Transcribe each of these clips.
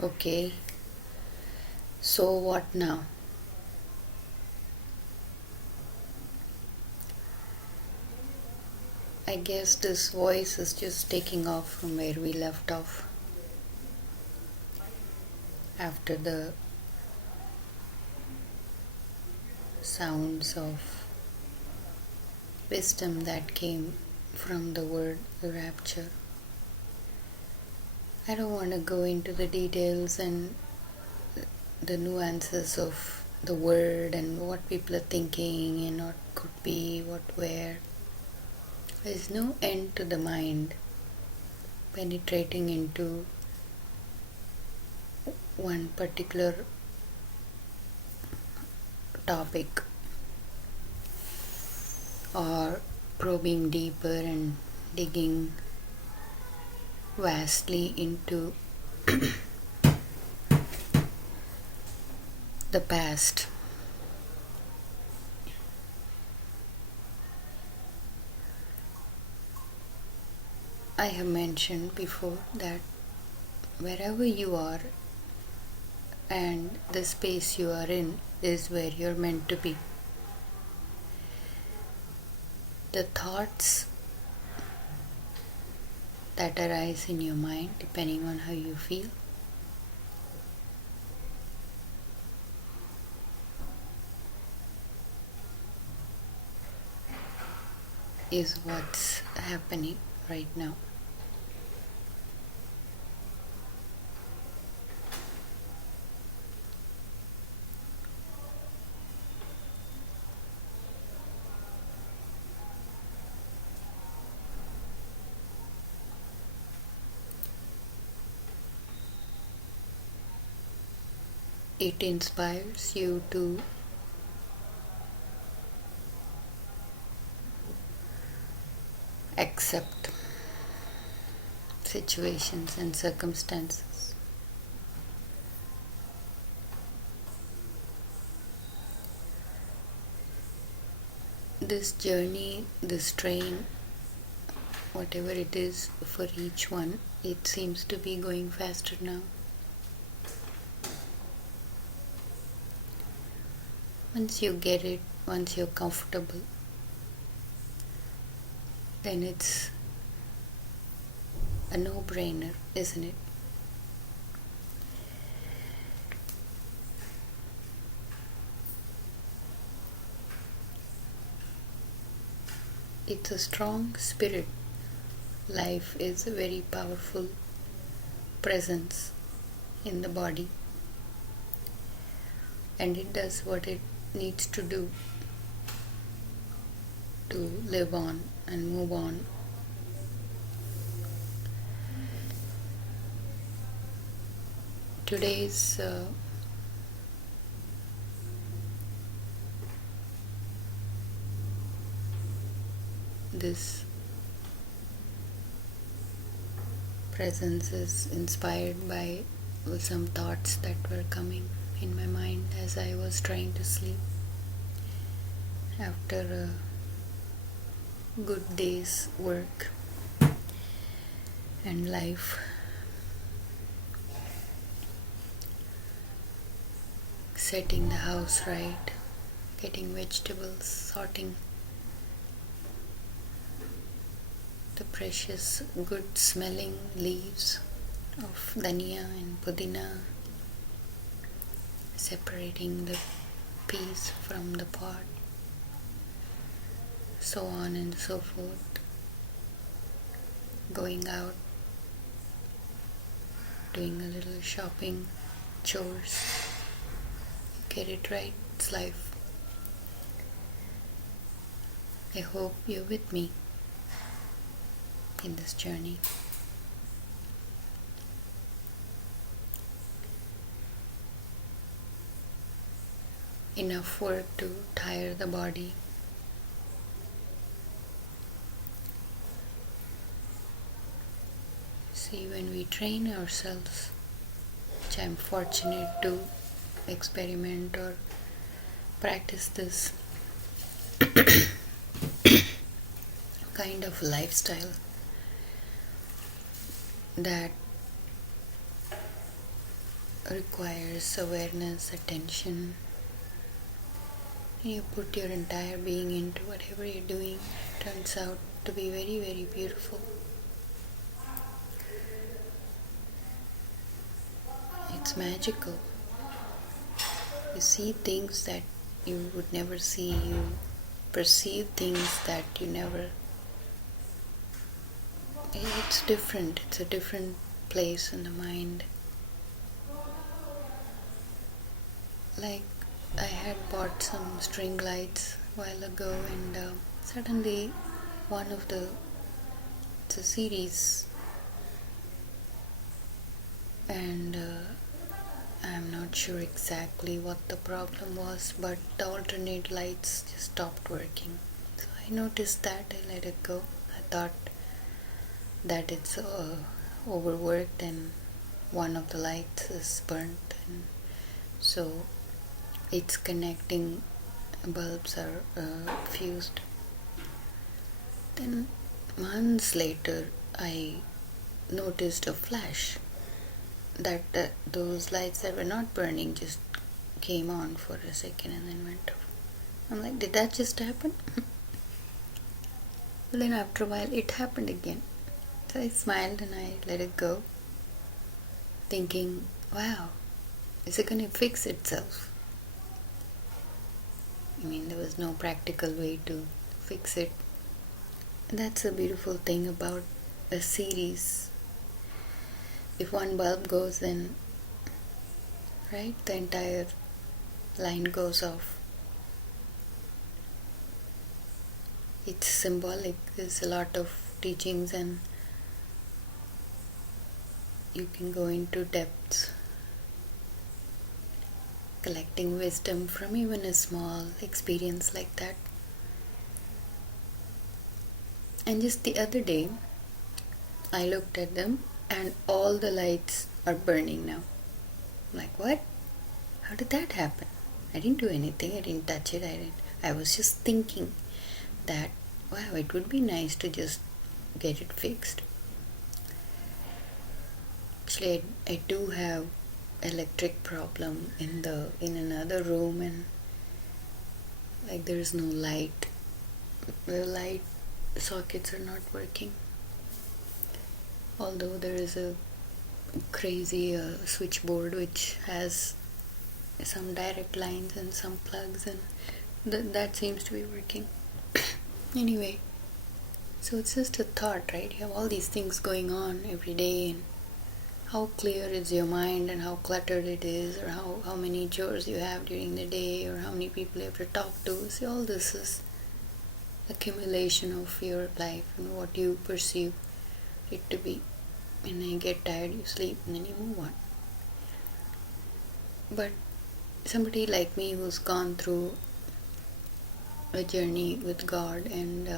Okay, so what now? I guess this voice is just taking off from where we left off after the sounds of wisdom that came from the word rapture. I don't want to go into the details and the nuances of the word and what people are thinking and what could be, what where. There's no end to the mind penetrating into one particular topic or probing deeper and digging vastly into the past. I have mentioned before that wherever you are and the space you are in is where you're meant to be. The thoughts that arise in your mind, depending on how you feel, is what's happening right now. It inspires you to accept situations and circumstances. This journey, this train, whatever it is for each one, it seems to be going faster now. Once you get it, once you're comfortable, then it's a no-brainer, isn't it? It's a strong spirit. Life is a very powerful presence in the body, and it does what it needs to do to live on and move on. Today's this presence is inspired by some thoughts that were coming in my mind as I was trying to sleep after a good day's work and life. Setting the house right, getting vegetables, sorting the precious good smelling leaves of dhania and pudina, separating the peas from the pod, so on and so forth. Going out, doing a little shopping, chores. Get it right, it's life. I hope you're with me in this journey. Enough work to tire the body. See, when we train ourselves, which I'm fortunate to experiment or practice this kind of lifestyle, that requires awareness, attention. You put your entire being into whatever you're doing. It turns out to be very, very beautiful. It's magical. You see things that you would never see. You perceive things that you never. It's different. It's a different place in the mind. Like, I had bought some string lights a while ago, and suddenly one of it's a series, and I'm not sure exactly what the problem was, but the alternate lights just stopped working. So I noticed that. I let it go. I thought that it's overworked and one of the lights is burnt, and so its connecting bulbs are fused. Then months later I noticed a flash that those lights that were not burning just came on for a second and then went off. I'm like, did that just happen? Well, then after a while it happened again. So I smiled and I let it go, thinking, wow, is it going to fix itself? I mean, there was no practical way to fix it. And that's a beautiful thing about a series. If one bulb goes, then, right, the entire line goes off. It's symbolic. There's a lot of teachings, and you can go into depths, collecting wisdom from even a small experience like that. And just the other day, I looked at them and all the lights are burning now. I'm like, what? How did that happen? I didn't do anything. I didn't touch it. I was just thinking that, wow, it would be nice to just get it fixed. Actually, I do have electric problem in another room, and like there's no light. The light sockets are not working. Although there is a crazy switchboard which has some direct lines and some plugs, and that seems to be working. Anyway, so it's just a thought, right? You have all these things going on every day, and how clear is your mind and how cluttered it is, or how many chores you have during the day, or how many people you have to talk to. See, all this is accumulation of your life and what you perceive it to be. And then you get tired, you sleep, and then you move on. But somebody like me who's gone through a journey with God and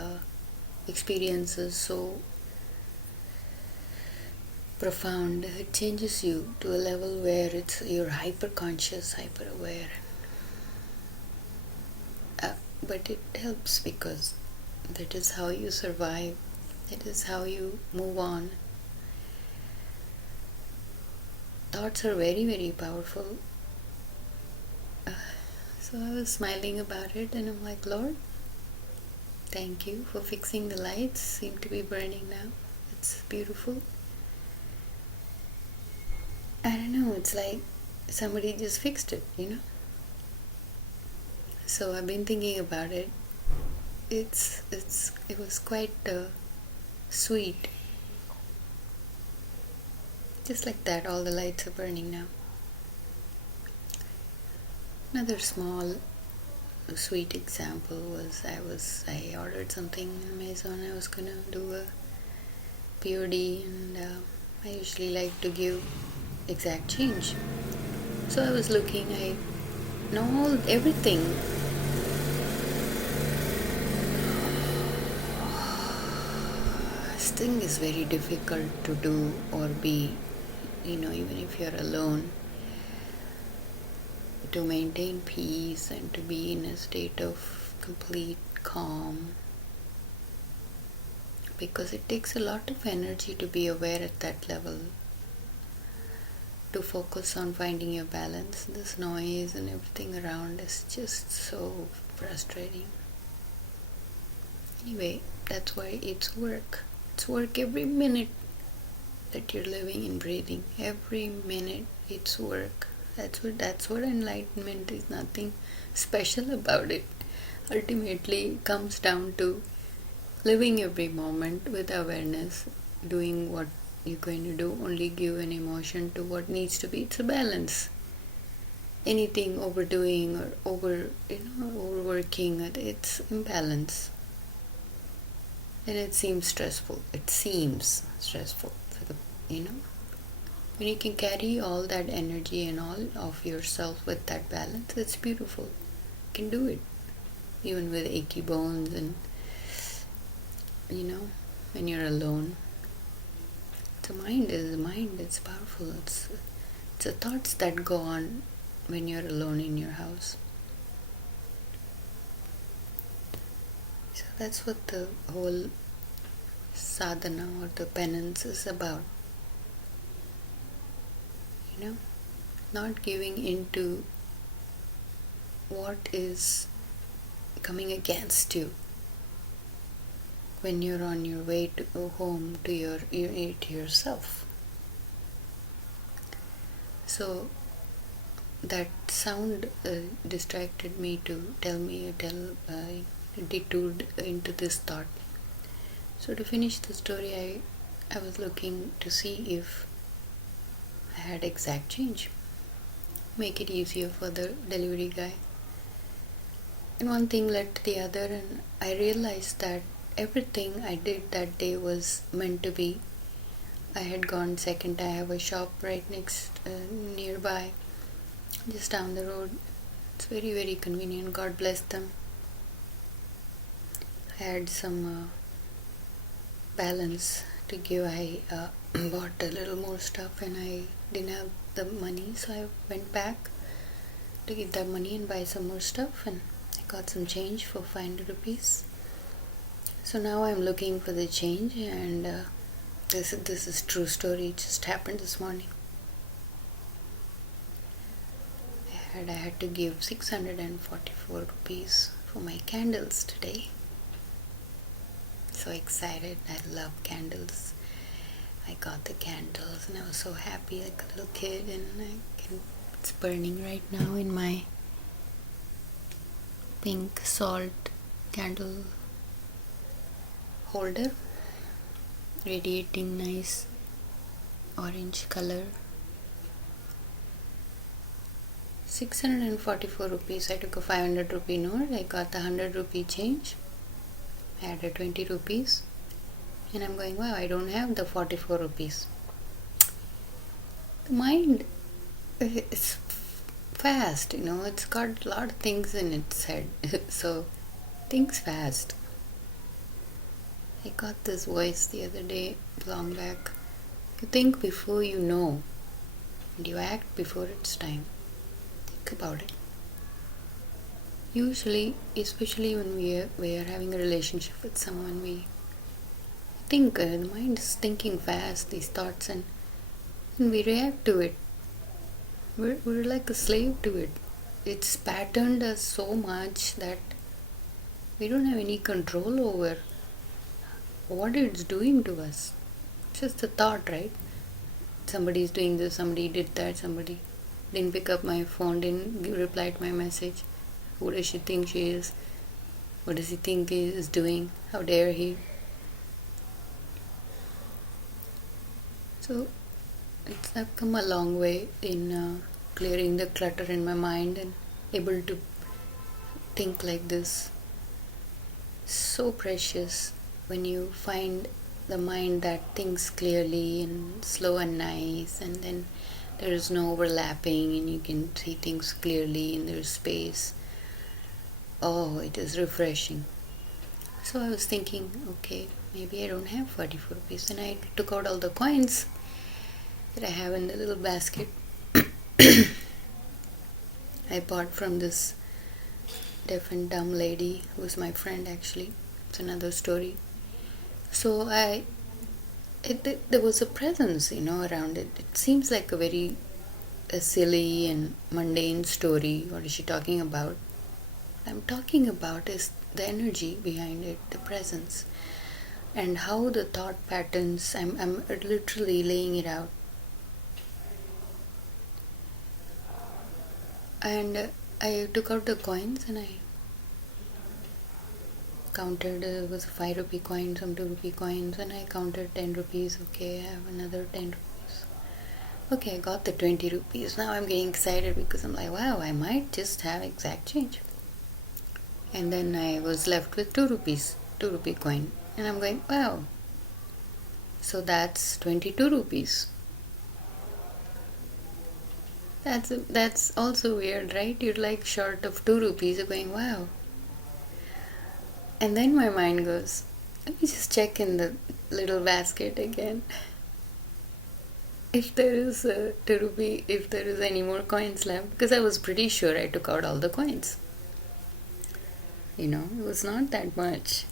experiences so profound, it changes you to a level where you're hyper conscious, hyper aware. But it helps because that is how you survive. That is how you move on. Thoughts are very, very powerful. So I was smiling about it, and I'm like, Lord, thank you for fixing the lights. Seem to be burning now. It's beautiful. I don't know, it's like somebody just fixed it, So I've been thinking about it. It was quite sweet. Just like that, all the lights are burning now. Another small sweet example was I ordered something on Amazon. I was gonna do a POD, and I usually like to give exact change. So I was looking, I know everything. This thing is very difficult to do or be, even if you're alone, to maintain peace and to be in a state of complete calm, because it takes a lot of energy to be aware at that level, to to focus on finding your balance. This noise and everything around is just so frustrating. Anyway, that's why it's work. It's work every minute that you're living and breathing. Every minute it's work. That's what enlightenment is. Nothing special about it. Ultimately it comes down to living every moment with awareness, doing what you're going to do, only give an emotion to what needs to be. It's a balance. Anything overdoing or overworking, it's imbalance. And it seems stressful. So when you can carry all that energy and all of yourself with that balance, it's beautiful. You can do it. Even with achy bones and, when you're alone. The mind, it's powerful. It's the thoughts that go on when you're alone in your house. So that's what the whole sadhana or the penance is about. Not giving into what is coming against you when you're on your way to go home to yourself. So that sound distracted me to detoured into this thought. So to finish the story, I was looking to see if I had exact change. Make it easier for the delivery guy. And one thing led to the other, and I realized that everything I did that day was meant to be. I had gone second. I have a shop right nearby, just down the road. It's very, very convenient. God bless them. I had some balance to give. I bought a little more stuff and I didn't have the money, so I went back to get that money and buy some more stuff, and I got some change for 500 rupees. So now I'm looking for the change, and this is true story. It just happened this morning. I had to give 644 rupees for my candles today. So excited. I love candles. I got the candles and I was so happy like a little kid, and it's burning right now in my pink salt candle holder, radiating nice orange color. 644 rupees. I took a 500 rupee note. I got the 100 rupee change. I added 20 rupees. And I'm going, wow, I don't have the 44 rupees. The mind is fast, it's got a lot of things in its head. So, thinks fast. I got this voice the other day, long back. You think before you know, and you act before it's time. Think about it. Usually, especially when we are having a relationship with someone, we think, the mind is thinking fast, these thoughts, and we react to it. We're like a slave to it. It's patterned us so much that we don't have any control over what it's doing to us. It's just a thought, right? Somebody is doing this, somebody did that, somebody didn't pick up my phone, didn't reply to my message. Who does she think she is? What does he think he is doing? How dare he? So I've come a long way in clearing the clutter in my mind and able to think like this. So precious when you find the mind that thinks clearly and slow and nice, and then there is no overlapping and you can see things clearly and there's space. Oh, it is refreshing. So I was thinking, okay, maybe I don't have 44 rupees. And I took out all the coins that I have in the little basket. I bought from this deaf and dumb lady who was my friend actually. It's another story. So there was a presence, around it. It seems like a very a silly and mundane story. What is she talking about? What I'm talking about is the energy behind it, the presence, and how the thought patterns. I'm literally laying it out. And I took out the coins and I counted. There was a 5 rupee coin, some 2 rupee coins, and I counted 10 rupees. Okay, I have another 10 rupees. Okay, I got the 20 rupees. Now I'm getting excited because I'm like, wow, I might just have exact change. And then I was left with 2 rupees, 2 rupee coin. And I'm going, wow, so that's 22 rupees. That's also weird, right? You're like short of 2 rupees. You're going, wow. And then my mind goes, let me just check in the little basket again. If there is a 2 rupee, if there is any more coins left, because I was pretty sure I took out all the coins. It was not that much.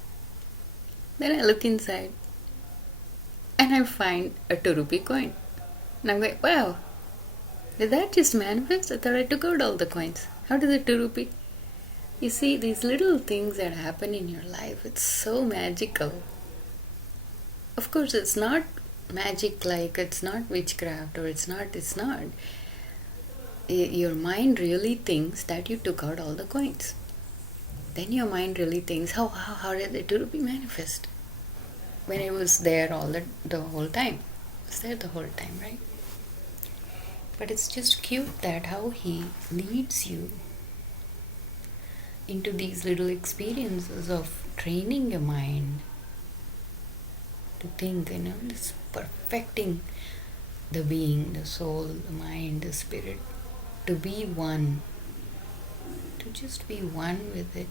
Then I look inside and I find a 2 rupee coin. And I'm like, wow, did that just manifest? I thought I took out all the coins. How did the 2 rupee? You see, these little things that happen in your life, it's so magical. Of course, it's not magic, like it's not witchcraft, or it's not. Your mind really thinks that you took out all the coins. Then your mind really thinks, how did the 2 rupee manifest? When it was there the whole time. It was there the whole time, right? But it's just cute that how he leads you into these little experiences of training your mind to think, this perfecting the being, the soul, the mind, the spirit, to be one, to just be one with it,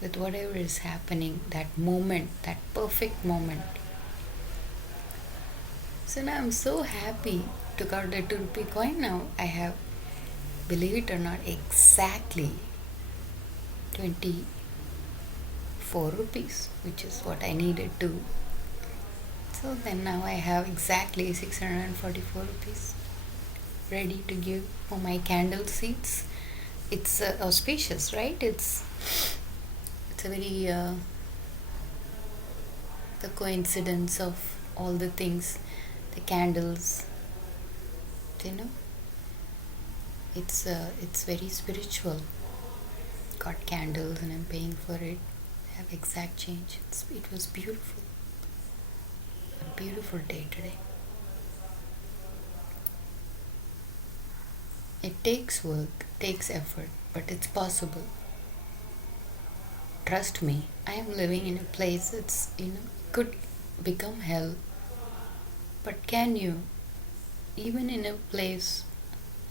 with whatever is happening, that moment, that perfect moment. So now I'm so happy. Took out the 2 rupee coin. Now I have, believe it or not, exactly 24 rupees, which is what I needed to. So then now I have exactly 644 rupees ready to give for my candle seeds. It's auspicious, right? It's a very the coincidence of all the things, the candles, it's very spiritual. Got candles and I'm paying for it. I have exact change. It was beautiful. A beautiful day today. It takes work, takes effort, but it's possible. Trust me, I am living in a place that's, could become hell. But can you, even in a place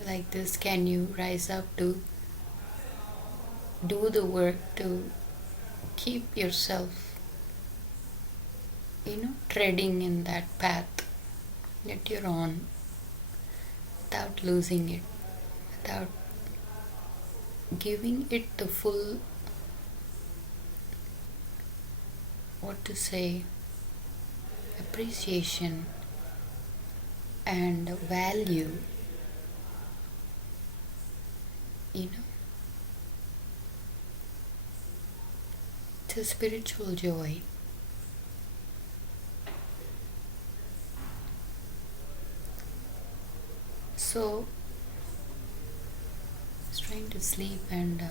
like this, can you rise up to do the work to keep yourself, treading in that path that you're on without losing it, without giving it the full, appreciation and value, It's a spiritual joy. So, I was trying to sleep and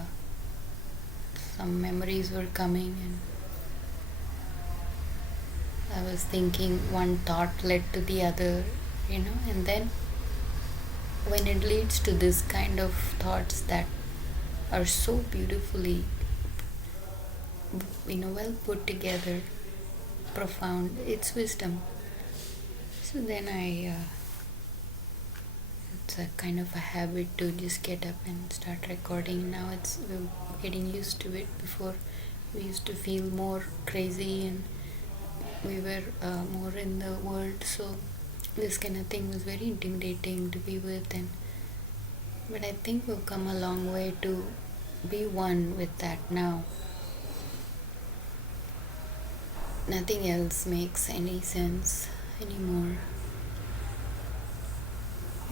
some memories were coming and I was thinking, one thought led to the other, and then when it leads to this kind of thoughts that are so beautifully, well put together, profound, it's wisdom. So then it's a kind of a habit to just get up and start recording. Now we're getting used to it. Before we used to feel more crazy and we were more in the world, so this kind of thing was very intimidating to be with. But I think we've come a long way to be one with that now. Nothing else makes any sense anymore.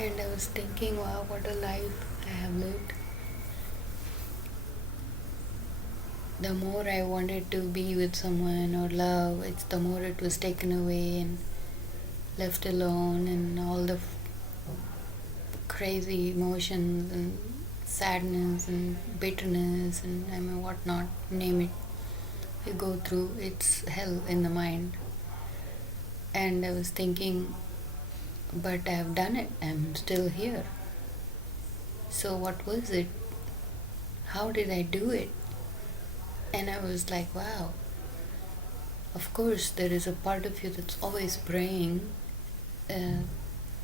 And I was thinking, wow, what a life I have lived. The more I wanted to be with someone or love, it's the more it was taken away and left alone, and all the crazy emotions and sadness and bitterness and I mean whatnot, name it, you go through. It's hell in the mind. And I was thinking, but I have done it. I'm still here. So what was it? How did I do it? And I was like, wow. Of course, there is a part of you that's always praying. Uh,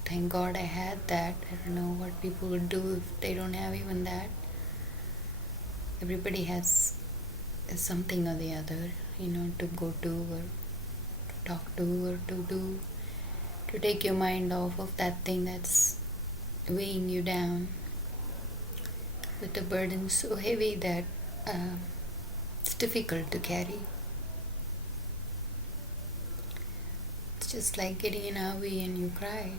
thank God I had that. I don't know what people would do if they don't have even that. Everybody has something or the other, to go to or to talk to or to do, to take your mind off of that thing that's weighing you down with a burden so heavy that it's difficult to carry. It's just like getting an AV and you cry.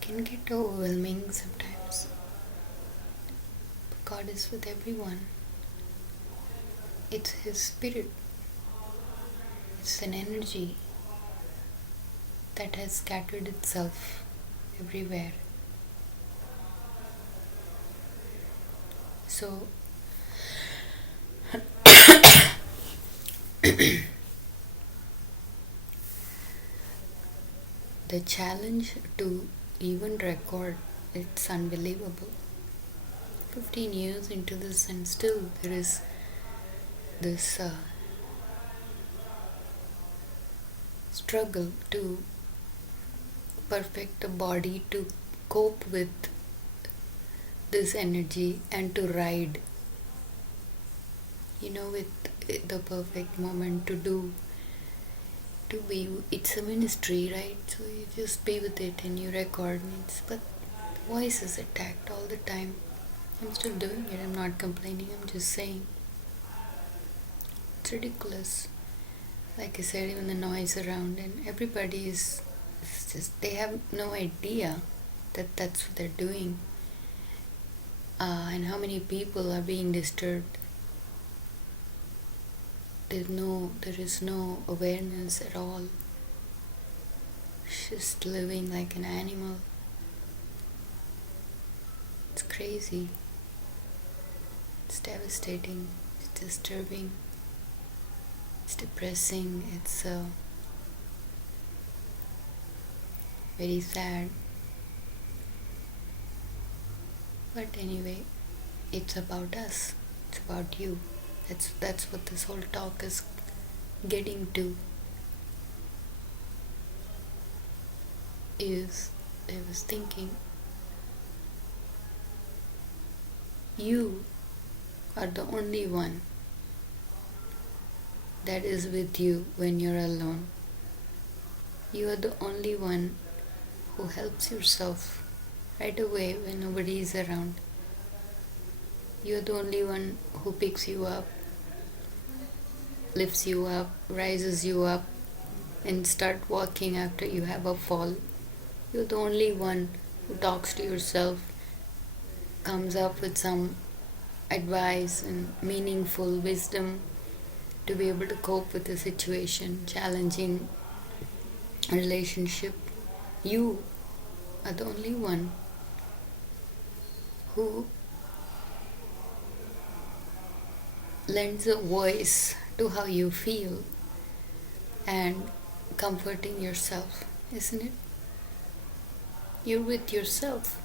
Can get overwhelming sometimes. But God is with everyone. It's His Spirit. It's an energy that has scattered itself everywhere. So the challenge to even record, it's unbelievable. 15 years into this and still there is this struggle to perfect the body to cope with this energy and to ride, with the perfect moment to be. It's a ministry, right? So you just be with it and you record it. But voice is attacked all the time. I'm still doing it. I'm not complaining. I'm just saying it's ridiculous. Like I said, even the noise around, and everybody it's just, they have no idea that that's what they're doing, and how many people are being disturbed. There is no awareness at all. Just living like an animal. It's crazy. It's devastating. It's disturbing. It's depressing. It's very sad. But anyway, it's about us. It's about you. That's what this whole talk is getting to. I was thinking, you are the only one that is with you when you're alone. You are the only one who helps yourself right away when nobody is around. You're the only one who picks you up, lifts you up, rises you up, and start walking after you have a fall. You're the only one who talks to yourself, comes up with some advice and meaningful wisdom to be able to cope with the situation, challenging relationship. You are the only one who lends a voice to how you feel and comforting yourself, isn't it? You're with yourself.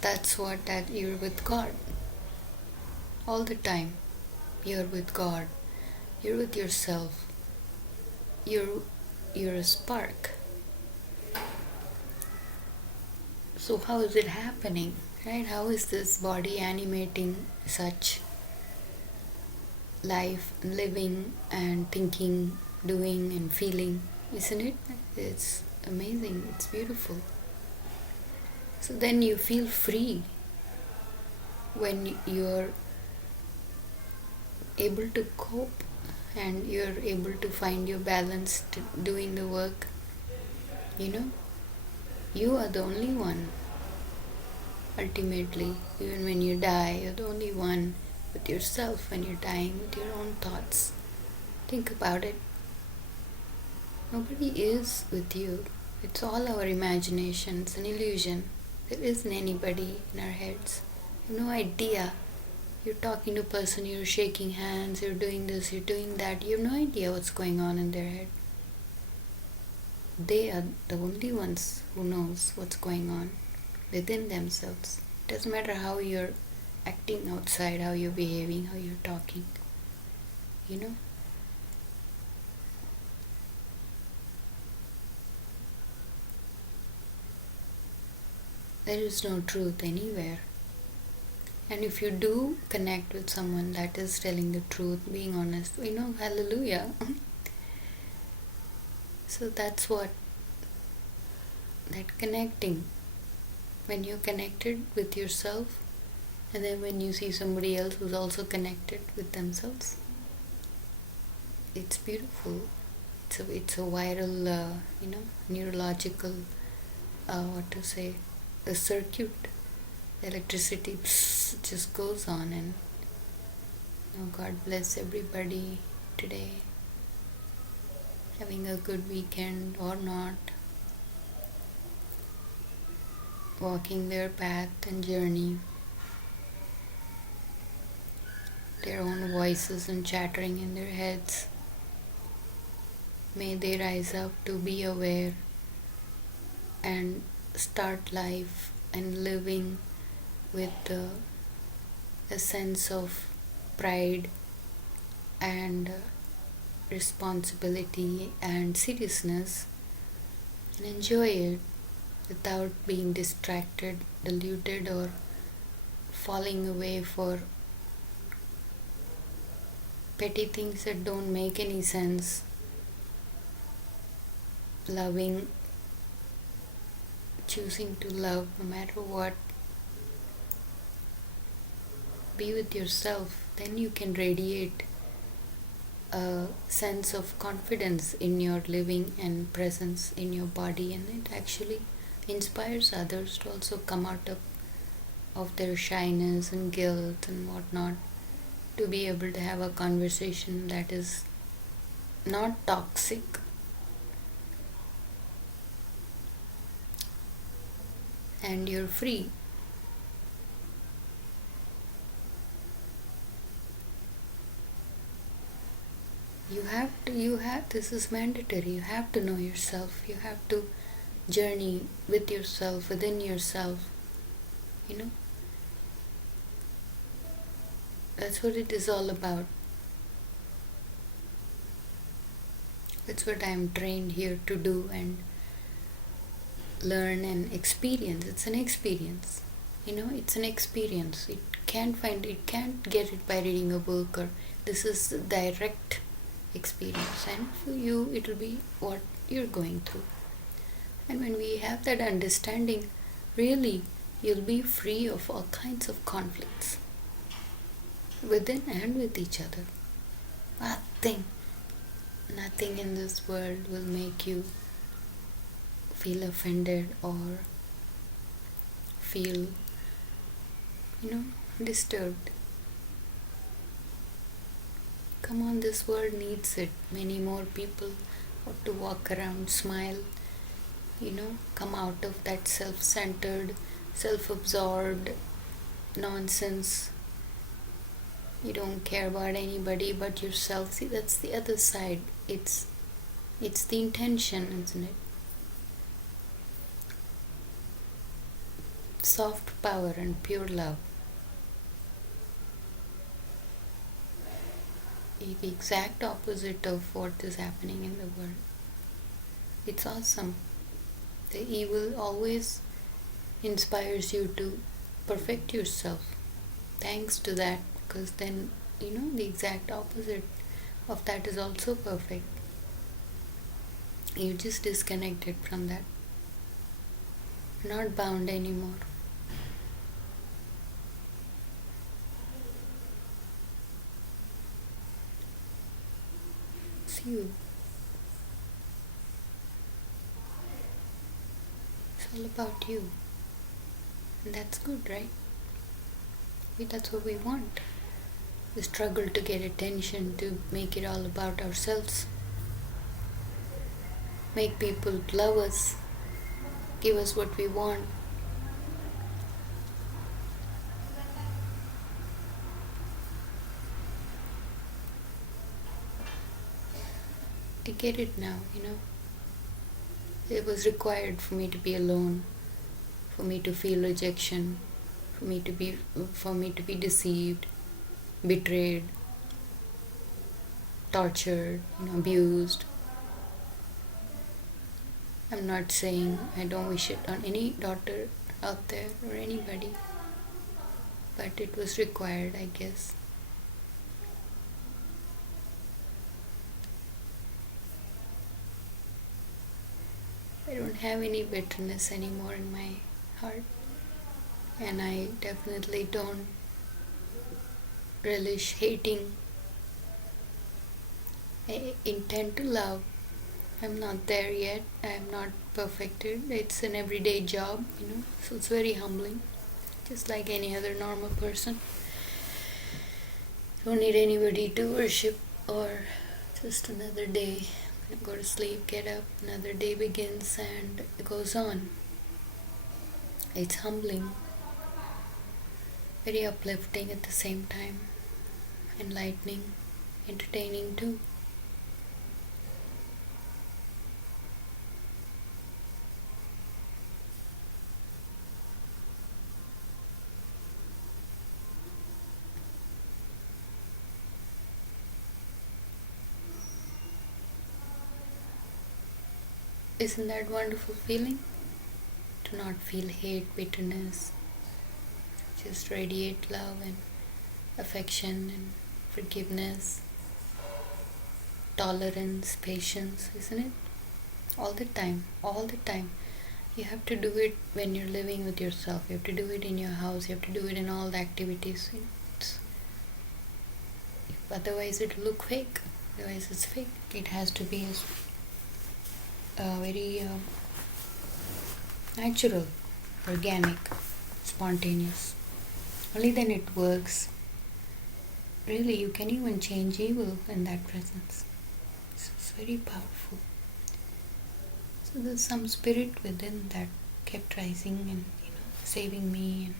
That's that you're with God. All the time, you're with God. You're with yourself. You're a spark. So how is it happening, right? How is this body animating such life, living and thinking, doing and feeling, isn't it? It's amazing, it's beautiful. So then you feel free when you're able to cope and you're able to find your balance to doing the work. You know, you are the only one. Ultimately, even when you die, you're the only one with yourself when you're dying, with your own thoughts. Think about it. Nobody is with you. It's all our imagination. It's an illusion. There isn't anybody in our heads. You have no idea. You're talking to a person, you're shaking hands, you're doing this, you're doing that. You have no idea what's going on in their head. They are the only ones who knows what's going on within themselves. It doesn't matter how you're acting outside, how you're behaving, how you're talking. You know? There is no truth anywhere. And if you do connect with someone that is telling the truth, being honest, hallelujah. So that's what, that connecting. When you're connected with yourself, and then when you see somebody else who's also connected with themselves, it's beautiful. It's a viral, neurological, a circuit. Electricity just goes on, and God bless everybody today, having a good weekend or not, walking their path and journey, their own voices and chattering in their heads. May they rise up to be aware and start life and living with a sense of pride and responsibility and seriousness, and enjoy it without being distracted, deluded, or falling away for petty things that don't make any sense. Loving, choosing to love no matter what. Be with yourself, then you can radiate a sense of confidence in your living and presence in your body, and it actually inspires others to also come out of their shyness and guilt and whatnot, to be able to have a conversation that is not toxic. And you're free. This is mandatory. You have to know yourself. You have to journey with yourself, within yourself. That's what it is all about. That's what I'm trained here to do and learn and experience. It's an experience. It's an experience. It can't get it by reading a book, or this is direct experience, and for you it will be what you're going through. And when we have that understanding, really you'll be free of all kinds of conflicts within and with each other. Nothing in this world will make you feel offended or feel disturbed. Come on, this world needs it. Many more people ought to walk around, smile, come out of that self-centered, self-absorbed nonsense. You don't care about anybody but yourself. See, that's the other side. It's the intention, isn't it? Soft power and pure love. The exact opposite of what is happening in the world. It's awesome. The evil always inspires you to perfect yourself. Thanks to that, because then the exact opposite of that is also perfect. You just disconnected from that. You're not bound anymore. It's you. It's all about you. And that's good, right? That's what we want. We struggle to get attention, to make it all about ourselves. Make people love us, give us what we want. I get it now, It was required for me to be alone, for me to feel rejection, for me to be deceived, betrayed, tortured, abused. I'm not saying I don't wish it on any daughter out there or anybody, but it was required, I guess. I don't have any bitterness anymore in my heart, and I definitely don't relish hating. I intend to love. I'm not there yet. I'm not perfected. It's an everyday job, so it's very humbling, just like any other normal person. Don't need anybody to worship, or just another day. Go to sleep, get up, another day begins, and it goes on. It's humbling, very uplifting at the same time, enlightening, entertaining too. Isn't that wonderful feeling? To not feel hate, bitterness, just radiate love and affection and forgiveness, tolerance, patience, isn't it? All the time, all the time. You have to do it when you're living with yourself. You have to do it in your house. You have to do it in all the activities. Otherwise, it'll look fake. Otherwise, it's fake. It has to be very natural, organic, spontaneous. Only then it works. Really, you can even change evil in that presence. It's very powerful. So there's some spirit within that kept rising and saving me, and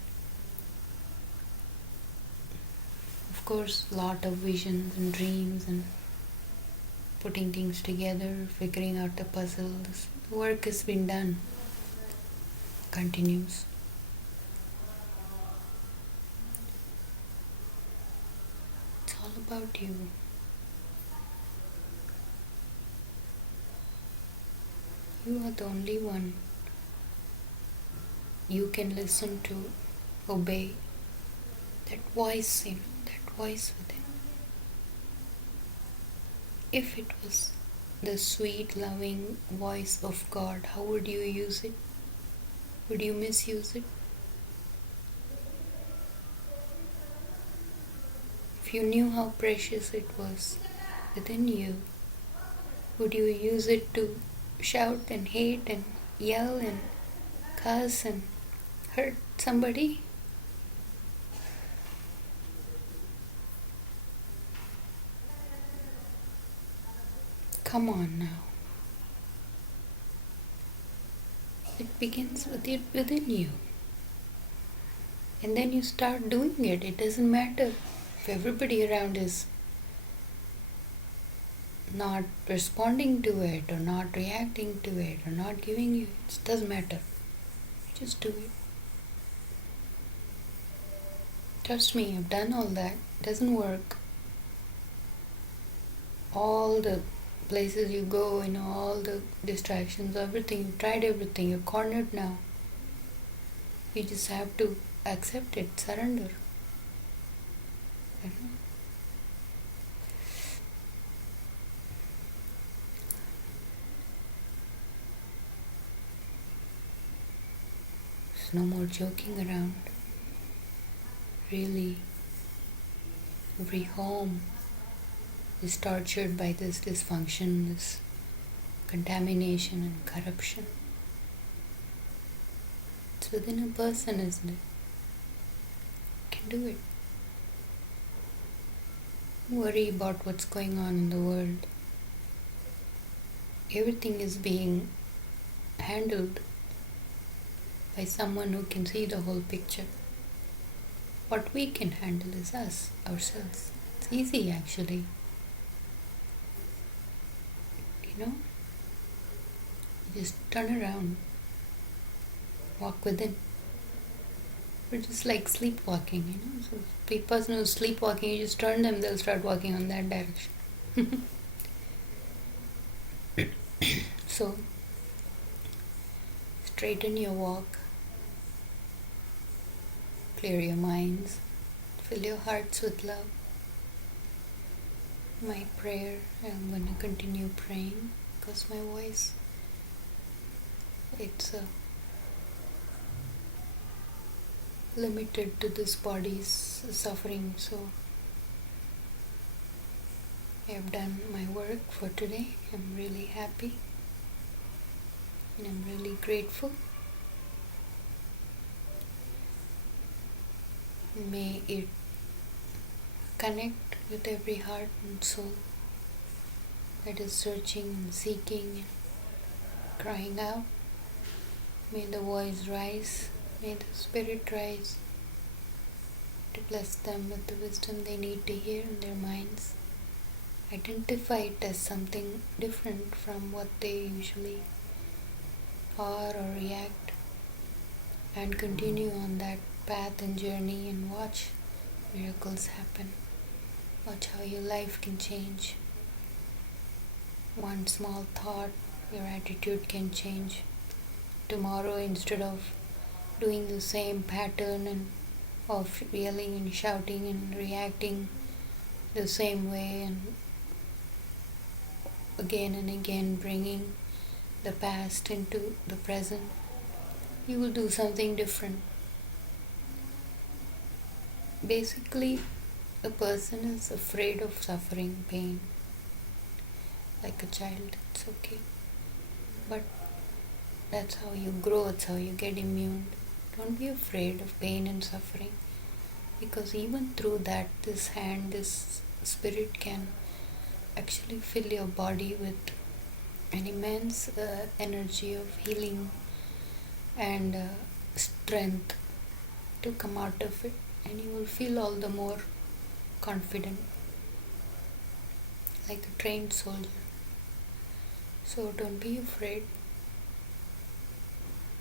of course lot of visions and dreams and putting things together, figuring out the puzzle. The work has been done. Continues. It's all about you. You are the only one you can listen to, obey. That voice, that voice within. If it was the sweet, loving voice of God, how would you use it? Would you misuse it? If you knew how precious it was within you, would you use it to shout and hate and yell and cuss and hurt somebody? Come on now. It begins within you. And then you start doing it. It doesn't matter if everybody around is not responding to it or not reacting to it or not giving you. It doesn't matter. Just do it. Trust me, I've done all that. It doesn't work. All the places you go, all the distractions, everything, you've tried everything, you're cornered now. You just have to accept it, surrender. There's no more joking around. Really, every home is tortured by this dysfunction, this contamination and corruption. It's within a person, isn't it? You can do it. Don't worry about what's going on in the world. Everything is being handled by someone who can see the whole picture. What we can handle is us, ourselves. It's easy actually. You know? You just turn around, walk within. We're just like sleepwalking, you know. So the person who's sleepwalking, you just turn them, they'll start walking on that direction. So straighten your walk, clear your minds, fill your hearts with love. My prayer, I'm going to continue praying because my voice, it's limited to this body's suffering. So I have done my work for today. I'm really happy and I'm really grateful. May it connect with every heart and soul that is searching and seeking and crying out. May the voice rise, may the spirit rise to bless them with the wisdom they need to hear in their minds. Identify it as something different from what they usually are or react, and continue on that path and journey and watch miracles happen. Watch how your life can change. One small thought, your attitude can change. Tomorrow, instead of doing the same pattern and of yelling and shouting and reacting the same way and again bringing the past into the present, you will do something different. Basically, a person is afraid of suffering, pain. Like a child, it's okay. But that's how you grow, it's how you get immune. Don't be afraid of pain and suffering, because even through that, this spirit can actually fill your body with an immense energy of healing and strength to come out of it, and you will feel all the more confident, like a trained soldier. So don't be afraid.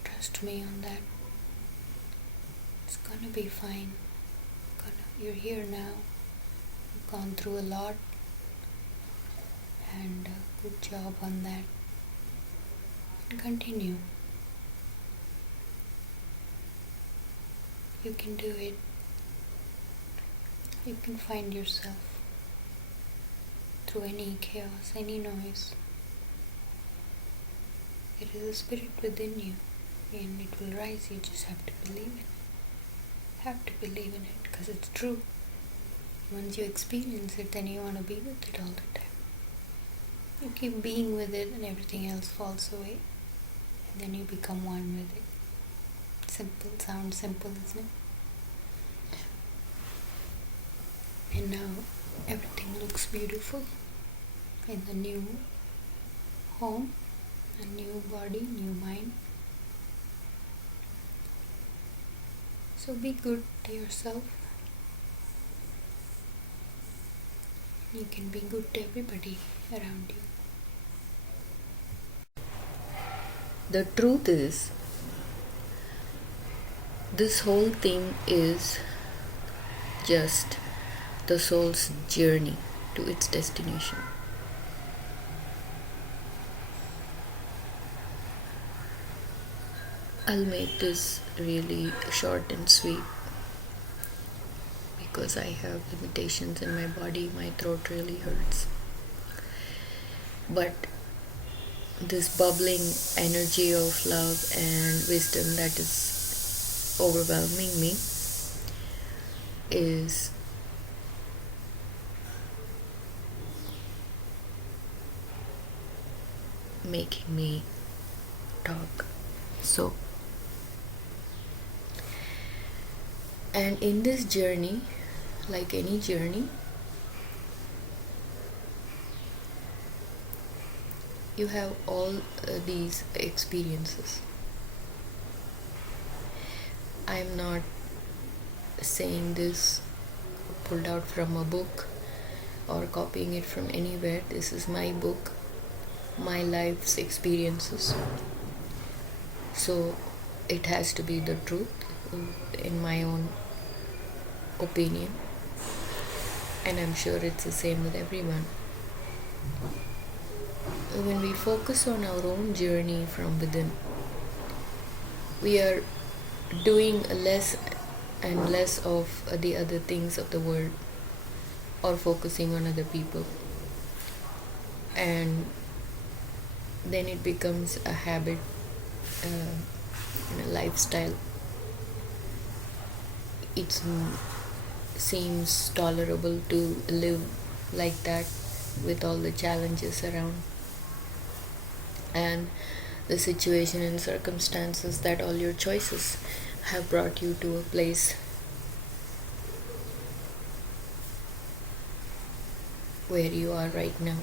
Trust me on that. It's gonna be fine. You're here now. You've gone through a lot, and good job on that. And continue. You can do it. You can find yourself through any chaos, any noise. There is a spirit within you, and it will rise. You just have to believe in it. Have to believe in it, because it's true. Once you experience it, then you want to be with it all the time. You keep being with it, and everything else falls away, and then you become one with it. Simple, sounds simple, isn't it? And now everything looks beautiful in the new home, a new body, new mind. So be good to yourself. You can be good to everybody around you. The truth is, this whole thing is just the soul's journey to its destination. I'll make this really short and sweet because I have limitations in my body. My throat really hurts. But this bubbling energy of love and wisdom that is overwhelming me is making me talk. So, and in this journey, like any journey, you have all these experiences. I'm not saying this pulled out from a book or copying it from anywhere. This is my book, my life's experiences. So it has to be the truth in my own opinion, and I'm sure it's the same with everyone. When we focus on our own journey from within, we are doing less and less of the other things of the world or focusing on other people, and then it becomes a habit, a lifestyle. It seems tolerable to live like that with all the challenges around and the situation and circumstances that all your choices have brought you to a place where you are right now.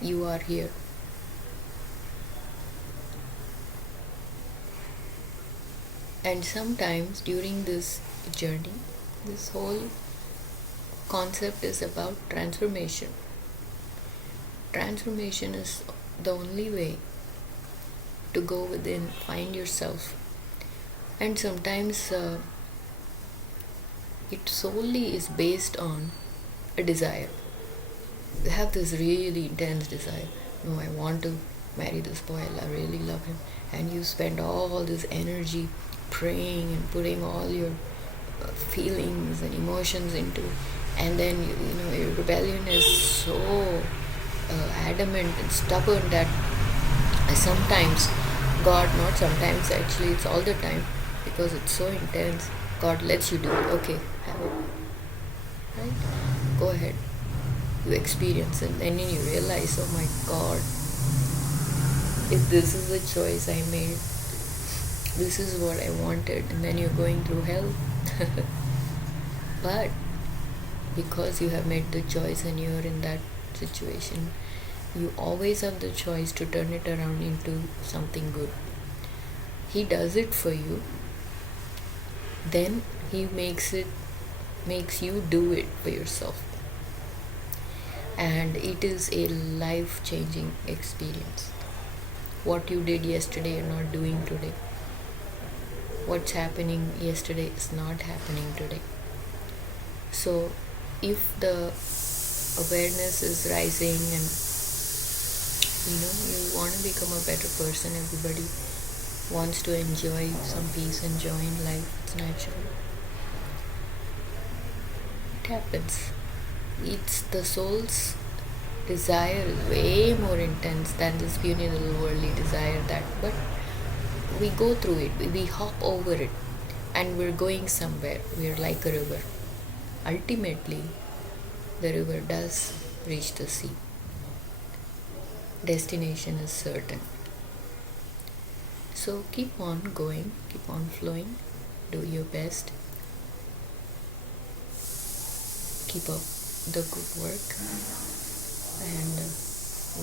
You are here. And sometimes during this journey, this whole concept is about transformation. Transformation is the only way to go within, find yourself. And sometimes it solely is based on a desire. You have this really intense desire. No, I want to marry this boy, I really love him. And you spend all this energy praying and putting all your feelings and emotions into it. And then your rebellion is so adamant and stubborn that sometimes God, not sometimes actually, it's all the time, because it's so intense, God lets you do it. Okay, have it. Right? Go ahead. You experience it, and then you realize, oh my God, if this is the choice I made, this is what I wanted, and then you're going through hell. But because you have made the choice and you're in that situation, you always have the choice to turn it around into something good. He does it for you, then he makes you do it for yourself. And it is a life-changing experience. What you did yesterday, you're not doing today. What's happening yesterday is not happening today. So if the awareness is rising and you want to become a better person, everybody wants to enjoy some peace and joy in life, it's natural. It happens. It's the soul's desire is way more intense than this puny little worldly desire but we go through it, we hop over it, and we're going somewhere. We're like a river. Ultimately, the river does reach the sea. Destination is certain. So keep on going, keep on flowing, do your best, keep up the good work, and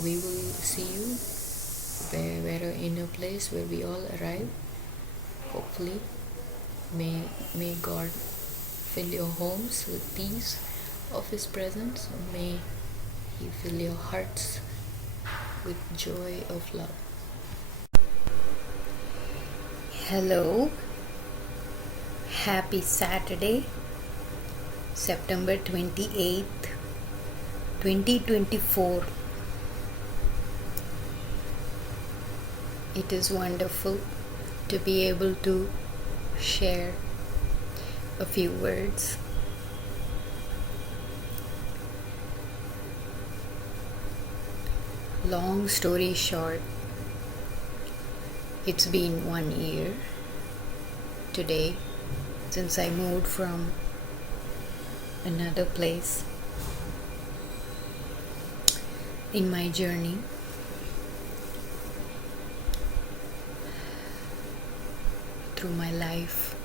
we will see you where in a place where we all arrive. Hopefully, may God fill your homes with peace of His presence. May He fill your hearts with joy of love. Hello. Happy Saturday, September 28th, 2024. It is wonderful to be able to share a few words. Long story short, it's been 1 year today, since I moved from another place in my journey. Through my life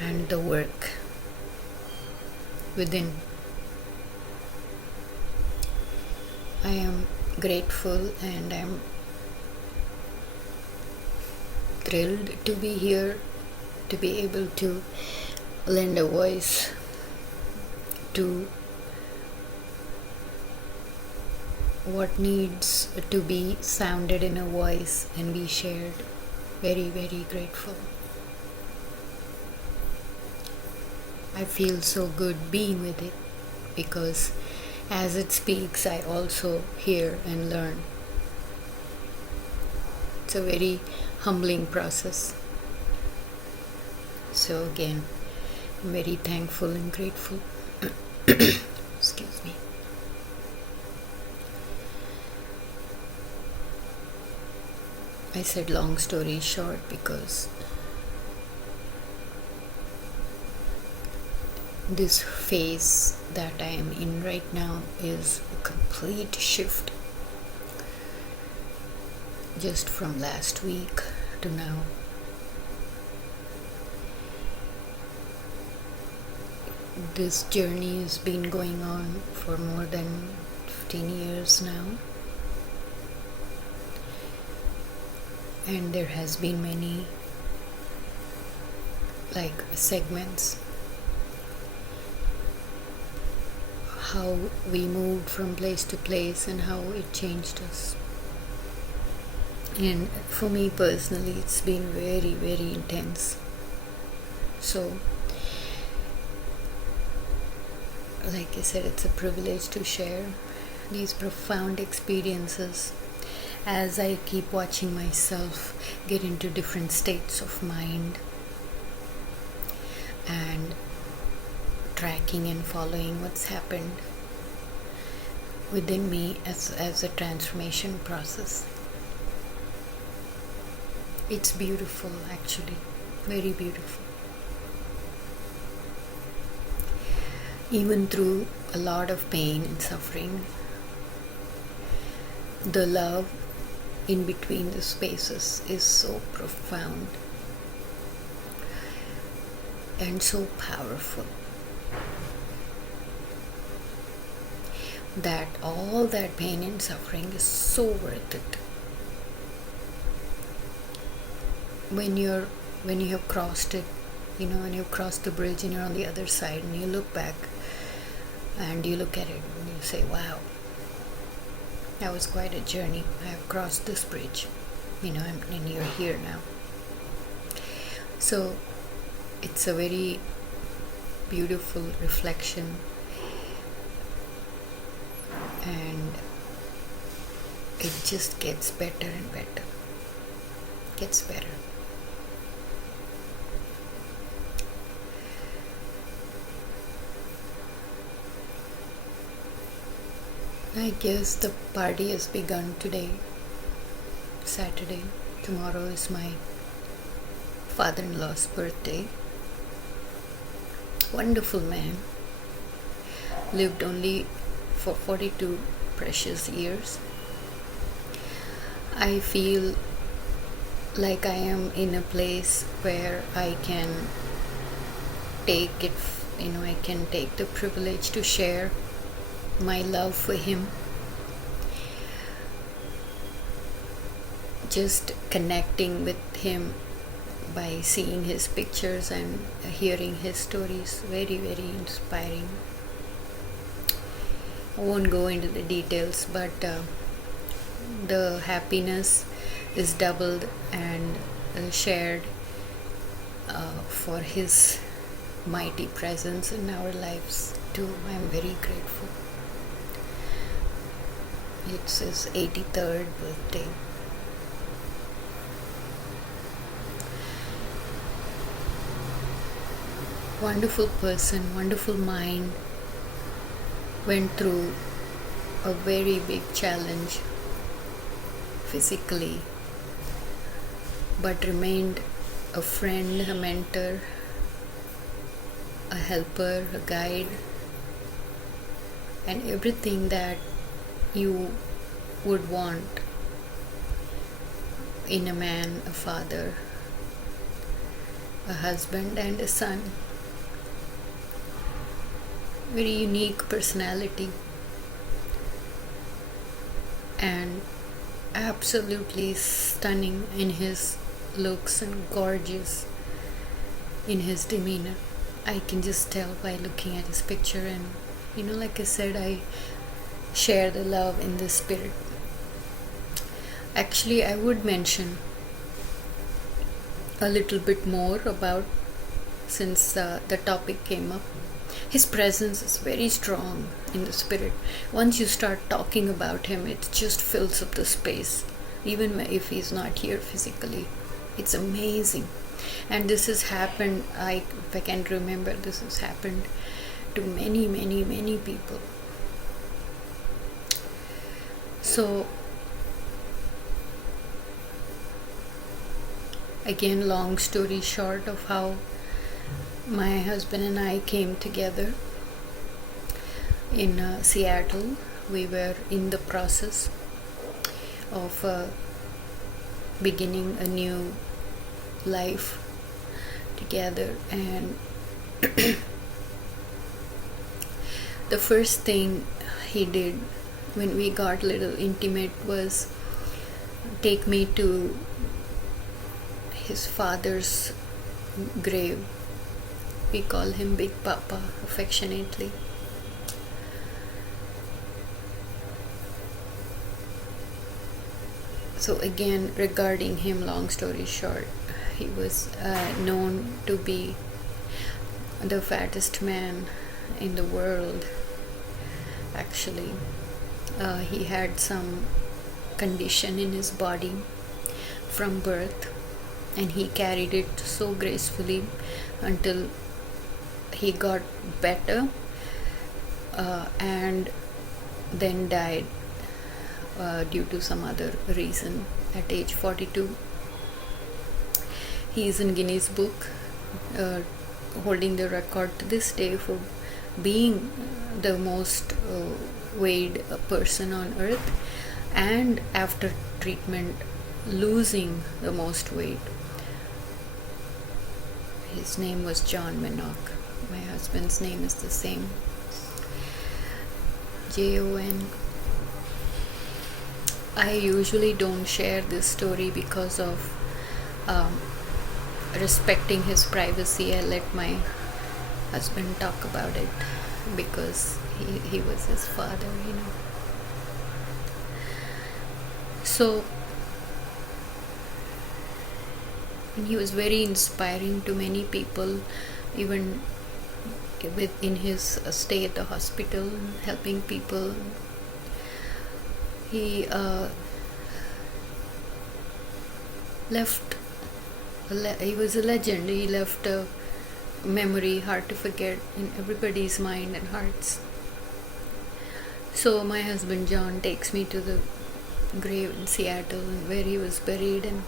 and the work within. I am grateful and I'm thrilled to be here, to be able to lend a voice to what needs to be sounded in a voice and be shared. Very, very grateful. I feel so good being with it because as it speaks, I also hear and learn. It's a very humbling process. So again, I'm very thankful and grateful. Excuse me. I said long story short because this phase that I am in right now is a complete shift just from last week to now. This journey has been going on for more than 15 years now, and there has been many segments, how we moved from place to place and how it changed us. And for me personally, it's been very, very intense. So like I said, it's a privilege to share these profound experiences as I keep watching myself get into different states of mind and tracking and following what's happened within me as a transformation process. It's beautiful, actually, very beautiful. Even through a lot of pain and suffering, the love in between the spaces is so profound and so powerful that all that pain and suffering is so worth it. When you have crossed it, when you've crossed the bridge and you're on the other side and you look back and you look at it and you say, wow, that was quite a journey. I have crossed this bridge, and you're here now. So it's a very beautiful reflection, and it just gets better and better. Gets better. I guess the party has begun today, Saturday. Tomorrow is my father-in-law's birthday. Wonderful man. Lived only for 42 precious years. I feel like I am in a place where I can take it, I can take the privilege to share my love for him. Just connecting with him by seeing his pictures and hearing his stories, very, very inspiring. I won't go into the details, but the happiness is doubled and shared for his mighty presence in our lives too. I am very grateful. It's his 83rd birthday. Wonderful person, wonderful mind. Went through a very big challenge physically, but remained a friend, a mentor, a helper, a guide, and everything that you would want in a man, a father, a husband, and a son. Very unique personality and absolutely stunning in his looks and gorgeous in his demeanor. I can just tell by looking at his picture, and like I said, I share the love in the spirit. Actually, I would mention a little bit more about, since the topic came up. His presence is very strong in the spirit. Once you start talking about him, it just fills up the space, even if he's not here physically. It's amazing. And this has happened, if I can remember, this has happened to many, many, many people. So, again, long story short of how my husband and I came together in Seattle. We were in the process of beginning a new life together, and the first thing he did when we got a little intimate was take me to his father's grave. We call him Big Papa affectionately. So again, regarding him, long story short, he was known to be the fattest man in the world. Actually, he had some condition in his body from birth, and he carried it so gracefully until he got better, and then died due to some other reason at age 42. He is in Guinness Book, holding the record to this day for being the most weighed person on earth, and after treatment losing the most weight. His name was John Minock. My husband's name is the same, Jon. I usually don't share this story because of respecting his privacy. I let my husband talk about it because he was his father, So, and he was very inspiring to many people, even within his stay at the hospital, helping people. He he was a legend. He left a memory hard to forget in everybody's mind and hearts. So my husband John takes me to the grave in Seattle where he was buried, and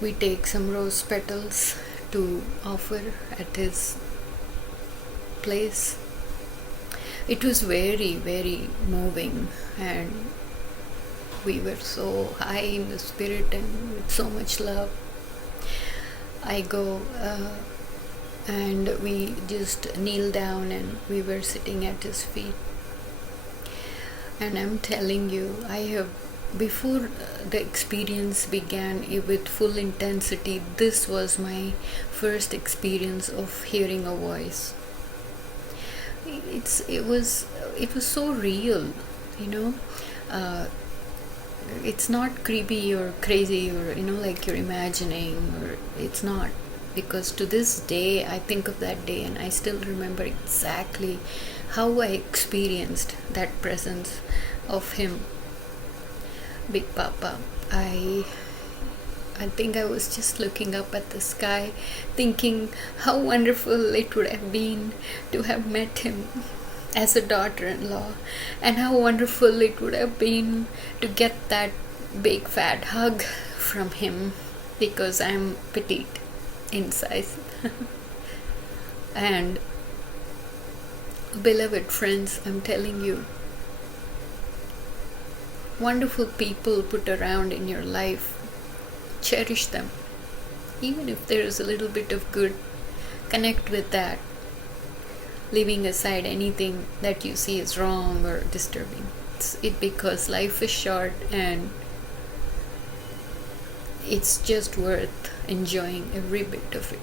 we take some rose petals to offer at his place. It was very, very moving, and we were so high in the spirit and with so much love. I go and we just kneel down, and we were sitting at his feet. And I'm telling you, before the experience began with full intensity, this was my first experience of hearing a voice. It was so real, it's not creepy or crazy or like you're imagining, or it's not, because to this day I think of that day and I still remember exactly how I experienced that presence of him, Big Papa. I think I was just looking up at the sky, thinking how wonderful it would have been to have met him as a daughter-in-law, and how wonderful it would have been to get that big fat hug from him because I'm petite in size. And beloved friends, I'm telling you, wonderful people put around in your life, cherish them. Even if there is a little bit of good, connect with that, leaving aside anything that you see is wrong or disturbing. Because life is short and it's just worth enjoying every bit of it.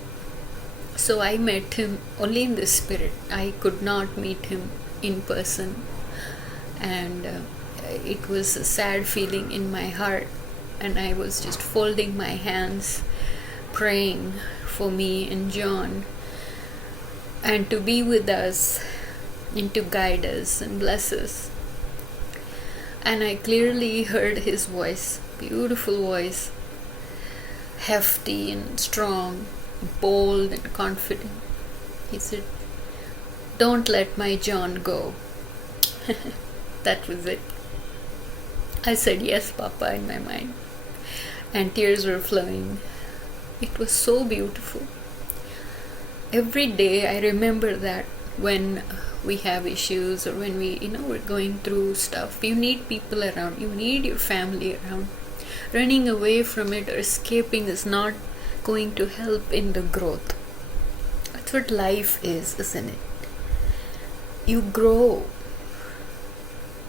So I met him only in the spirit. I could not meet him in person, and it was a sad feeling in my heart, and I was just folding my hands, praying for me and John, and to be with us and to guide us and bless us. And I clearly heard his voice, beautiful voice, hefty and strong, bold and confident. He said, "Don't let my John go." That was it. I said, "Yes, Papa," in my mind. And tears were flowing. It was so beautiful. Every day I remember that when we have issues or when we're going through stuff, you need people around. You need your family around. Running away from it or escaping is not going to help in the growth. That's what life is, isn't it? You grow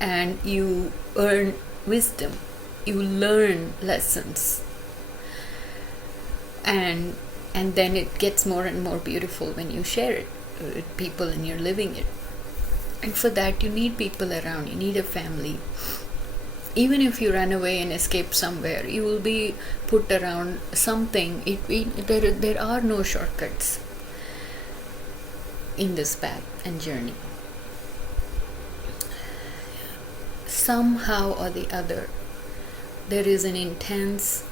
and you earn wisdom. You learn lessons. And then it gets more and more beautiful when you share it with people and you're living it. And for that you need people around. You need a family. Even if you run away and escape somewhere, you will be put around something. There are no shortcuts in this path and journey. Somehow or the other, there is an intense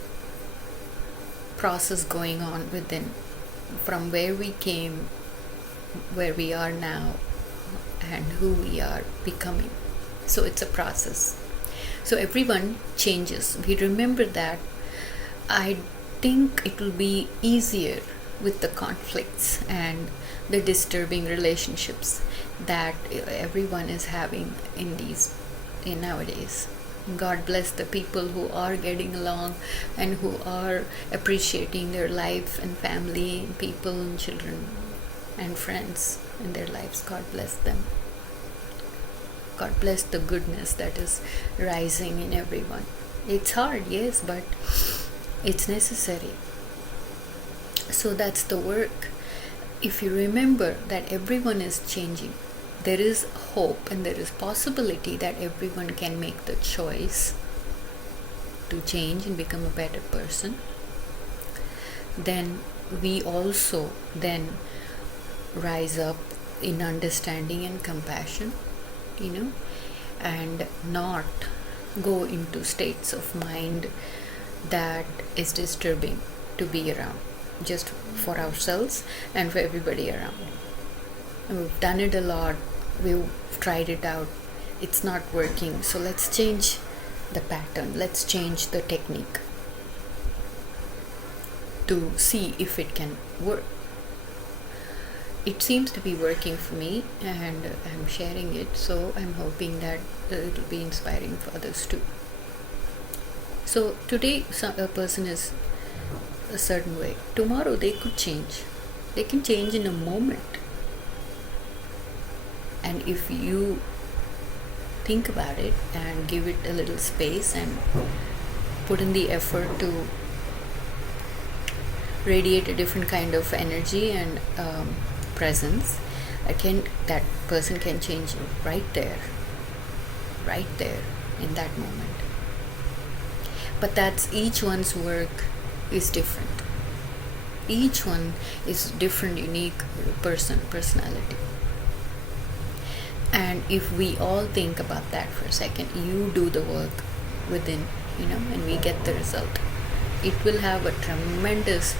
process going on within, from where we came, where we are now, and who we are becoming. So it's a process. So everyone changes. We remember that. I think it will be easier with the conflicts and the disturbing relationships that everyone is having in nowadays. God bless the people who are getting along and who are appreciating their life and family and people and children and friends in their lives. God bless them. God bless the goodness that is rising in everyone. It's hard, yes, but it's necessary. So that's the work. If you remember that everyone is changing, there is hope and there is possibility that everyone can make the choice to change and become a better person, then we also then rise up in understanding and compassion, and not go into states of mind that is disturbing to be around, just for ourselves and for everybody around. And we've done it a lot. We've tried it out. It's not working. So let's change the pattern. Let's change the technique to see if it can work. It seems to be working for me, and I'm sharing it, so I'm hoping that it will be inspiring for others too. So today a person is a certain way. Tomorrow they could change. They can change in a moment. And if you think about it and give it a little space and put in the effort to radiate a different kind of energy and presence, that person can change right there in that moment. But that's each one's work is different. Each one is different, unique personality. And if we all think about that for a second, you do the work within, and we get the result, it will have a tremendous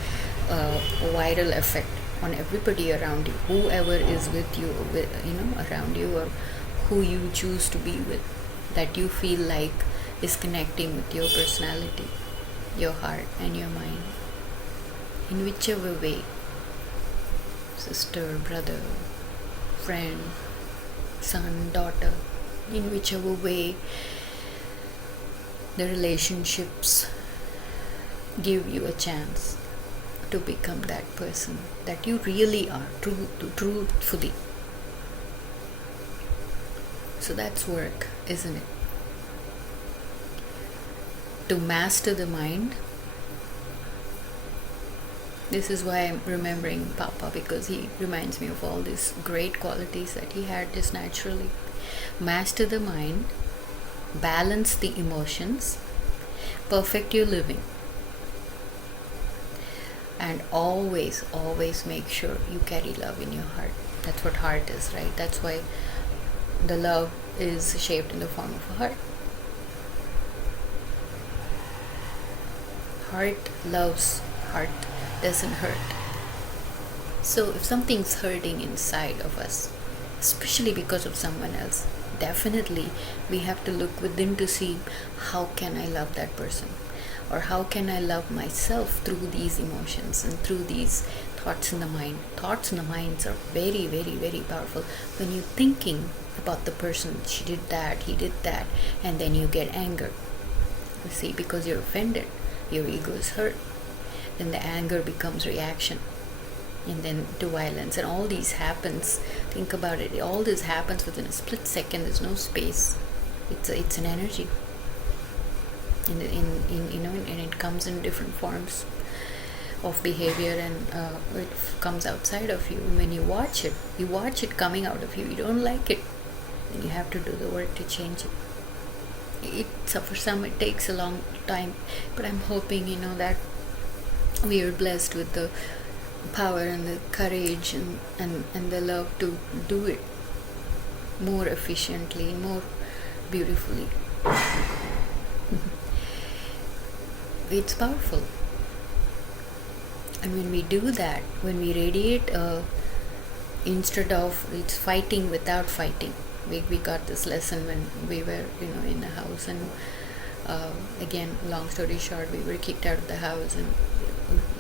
viral effect on everybody around you, whoever is with you, around you, or who you choose to be with, that you feel like is connecting with your personality, your heart and your mind. in whichever way, sister, brother, friend, son, daughter, in whichever way the relationships give you a chance to become that person that you really are, truthfully. So that's work, isn't it? To master the mind. This is why I'm remembering Papa, because he reminds me of all these great qualities that he had just naturally. Master the mind, balance the emotions, perfect your living, and always make sure you carry love in your heart. That's what heart is, right? That's why the love is shaped in the form of a heart. Heart loves, heart doesn't hurt. So if something's hurting inside of us, especially because of someone else, definitely we have to look within to see, how can I love that person, or how can I love myself through these emotions and through these thoughts in the mind. Thoughts in the minds are very powerful. When you're thinking about the person, she did that, he did that, and then you get anger, you see, because you're offended, your ego is hurt, then the anger becomes reaction, and then to violence, and all these happens. Think about it, all this happens within a split second. There's no space. It's an energy, and it comes in different forms of behavior, and it comes outside of you. And when you watch it coming out of you, you don't like it, then you have to do the work to change it. For some it takes a long time, but I'm hoping that we are blessed with the power and the courage and the love to do it more efficiently, more beautifully. It's powerful. And when we do that, when we radiate, instead of it's fighting without fighting. We got this lesson when we were in the house, and again, long story short, we were kicked out of the house, and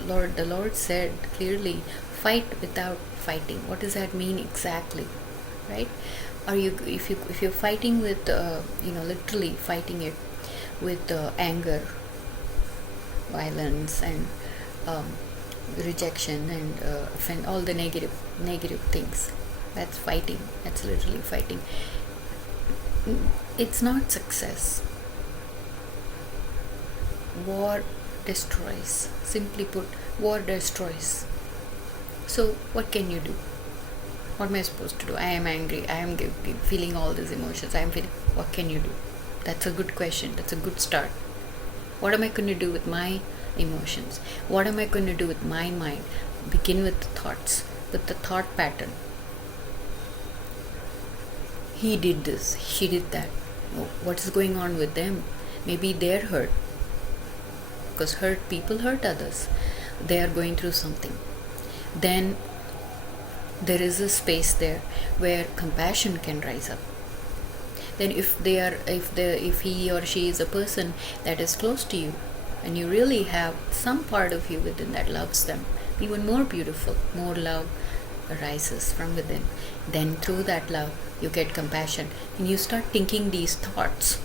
the Lord said clearly, fight without fighting. What does that mean exactly, right? If you're fighting with literally fighting it with anger, violence, and rejection, and all the negative things, that's fighting. That's literally fighting. It's not success. War destroys. Simply put, war destroys. So what can you do? What am I supposed to do? I am angry. I am feeling all these emotions. I am feeling. What can you do? That's a good question. That's a good start. What am I going to do with my emotions? What am I going to do with my mind? Begin with the thoughts, with the thought pattern. He did this, she did that. What is going on with them? Maybe they're hurt. Because hurt people hurt others. They are going through something. Then there is a space there where compassion can rise up. Then if he or she is a person that is close to you, and you really have some part of you within that loves them, even more beautiful, more love arises from within. Then through that love you get compassion, and you start thinking these thoughts.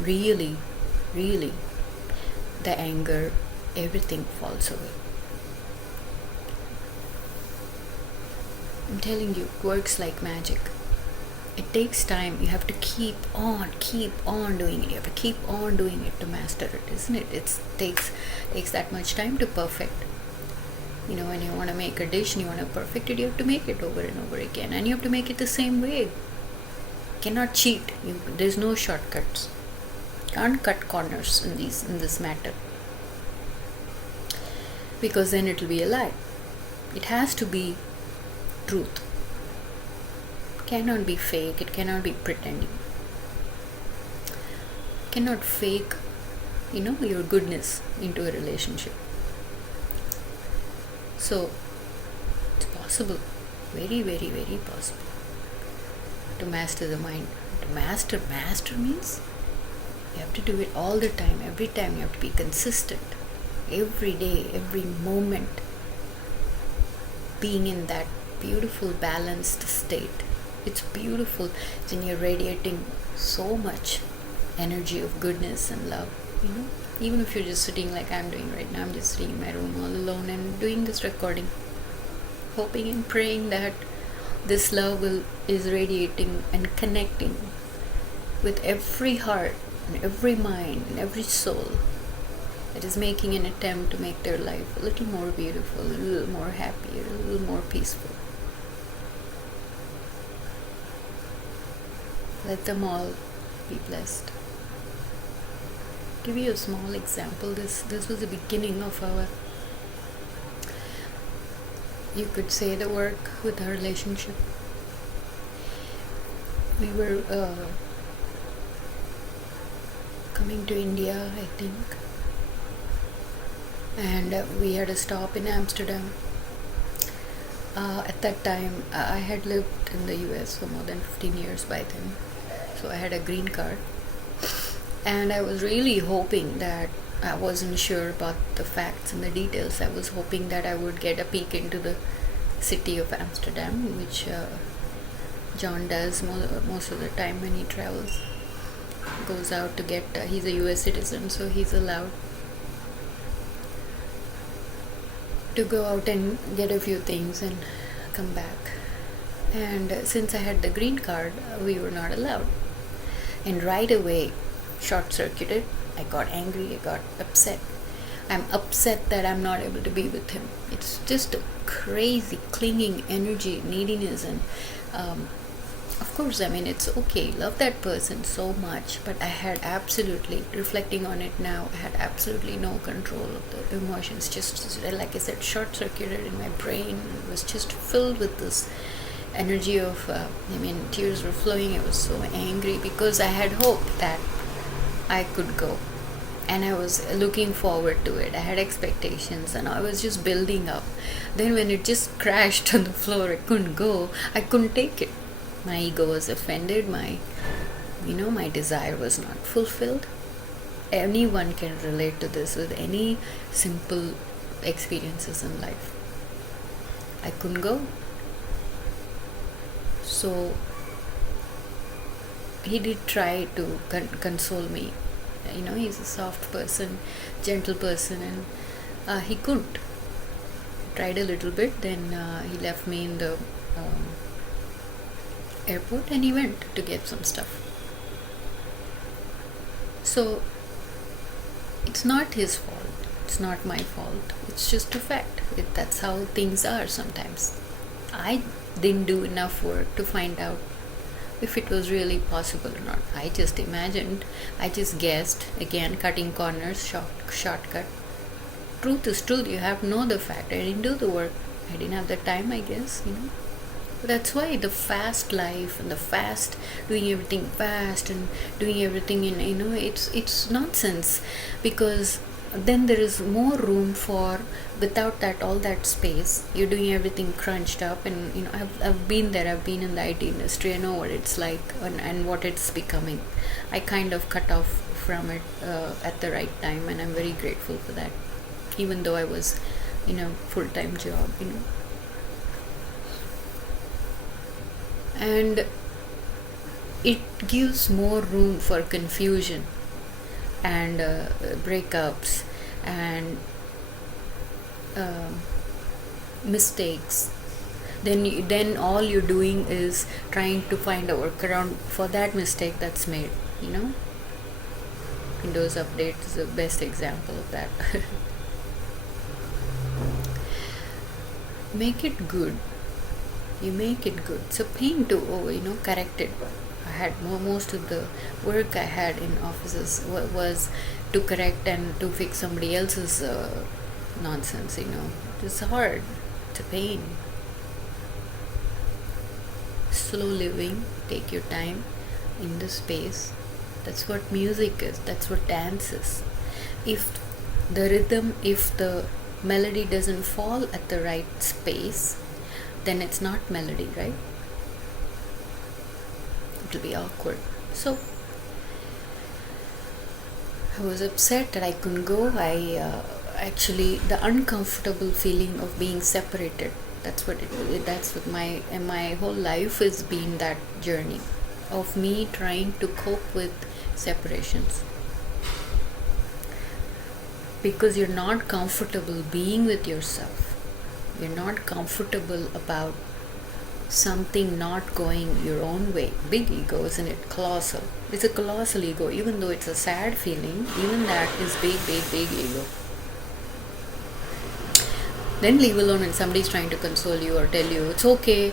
Really the anger, everything falls away. I'm telling you, it works like magic. It takes time. You have to keep on doing it. You have to keep on doing it to master it, isn't it? It takes that much time to perfect. When you want to make a dish and you want to perfect it, you have to make it over and over again, and you have to make it the same way. You cannot cheat. There's no shortcuts. Can't cut corners in this matter, because then it will be a lie. It has to be truth. It cannot be fake. It cannot be pretending. You cannot fake your goodness into a relationship. So it's possible, very possible, to master the mind. To master means you have to do it all the time. Every time you have to be consistent. every day, every moment, being in that beautiful balanced state. It's beautiful when you're radiating so much energy of goodness and love, even if you're just sitting like I'm doing right now. I'm just sitting in my room all alone and doing this recording, hoping and praying that this love is radiating and connecting with every heart and every mind and every soul that is making an attempt to make their life a little more beautiful, a little more happy, a little more peaceful. Let them all be blessed. Give you a small example. This was the beginning of our, you could say, the work with our relationship. We were coming to India, I think, and we had a stop in Amsterdam. At that time, I had lived in the US for more than 15 years by then, so I had a green card, and I was really hoping that, I wasn't sure about the facts and the details. I was hoping that I would get a peek into the city of Amsterdam, which John does most of the time when he travels. Goes out to get, he's a US citizen, so he's allowed to go out and get a few things and come back. And since I had the green card, we were not allowed. And right away, short-circuited, I got angry, I got upset. I'm upset that I'm not able to be with him. It's just a crazy clinging energy, neediness, and of course, I mean, it's okay, love that person so much, but I had absolutely, reflecting on it now, I had absolutely no control of the emotions. Just like I said, short-circuited in my brain. It was just filled with this energy of, tears were flowing. I was so angry because I had hoped that I could go, and I was looking forward to it. I had expectations and I was just building up. Then when it just crashed on the floor, I couldn't go. I couldn't take it. My ego was offended. My desire was not fulfilled. Anyone can relate to this with any simple experiences in life. I couldn't go. So he did try to console me. He's a soft person, gentle person, and he couldn't. Tried a little bit, then he left me in the airport and he went to get some stuff. So it's not his fault, it's not my fault, it's just a fact. That's how things are sometimes. I didn't do enough work to find out if it was really possible or not. I just imagined, I just guessed, again cutting corners, shortcut. Truth is truth, you have to know the fact. I didn't do the work, I didn't have the time, I guess. That's why the fast life and the fast, doing everything fast and doing everything in, it's nonsense, because then there is more room for, without that, all that space, you're doing everything crunched up. And I've been there, I've been in the IT industry, I know what it's like and what it's becoming. I kind of cut off from it at the right time, and I'm very grateful for that, even though I was in a full-time job. And it gives more room for confusion and breakups and mistakes. Then all you're doing is trying to find a workaround for that mistake that's made. Windows Update is the best example of that. Make it good. You make it good. So pain to correct it. I had most of the work I had in offices was to correct and to fix somebody else's nonsense. It's hard. It's a pain. Slow living. Take your time in the space. That's what music is. That's what dance is. If the rhythm, if the melody doesn't fall at the right space, then it's not melody, right? It'll be awkward. So I was upset that I couldn't go. actually the uncomfortable feeling of being separated. That's what my whole life has been, that journey of me trying to cope with separations, because you're not comfortable being with yourself. You're not comfortable about something not going your own way. Big ego, isn't it? Colossal. It's a colossal ego. Even though it's a sad feeling, even that is big ego. Then leave alone when somebody's trying to console you or tell you it's okay.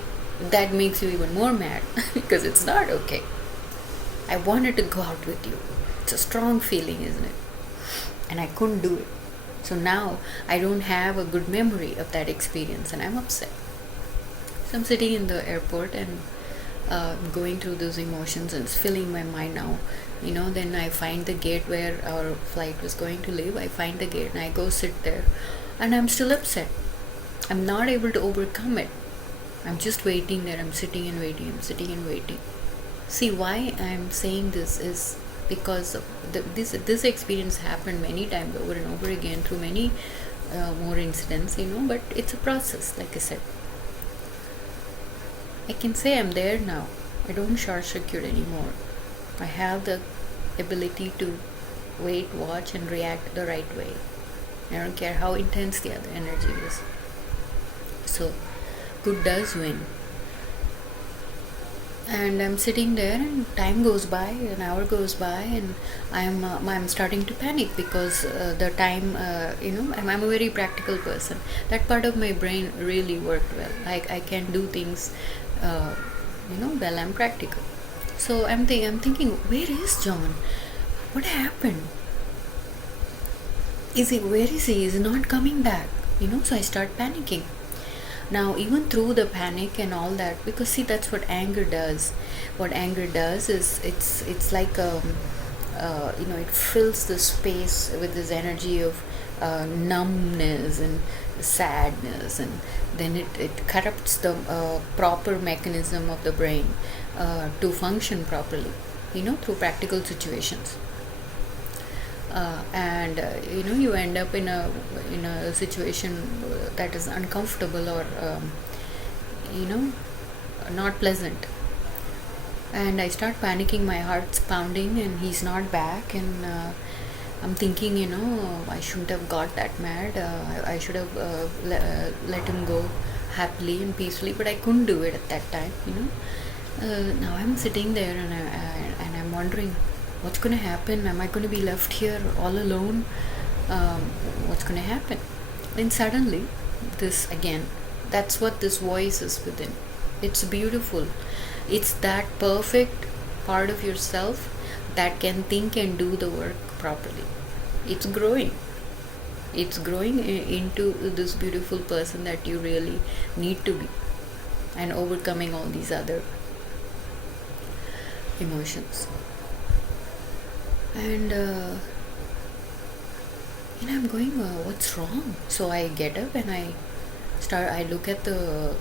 That makes you even more mad because it's not okay. I wanted to go out with you. It's a strong feeling, isn't it? And I couldn't do it. So now I don't have a good memory of that experience and I'm upset. So I'm sitting in the airport and going through those emotions and it's filling my mind now. Then I find the gate where our flight was going to leave. I find the gate and I go sit there and I'm still upset. I'm not able to overcome it. I'm just waiting there. I'm sitting and waiting. See, why I'm saying this is because of this experience happened many times over and over again through many more incidents, but it's a process, like I said. I can say I'm there now. I don't short circuit anymore. I have the ability to wait, watch, and react the right way. I don't care how intense the other energy is. So, good does win. And I'm sitting there, and time goes by, an hour goes by, and I'm starting to panic because the time, I'm a very practical person. That part of my brain really worked well. I can do things, well, I'm practical. So I'm thinking, where is John? What happened? Where is he? Is he not coming back? So I start panicking. Now, even through the panic and all that, because see, that's what anger does. What anger does is it's like it fills the space with this energy of numbness and sadness, and then it corrupts the proper mechanism of the brain to function properly, through practical situations. You end up in a situation that is uncomfortable or not pleasant, and I start panicking. My heart's pounding and he's not back, and I'm thinking, I shouldn't have got that mad. I should have let him go happily and peacefully, but I couldn't do it at that time. Now I'm sitting there and I'm wondering, what's going to happen? Am I going to be left here all alone? What's going to happen? Then suddenly, that's what this voice is within. It's beautiful. It's that perfect part of yourself that can think and do the work properly. It's growing. It's growing into this beautiful person that you really need to be, and overcoming all these other emotions. And I'm going, what's wrong? So I get up and I look at the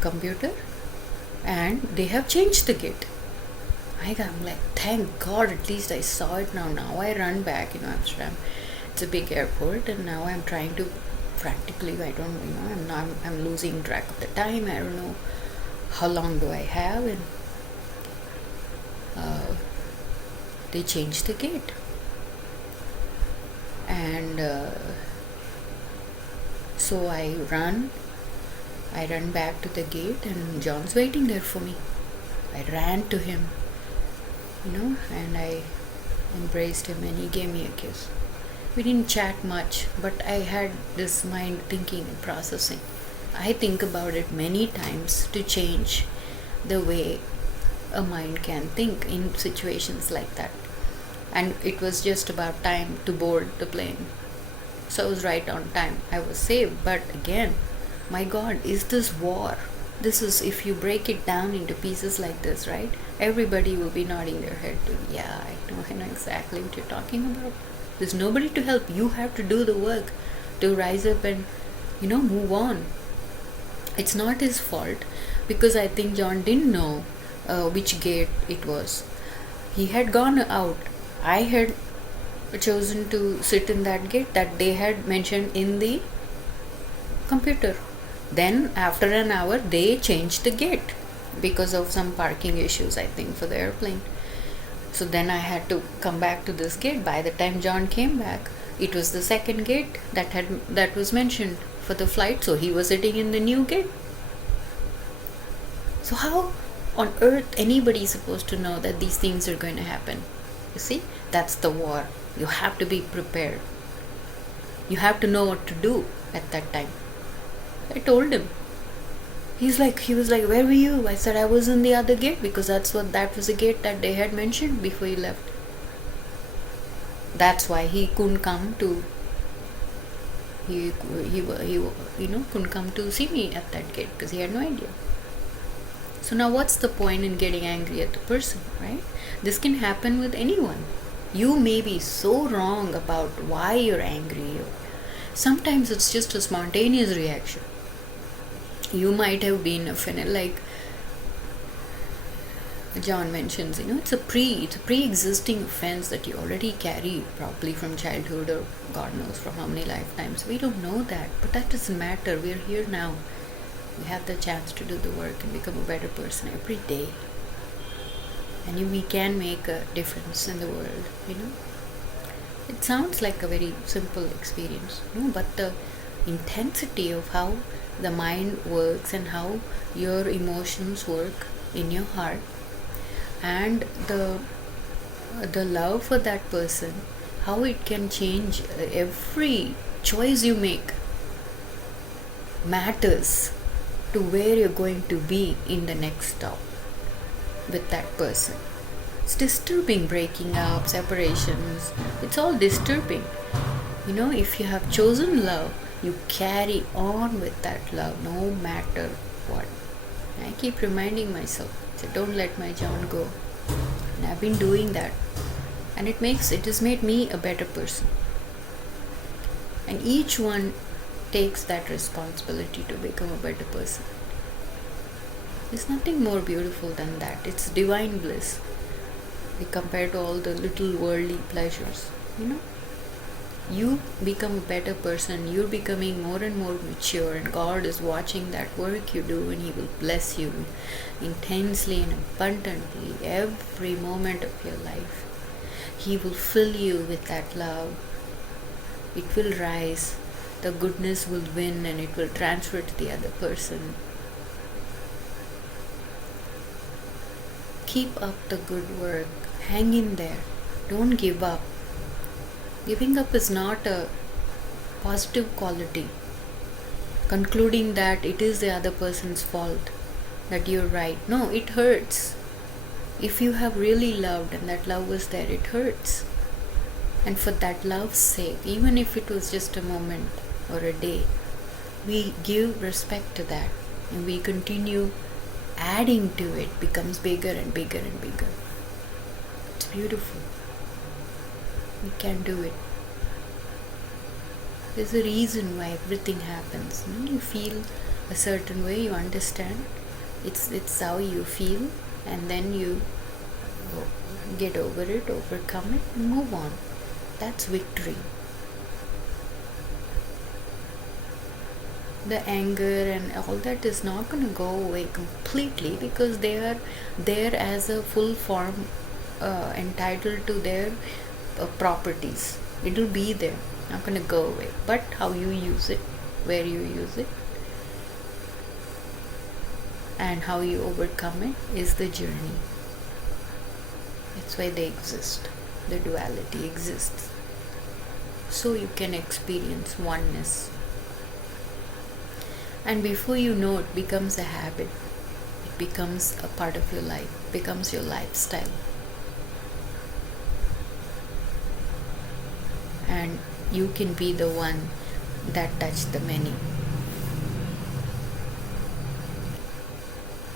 computer, and they have changed the gate. I'm like, thank God, at least I saw it now. Now I run back, Amsterdam. It's a big airport, and now I'm trying to practically, I'm losing track of the time. I don't know how long do I have, and they changed the gate. And so I run back to the gate, and John's waiting there for me. I ran to him, and I embraced him, and he gave me a kiss. We didn't chat much, but I had this mind thinking and processing. I think about it many times to change the way a mind can think in situations like that. And it was just about time to board the plane. So I was right on time. I was saved. But again, my God, is this war? This is, if you break it down into pieces like this, right? Everybody will be nodding their head to, yeah, I know exactly what you're talking about. There's nobody to help. You have to do the work to rise up and, move on. It's not his fault, because I think John didn't know which gate it was. He had gone out. I had chosen to sit in that gate that they had mentioned in the computer. Then after an hour they changed the gate because of some parking issues, I think, for the airplane. So then I had to come back to this gate. By the time John came back, it was the second gate that was mentioned for the flight, so he was sitting in the new gate. So how on earth anybody is supposed to know that these things are going to happen? You see, that's the war. You have to be prepared. You have to know what to do at that time. I told him. He was like, where were you? I said I was in the other gate because that was the gate that they had mentioned before you left. That's why he couldn't come to. He couldn't come to see me at that gate because he had no idea. So now what's the point in getting angry at the person, right? This can happen with anyone. You may be so wrong about why you're angry. Sometimes it's just a spontaneous reaction. You might have been offended, like John mentions, it's a pre-existing offense that you already carry, probably from childhood or God knows from how many lifetimes. We don't know that, but that doesn't matter. We're here now. We have the chance to do the work and become a better person every day. And we can make a difference in the world, It sounds like a very simple experience, but the intensity of how the mind works and how your emotions work in your heart, and the love for that person, how it can change every choice you make, matters to where you're going to be in the next stop with that person. It's disturbing, breaking up, separations. It's all disturbing. If you have chosen love, you carry on with that love no matter what. I keep reminding myself, don't let my John go. And I've been doing that. And it has made me a better person. And each one takes that responsibility to become a better person. There's nothing more beautiful than that. It's divine bliss compared to all the little worldly pleasures. You become a better person. You're becoming more and more mature, and God is watching that work you do, and He will bless you intensely and abundantly every moment of your life. He will fill you with that love. It will rise. The goodness will win, and it will transfer to the other person. Keep up the good work. Hang in there. Don't give up. Giving up is not a positive quality. Concluding that it is the other person's fault, that you're right. No, it hurts. If you have really loved and that love was there, it hurts. And for that love's sake, even if it was just a moment or a day, we give respect to that and we continue adding to it, becomes bigger and bigger and bigger. It's beautiful. We can do it. There's a reason why everything happens. You feel a certain way, you understand. It's how you feel, and then you get over it, overcome it, and move on. That's victory. The anger and all that is not going to go away completely, because they are there as a full form, entitled to their properties. It will be there, not going to go away. But how you use it, where you use it, and how you overcome it is the journey. That's why they exist. The duality exists, so you can experience oneness. And before you know, it becomes a habit. It becomes a part of your life, becomes your lifestyle. And you can be the one that touched the many.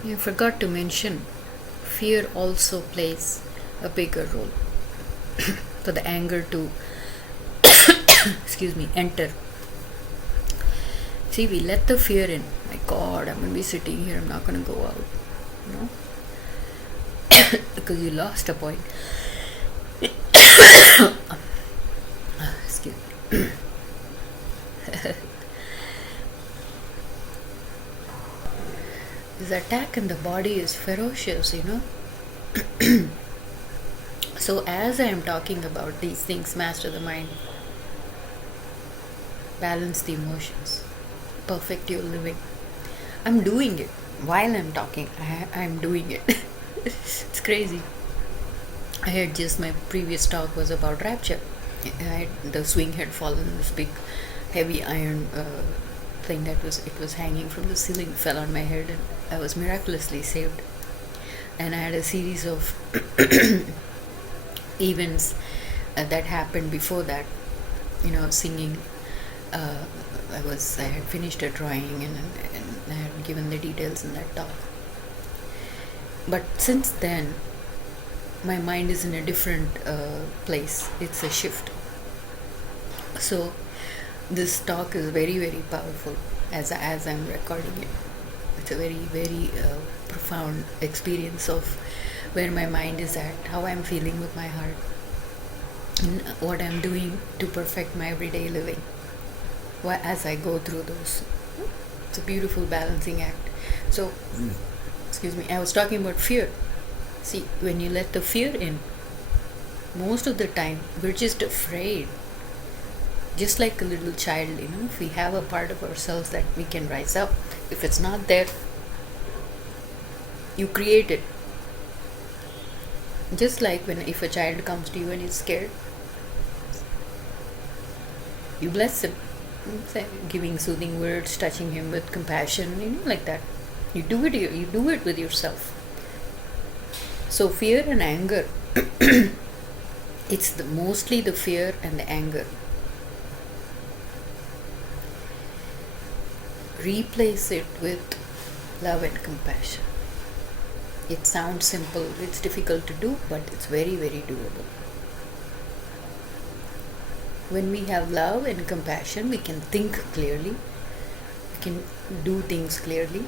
I forgot to mention, fear also plays a bigger role for the anger to enter. See, we let the fear in. My God, I'm going to be sitting here, I'm not going to go out. Because you lost a point. This attack in the body is ferocious, So as I am talking about these things, master the mind, balance the emotions, perfect your living. I'm doing it while I'm talking. I'm doing it. It's crazy. I had just, my previous talk was about rapture. The swing had fallen, this big heavy iron thing it was hanging from the ceiling, fell on my head, and I was miraculously saved. And I had a series of events that happened before that. Singing. I had finished a drawing, and I had given the details in that talk. But since then, my mind is in a different place. It's a shift. So this talk is very, very powerful as I'm recording it. It's a very, very profound experience of where my mind is at, how I'm feeling with my heart, and what I'm doing to perfect my everyday living as I go through those. It's a beautiful balancing act. So, excuse me, I was talking about fear. See, when you let the fear in, most of the time we're just afraid. Just like a little child, if we have a part of ourselves that we can rise up, if it's not there, you create it. Just like if a child comes to you and is scared, you bless him, giving soothing words, touching him with compassion, like that. You do it with yourself. So fear and anger, it's mostly the fear and the anger. Replace it with love and compassion. It sounds simple, it's difficult to do, but it's very, very doable. When we have love and compassion, we can think clearly, we can do things clearly,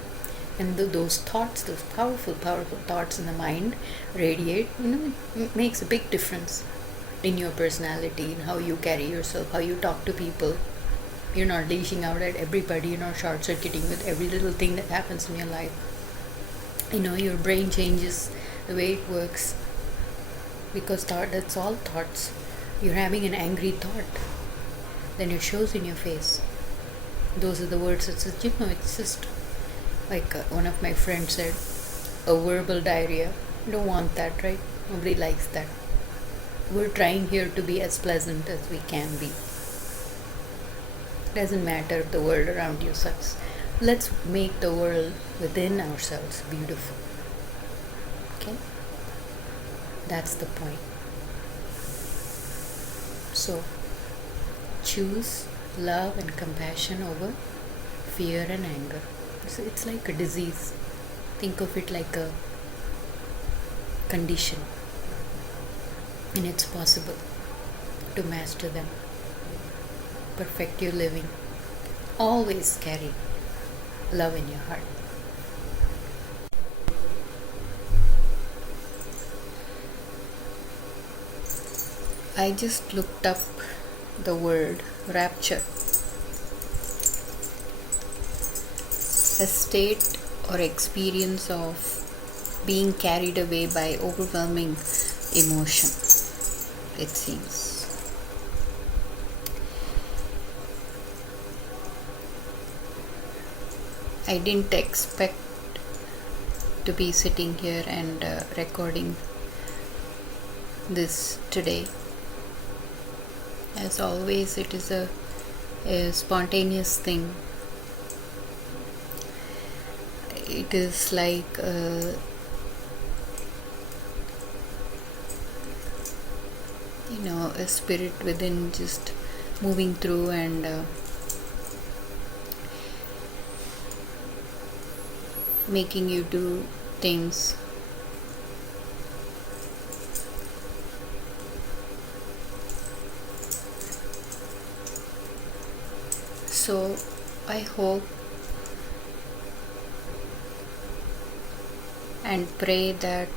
and those thoughts, those powerful, powerful thoughts in the mind radiate. It makes a big difference in your personality, in how you carry yourself, how you talk to people. You're not dishing out at everybody, you're not short-circuiting with every little thing that happens in your life. Your brain changes the way it works, because that's all thoughts. You're having an angry thought, then it shows in your face. Those are the words. It's just like one of my friends said, a verbal diarrhea. You don't want that, right? Nobody likes that. We're trying here to be as pleasant as we can be. Doesn't matter if the world around you sucks. Let's make the world within ourselves beautiful. Okay? That's the point. So, choose love and compassion over fear and anger. So it's like a disease. Think of it like a condition. And it's possible to master them. Perfect your living. Always carry love in your heart. I just looked up the word rapture. A state or experience of being carried away by overwhelming emotion, it seems. I didn't expect to be sitting here and recording this today. As always, it is a spontaneous thing. It is like a spirit within just moving through and making you do things. So I hope and pray that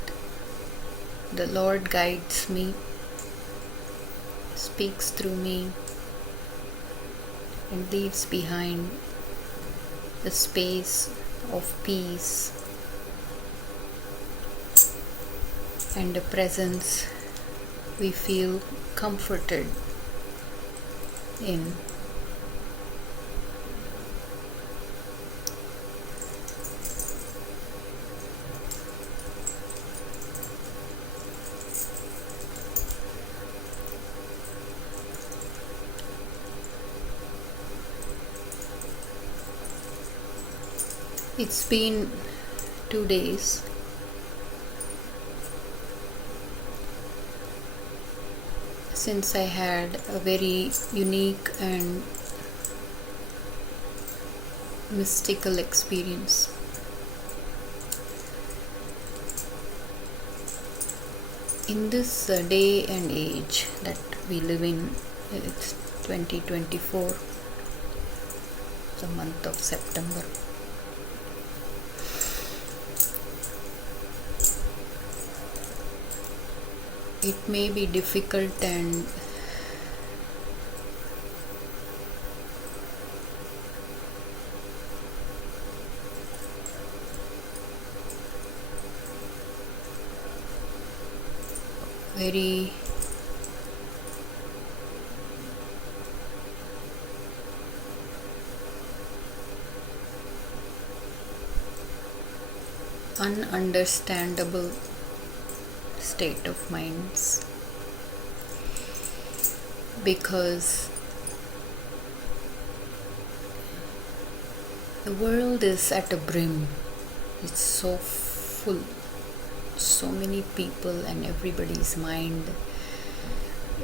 the Lord guides me, speaks through me, and leaves behind a space of peace and a presence we feel comforted in. It's been 2 days since I had a very unique and mystical experience. In this day and age that we live in, it's 2024, the month of September. It may be difficult and very ununderstandable state of minds, because the world is at a brim. It's so full, so many people, and everybody's mind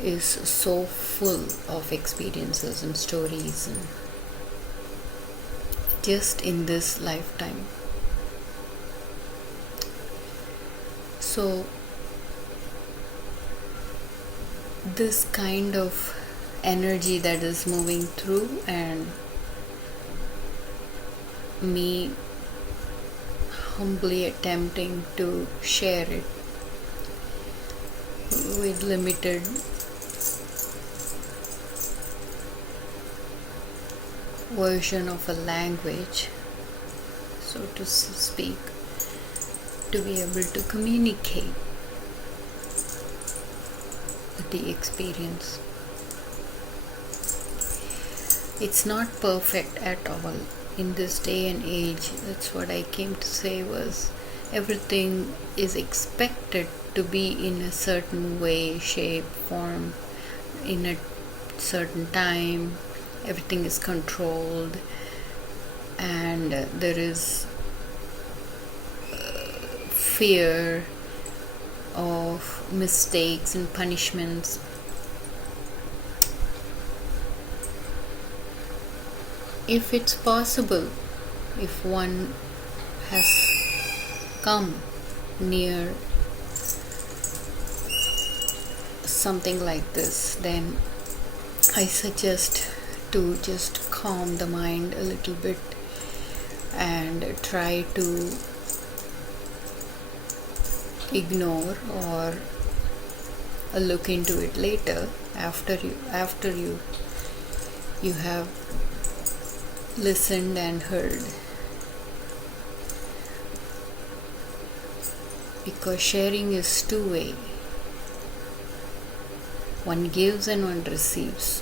is so full of experiences and stories, and just in this lifetime. So this kind of energy that is moving through, and me humbly attempting to share it with limited version of a language, so to speak, to be able to communicate the experience. It's not perfect at all in this day and age. That's what I came to say, was everything is expected to be in a certain way, shape, form, in a certain time. Everything is controlled, and there is fear of mistakes and punishments. If it's possible, if one has come near something like this, then I suggest to just calm the mind a little bit and try to ignore or look into it later, after you have listened and heard, because sharing is two-way. One gives and one receives.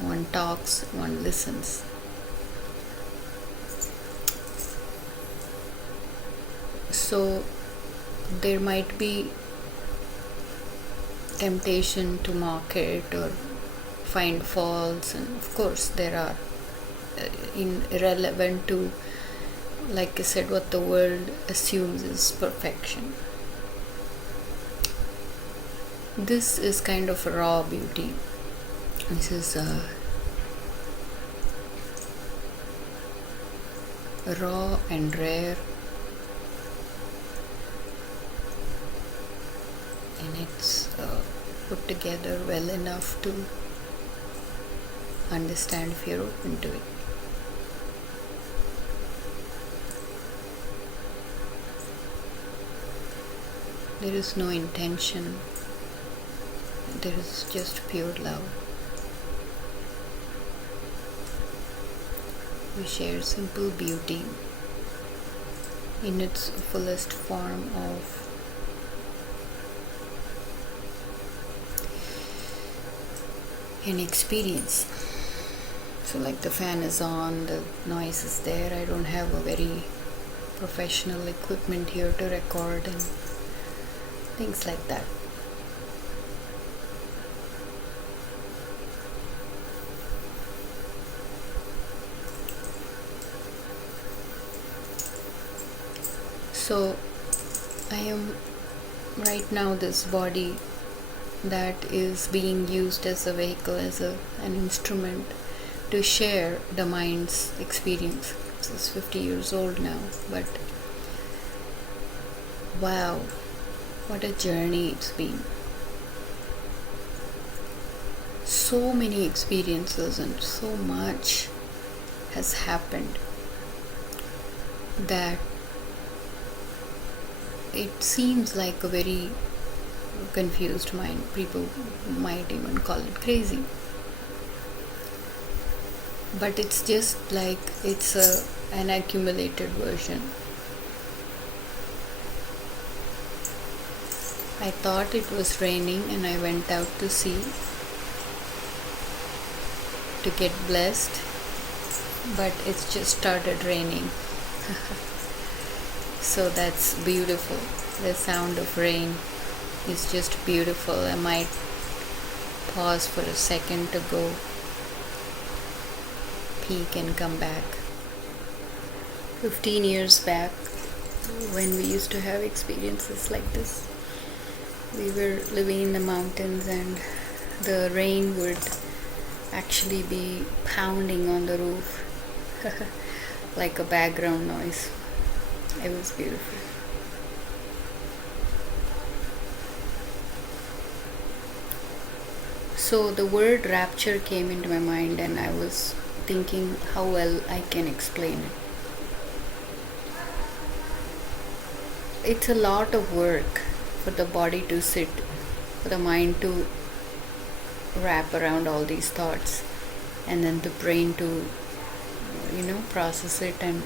One talks, one listens. So there might be temptation to mock it or find faults, and of course there are, irrelevant to, like I said, what the world assumes is perfection. This is kind of a raw beauty. This is raw and rare, and it's put together well enough to understand if you're open to it. There is no intention, there is just pure love. We share simple beauty in its fullest form of an experience. So like the fan is on, the noise is there. I don't have a very professional equipment here to record and things like that. So I am right now this body that is being used as a vehicle, as an instrument to share the mind's experience. This is 50 years old now, but wow, what a journey it's been. So many experiences and so much has happened that it seems like a very confused mind. People might even call it crazy. But it's just like it's an accumulated version. I thought it was raining and I went out to see to get blessed, but it's just started raining. So that's beautiful. The sound of rain is just beautiful. I might pause for a second to go peek and come back. 15 years back, when we used to have experiences like this, we were living in the mountains and the rain would actually be pounding on the roof like a background noise. It was beautiful. So the word rapture came into my mind and I was thinking how well I can explain it. It's a lot of work for the body to sit, for the mind to wrap around all these thoughts, and then the brain to, process it and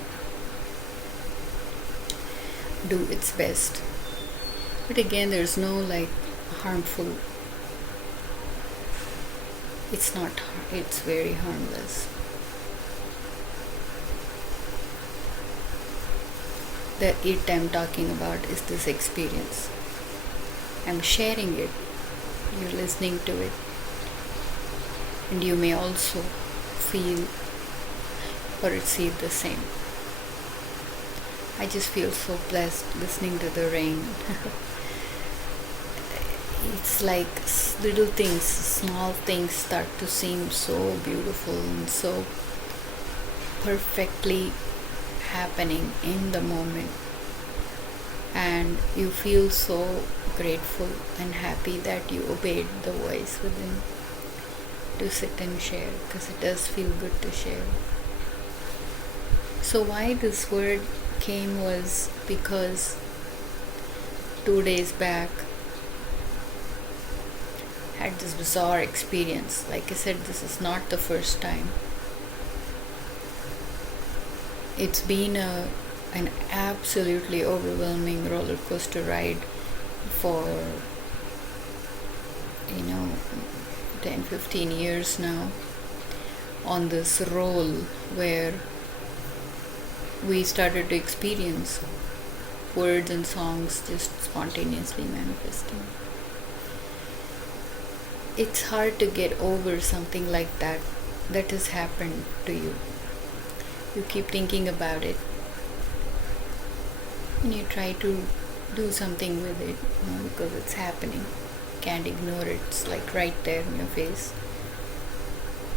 do its best. But again, there's no harmful. It's very harmless. The it I'm talking about is this experience. I'm sharing it. You're listening to it. And you may also feel or receive the same. I just feel so blessed listening to the rain. It's like little things, small things start to seem so beautiful and so perfectly happening in the moment. And you feel so grateful and happy that you obeyed the voice within to sit and share, because it does feel good to share. So why this word came was because 2 days back had this bizarre experience. Like I said, this is not the first time. It's been an absolutely overwhelming roller coaster ride for 10-15 years now, on this roll where we started to experience words and songs just spontaneously manifesting. It's hard to get over something like that has happened to you. You keep thinking about it and you try to do something with it, because it's happening. Can't ignore it. It's like right there in your face,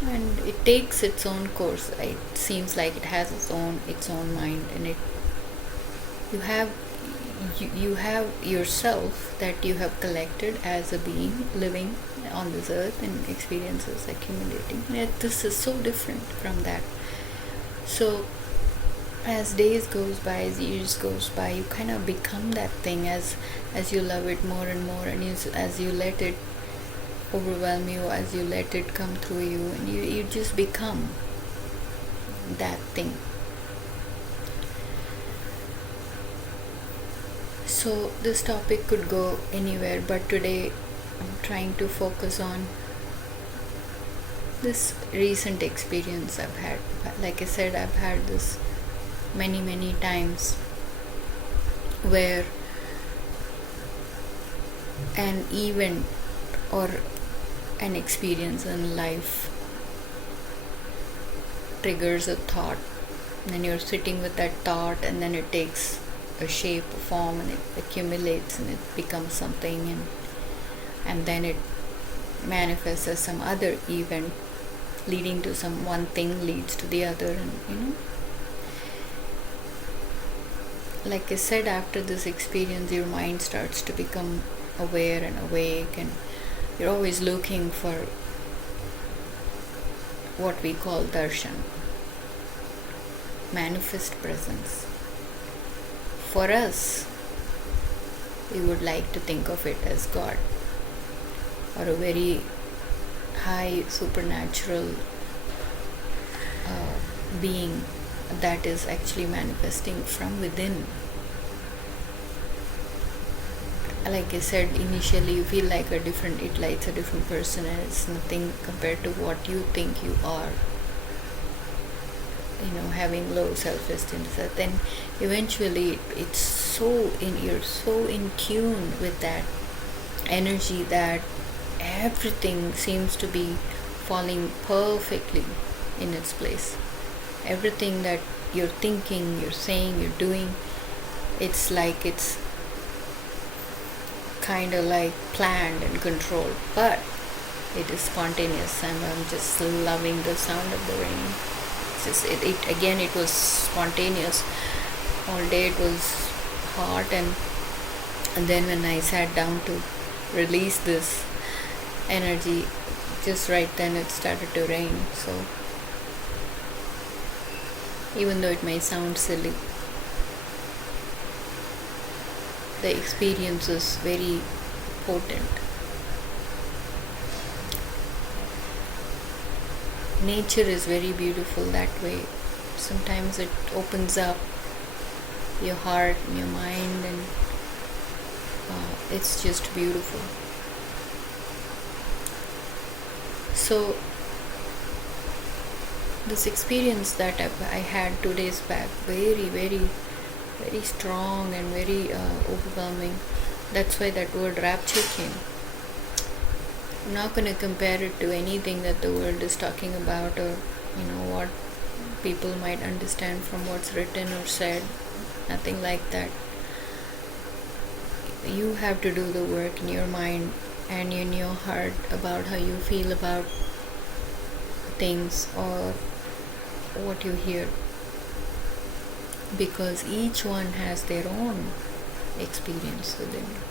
and it takes its own course. It seems like it has its own mind, and you have yourself that you have collected as a being living on this earth, and experiences accumulating. Yet this is so different from that. So as days goes by, as years goes by, you kind of become that thing as you love it more and more, and as you let it overwhelm you, as you let it come through you, and you just become that thing. So this topic could go anywhere, but today I'm trying to focus on this recent experience I've had. Like I said, I've had this many times where an event or an experience in life triggers a thought, and then you're sitting with that thought, and then it takes a shape, a form, and it accumulates and it becomes something, and then it manifests as some other event, leading to some one thing leads to the other. And like I said, after this experience your mind starts to become aware and awake, and you're always looking for what we call darshan, manifest presence. For us, we would like to think of it as God, or a very high supernatural being that is actually manifesting from within. Like I said, initially you feel like it lights a different person, and it's nothing compared to what you think you are. Having low self-esteem. So then eventually you're so in tune with that energy that everything seems to be falling perfectly in its place. Everything that you're thinking, you're saying, you're doing, it's kind of like planned and controlled, but it is spontaneous, and I'm just loving the sound of the rain. It was spontaneous. All day it was hot, and then when I sat down to release this energy, just right then it started to rain. So even though it may sound silly, the experience is very potent. Nature is very beautiful that way. Sometimes it opens up your heart and your mind, and it's just beautiful. So this experience that I had 2 days back, very strong and very overwhelming. That's why that word rapture came. I'm not going to compare it to anything that the world is talking about, or what people might understand from what's written or said. Nothing like that. You have to do the work in your mind and in your heart about how you feel about things or what you hear, because each one has their own experience within you.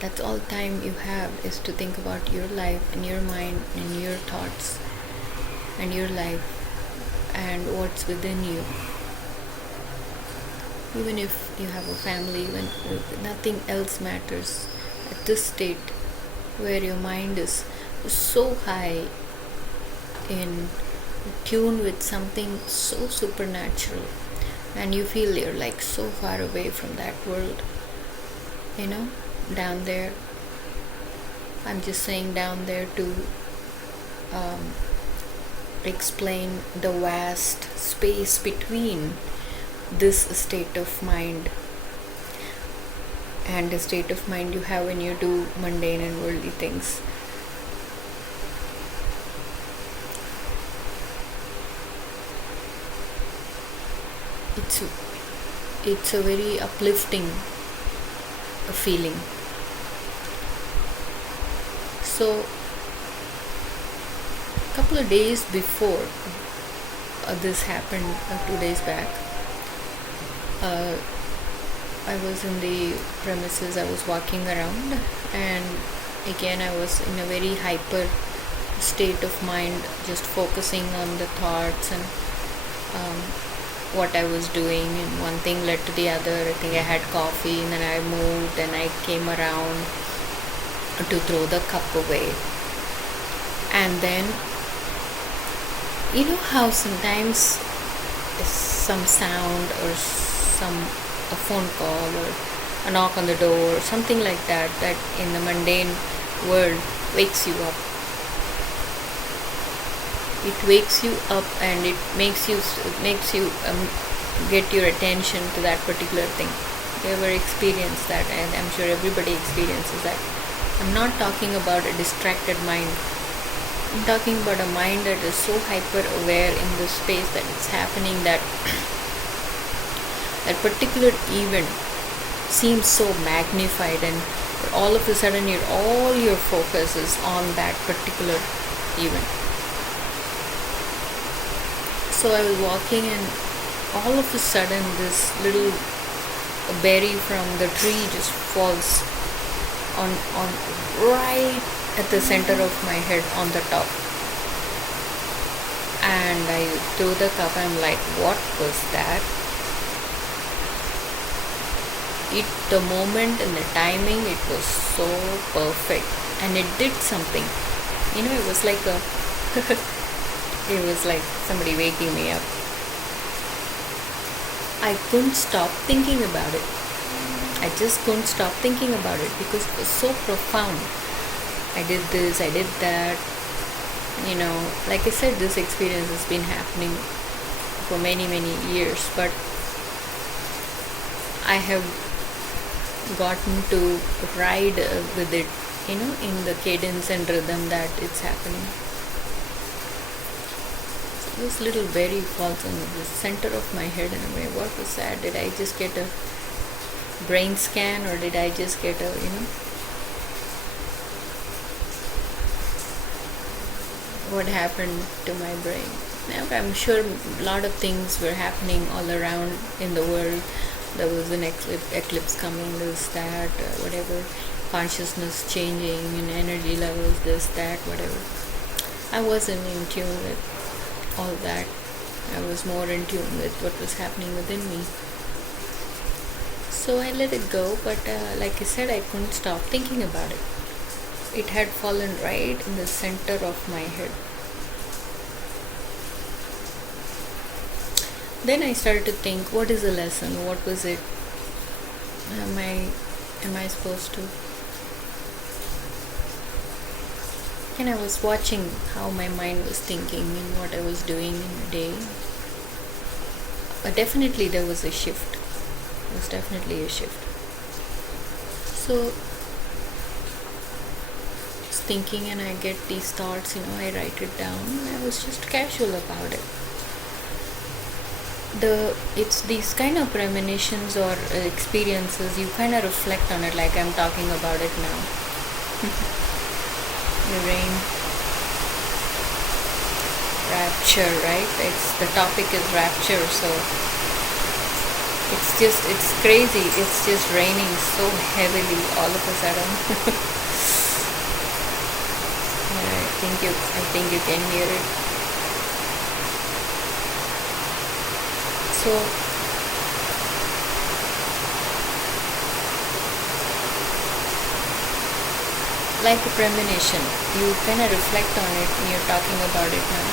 That's all time you have, is to think about your life and your mind and your thoughts and your life and what's within you. Even if you have a family, when nothing else matters, at this state where your mind is so high in tune with something so supernatural, and you feel you're like so far away from that world, down there. I'm just saying down there to explain the vast space between this state of mind and the state of mind you have when you do mundane and worldly things. It's a very uplifting feeling. So a couple of days before this happened, 2 days back, I was in the premises, I was walking around, and again I was in a very hyper state of mind, just focusing on the thoughts and what I was doing, and one thing led to the other. I think I had coffee, and then I moved, and I came around to throw the cup away, and then You know how sometimes some sound or some a phone call or a knock on the door or something like that, that in the mundane world wakes you up. It wakes you up and it makes you get your attention to that particular thing. You ever experienced that? And I'm sure everybody experiences that. I'm not talking about a distracted mind. I'm talking about a mind that is so hyper aware in the space that it's happening, that that particular event seems so magnified, and all of a sudden all your focus is on that particular event. So I was walking, and all of a sudden this little berry from the tree just falls on right at the center of my head, on the top. And I threw the cup. I'm like, what was that? The moment and the timing, it was so perfect, and it did something. It was like it was like somebody waking me up. I couldn't stop thinking about it. I just couldn't stop thinking about it because it was so profound. I did this, I did that. Like I said, this experience has been happening for many, many years, but I have gotten to ride with it, in the cadence and rhythm that it's happening. So this little berry falls on the center of my head, and I'm like, what was that? Did I just get a brain scan, or did I just get a, what happened to my brain? Now, I'm sure a lot of things were happening all around in the world. There was an eclipse coming, this, that, whatever, consciousness changing and energy levels, this, that, whatever. I wasn't in tune with all that. I was more in tune with what was happening within me. So I let it go, but like I said, I couldn't stop thinking about it. It had fallen right in the center of my head. Then I started to think, what is the lesson? What was it? Am I supposed to? And I was watching how my mind was thinking and what I was doing in a day. But definitely there was a shift. There was definitely a shift. So I was thinking, and I get these thoughts, I write it down, and I was just casual about it. It's these kind of premonitions or experiences, you kind of reflect on it, like I'm talking about it now. The rain, rapture, right? The topic is rapture, so it's crazy. It's just raining so heavily all of a sudden. I think you can hear it. So like a premonition, you kind of reflect on it and you're talking about it now.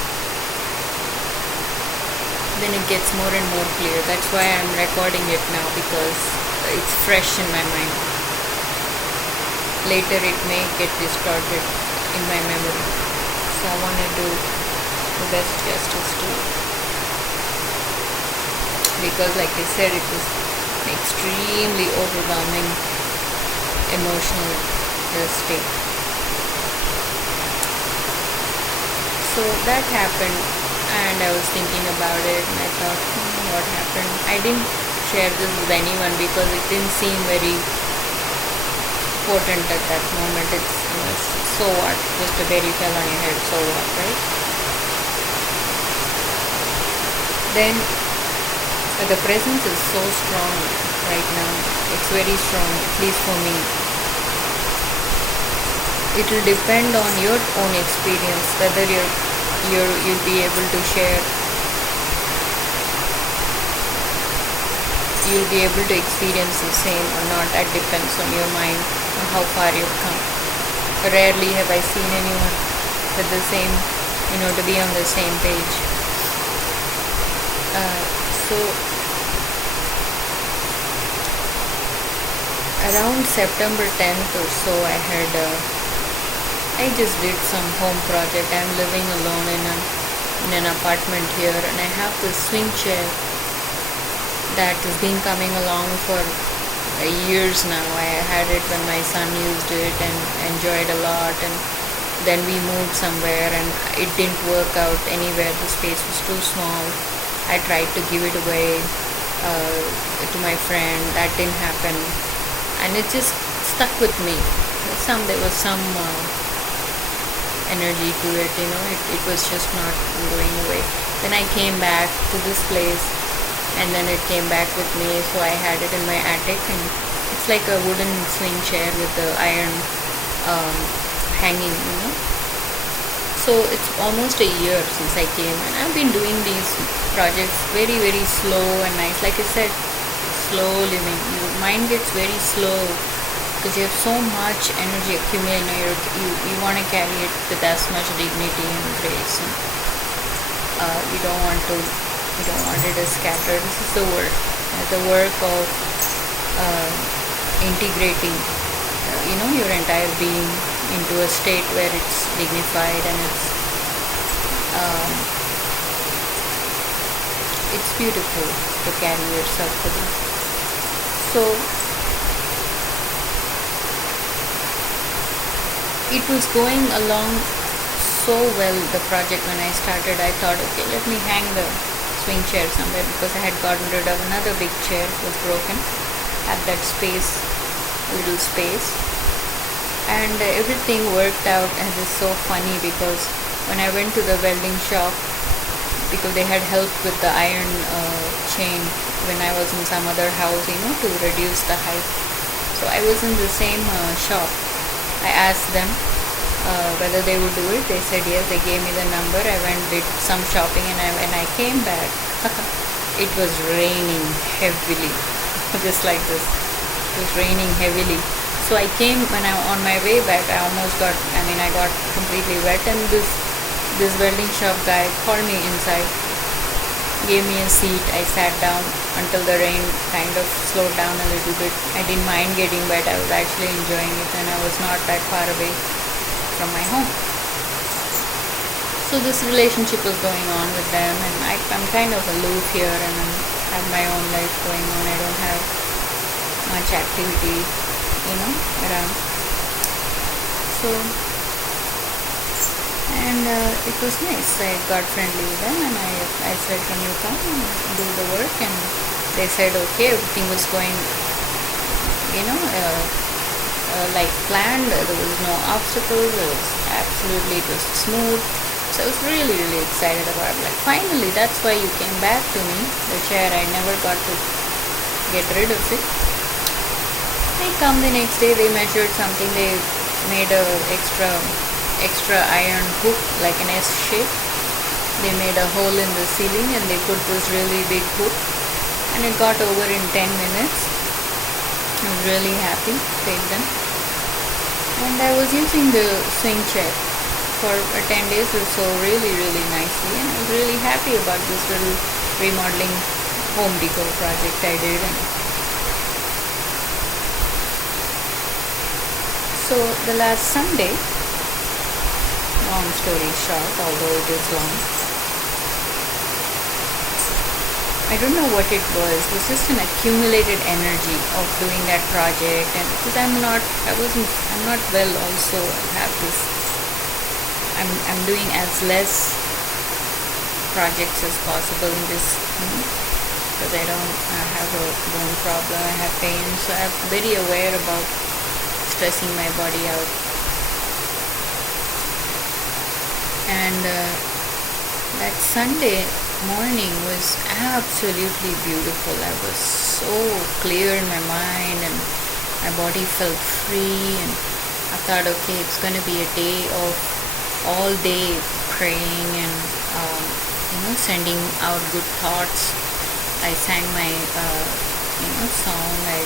Then it gets more and more clear. That's why I'm recording it now, because it's fresh in my mind. Later it may get distorted in my memory. So I want to do the best justice to it. Because like I said, it was an extremely overwhelming emotional state. So that happened, and I was thinking about it, and I thought, what happened? I didn't share this with anyone because it didn't seem very important at that moment. It's so what? Just a berry fell on your head, so what, right? Then the presence is so strong right now. It's very strong, at least for me. It will depend on your own experience whether you'll be able to share. You'll be able to experience the same or not. That depends on your mind and how far you've come. Rarely have I seen anyone with the same to be on the same page. So around September 10th or so, I just did some home project. I'm living alone in an apartment here, and I have this swing chair that has been coming along for years now. I had it when my son used it and enjoyed a lot, and then we moved somewhere and it didn't work out anywhere. The space was too small. I tried to give it away to my friend. That didn't happen, and it just stuck with me. There was some energy to it, it was just not going away. Then I came back to this place, and then it came back with me, so I had it in my attic, and it's like a wooden swing chair with the iron hanging, So it's almost a year since I came, and I've been doing these projects very, very slow and nice. Like I said, slow living. Your mind gets very slow because you have so much energy accumulating. You want to carry it with as much dignity and grace, and you don't want it to scatter. This is the work of integrating your entire being into a state where it's dignified and it's beautiful to carry yourself to this. So it was going along so well, the project. When I started, I thought, okay, let me hang the swing chair somewhere, because I had gotten rid of another big chair. It was broken, had that little space, and everything worked out. And it's so funny because when I went to the welding shop, because they had helped with the iron chain when I was in some other house, to reduce the height. So I was in the same shop. I asked them whether they would do it. They said yes. They gave me the number. I went, did some shopping, and when I came back, it was raining heavily, just like this. It was raining heavily. So I came, when I on my way back, I got completely wet, and this welding shop guy called me inside, gave me a seat. I sat down until the rain kind of slowed down a little bit. I didn't mind getting wet. I was actually enjoying it, and I was not that far away from my home. So this relationship was going on with them, and I'm kind of aloof here, and I have my own life going on. I don't have much activity, around. So, and it was nice. I got friendly with them, and I said, can you come and do the work? And they said okay. Everything was going like planned. There was no obstacles. It was smooth. So I was really, really excited about it. Like, finally, that's why you came back to me. The chair, I never got to get rid of it. They come the next day. They measured something. They made a extra iron hook, like an S shape. They made a hole in the ceiling, and they put this really big hook, and it got over in 10 minutes. I was really happy, paid them. And I was using the swing chair for 10 days or so, really, really nicely, and I was really happy about this little remodeling home decor project I did. And so the last Sunday, long story short, although it is long, I don't know what it was. It was just an accumulated energy of doing that project, and because I'm not well also. I have this, I'm doing as less projects as possible in this, because I have a bone problem, I have pain, so I'm very aware about stressing my body out. And that Sunday morning was absolutely beautiful. I was so clear in my mind, and my body felt free, and I thought, okay, it's going to be a day of all day praying and sending out good thoughts. I sang my song. I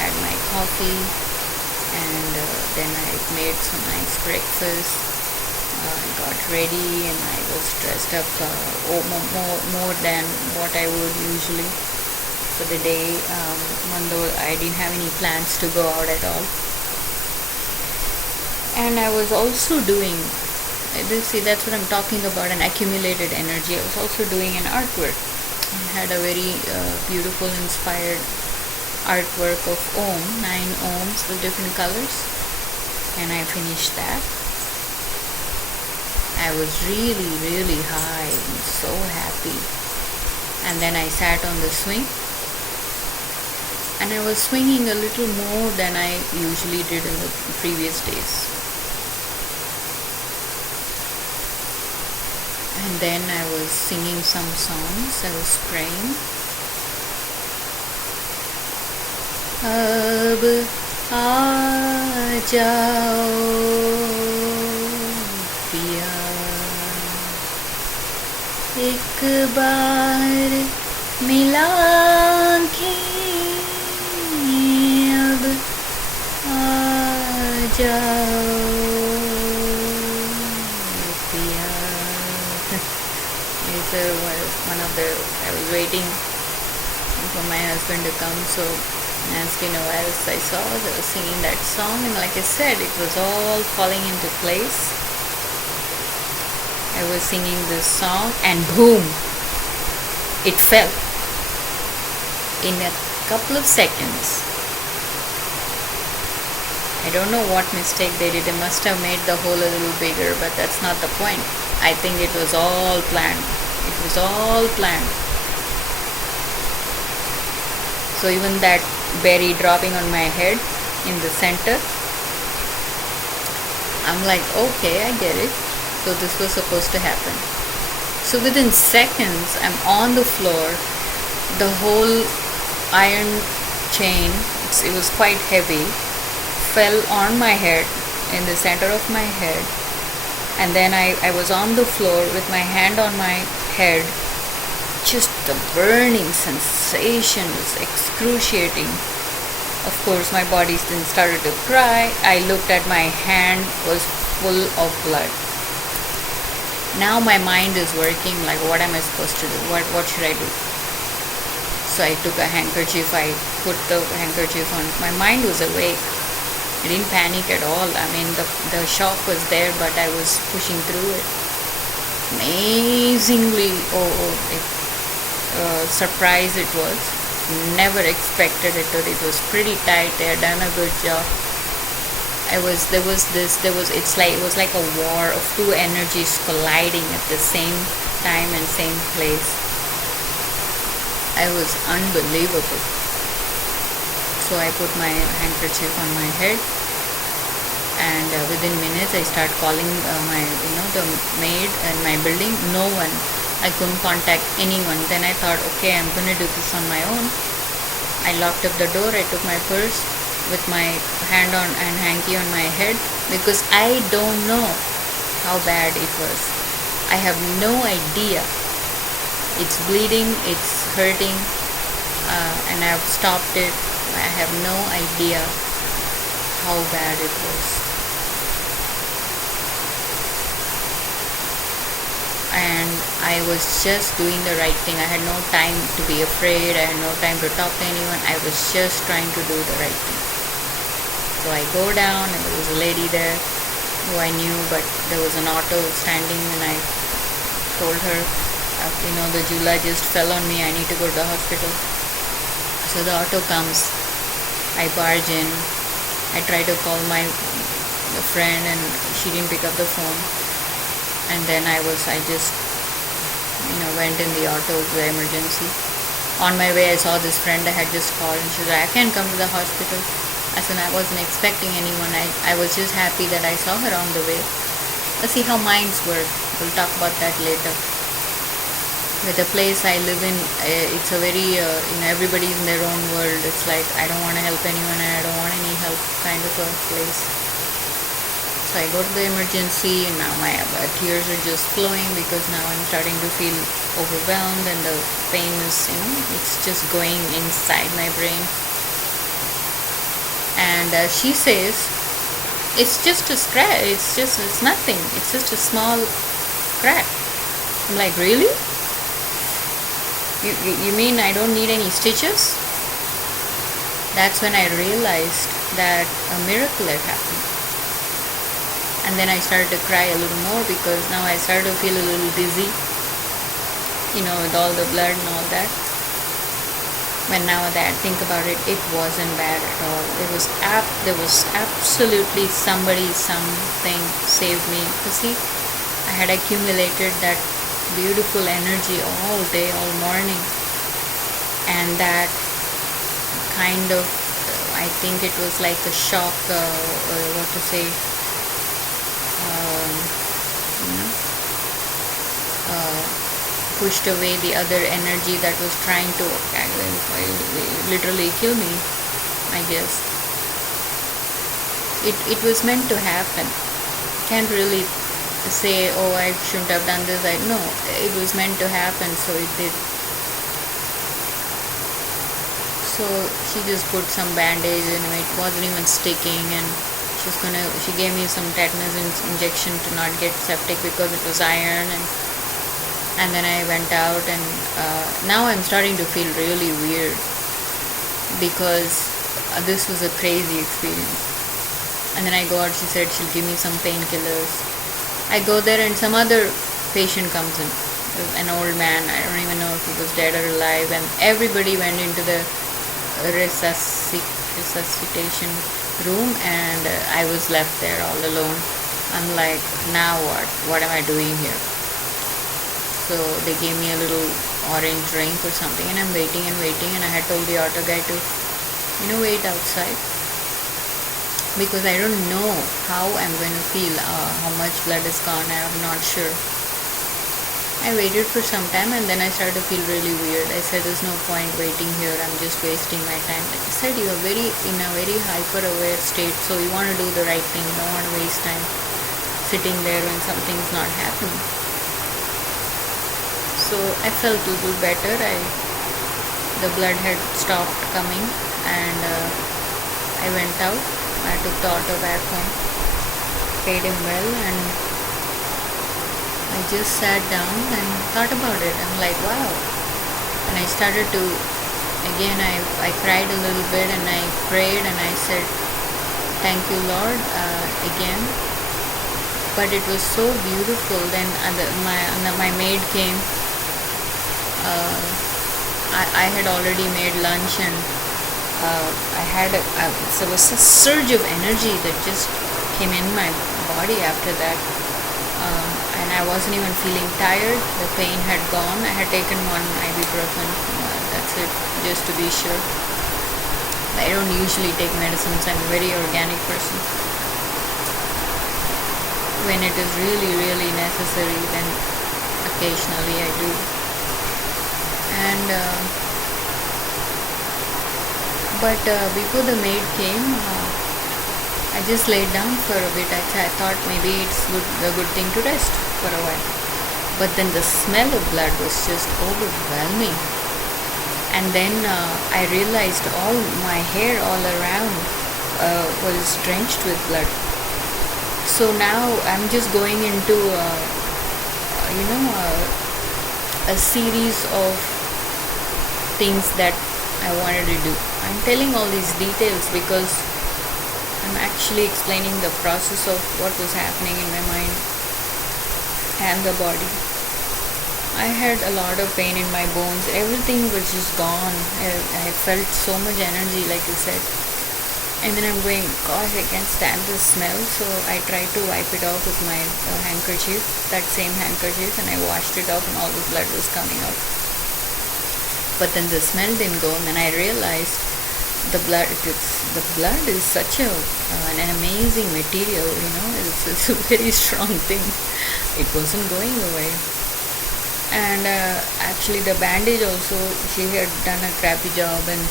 had my coffee, and then I made some nice breakfast. I got ready and I was dressed up more than what I would usually for the day, even though I didn't have any plans to go out at all. And I was also doing, see, that's what I'm talking about, an accumulated energy. I was also doing an artwork. I had a very beautiful, inspired artwork of Om, 9 Oms with different colors, and I finished that. I was really, really high and so happy. And then I sat on the swing, and I was swinging a little more than I usually did in the previous days. And then I was singing some songs, I was praying. Ab aa jao piya, ek baar mila ke, ab aa jao piya. It's one of the, I was waiting for my husband to come, so as you know, as I saw, they were singing that song, and like I said, it was all falling into place. I was singing this song, and boom, it fell in a couple of seconds. I don't know what mistake they did. They must have made the hole a little bigger, but that's not the point. I think it was all planned. It was all planned. So even that berry dropping on my head in the center, I'm like, okay, I get it. So this was supposed to happen. So within seconds, I'm on the floor. The whole iron chain, it was quite heavy, fell on my head, in the center of my head. And then I was on the floor with my hand on my head. Just the burning sensation was excruciating. Of course, my body then started to cry. I looked at my hand, was full of blood. Now my mind is working like, what am I supposed to do? What should I do? So I took a handkerchief. I put the handkerchief on. My mind was awake. I didn't panic at all. I mean, the shock was there, but I was pushing through it. Amazingly, surprise it was. Never expected it. It was pretty tight. They had done a good job. It was like a war of two energies colliding at the same time and same place. It was unbelievable. So I put my handkerchief on my head, and within minutes I start calling the maid in my building. No one. I couldn't contact anyone. Then I thought, okay, I'm gonna do this on my own. I locked up the door. I took my purse with my hand on and hanky on my head, because I don't know how bad it was. I have no idea. It's bleeding, it's hurting, and I've stopped it. I have no idea how bad it was. And I was just doing the right thing. I had no time to be afraid. I had no time to talk to anyone. I was just trying to do the right thing. So I go down, and there was a lady there who I knew, but there was an auto standing, and I told her, the Jula just fell on me. I need to go to the hospital. So the auto comes. I barge in. I try to call my friend, and she didn't pick up the phone. And then I just went in the auto to the emergency. On my way, I saw this friend I had just called, and she said, I can't come to the hospital. I said, I wasn't expecting anyone. I was just happy that I saw her on the way. Let's see how minds work. We'll talk about that later. With the place I live in, it's a very, everybody's in their own world. It's like, I don't want to help anyone, and I don't want any help kind of a place. So I go to the emergency, and now my tears are just flowing, because now I'm starting to feel overwhelmed, and the pain is, it's just going inside my brain. And she says, It's just a scratch. It's nothing. It's just a small crack. I'm like, really? You mean I don't need any stitches? That's when I realized that a miracle had happened. And then I started to cry a little more because now I started to feel a little dizzy, with all the blood and all that. When now that I think about it, it wasn't bad at all. There was absolutely something saved me. You see, I had accumulated that beautiful energy all day, all morning, and that kind of, I think it was like a shock, what to say, pushed away the other energy that was trying to literally kill me, I guess. It was meant to happen. Can't really say, oh, I shouldn't have done this. No, it was meant to happen, so it did. So she just put some bandage and it wasn't even sticking, and she gave me some tetanus injection to not get septic because it was iron, and then I went out, and now I'm starting to feel really weird because this was a crazy experience. And then I go out, she said she'll give me some painkillers. I go there and some other patient comes in, an old man. I don't even know if he was dead or alive, and everybody went into the resuscitation room, and I was left there all alone. I'm like, now what am I doing here? So they gave me a little orange drink or something, and I'm waiting, and I had told the auto guy to wait outside because I don't know how I'm going to feel, how much blood is gone. I'm not sure. I waited for some time, and then I started to feel really weird. I said, there's no point waiting here, I'm just wasting my time. Like I said, you're in a very hyper aware state, so you want to do the right thing. You don't want to waste time sitting there when something's not happening. So I felt a little better. The blood had stopped coming, and I went out. I took the auto back home, paid him well, and I just sat down and thought about it. I'm like, wow. And I started to, again, I cried a little bit, and I prayed, and I said, thank you, Lord, again. But it was so beautiful. Then my maid came. I had already made lunch, and there was a surge of energy that just came in my body after that, and I wasn't even feeling tired. The pain had gone. I had taken one ibuprofen, that's it, just to be sure. I don't usually take medicines. I'm a very organic person. When it is really, really necessary, then occasionally I do. And but before the maid came, I just laid down for a bit. I thought maybe it's a good thing to rest for a while. But then the smell of blood was just overwhelming. And then I realized all my hair all around was drenched with blood. So now I'm just going into a series of things that I wanted to do. I'm telling all these details because I'm actually explaining the process of what was happening in my mind and the body. I had a lot of pain in my bones. Everything was just gone. I felt so much energy, like you said. And then I'm going, gosh, I can't stand this smell. So I tried to wipe it off with my handkerchief, that same handkerchief, and I washed it off, and all the blood was coming out. But then the smell didn't go, and then I realized the blood is such an amazing material. It's a very strong thing. It wasn't going away. And actually the bandage also, she had done a crappy job, and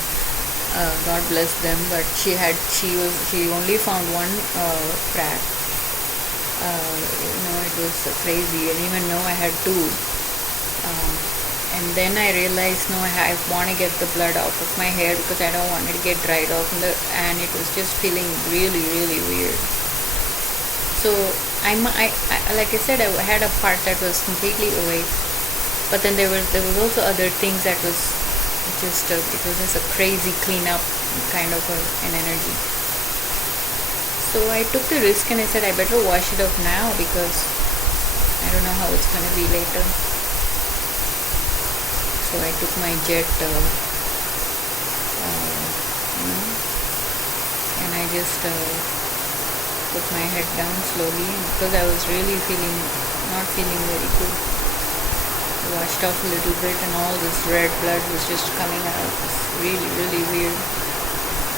God bless them, but she only found one crack. It was crazy. I didn't even know I had two. And then I realized, no, I want to get the blood off of my hair because I don't want it to get dried off, and it was just feeling really, really weird. So like I said, I had a part that was completely awake, but then there was also other things that was just it was just a crazy cleanup kind of an energy. So I took the risk and I said I better wash it off now because I don't know how it's gonna be later. So I took my jet, and I just put my head down slowly, and because I was really not feeling very good, I washed off a little bit, and all this red blood was just coming out. It was really, really weird,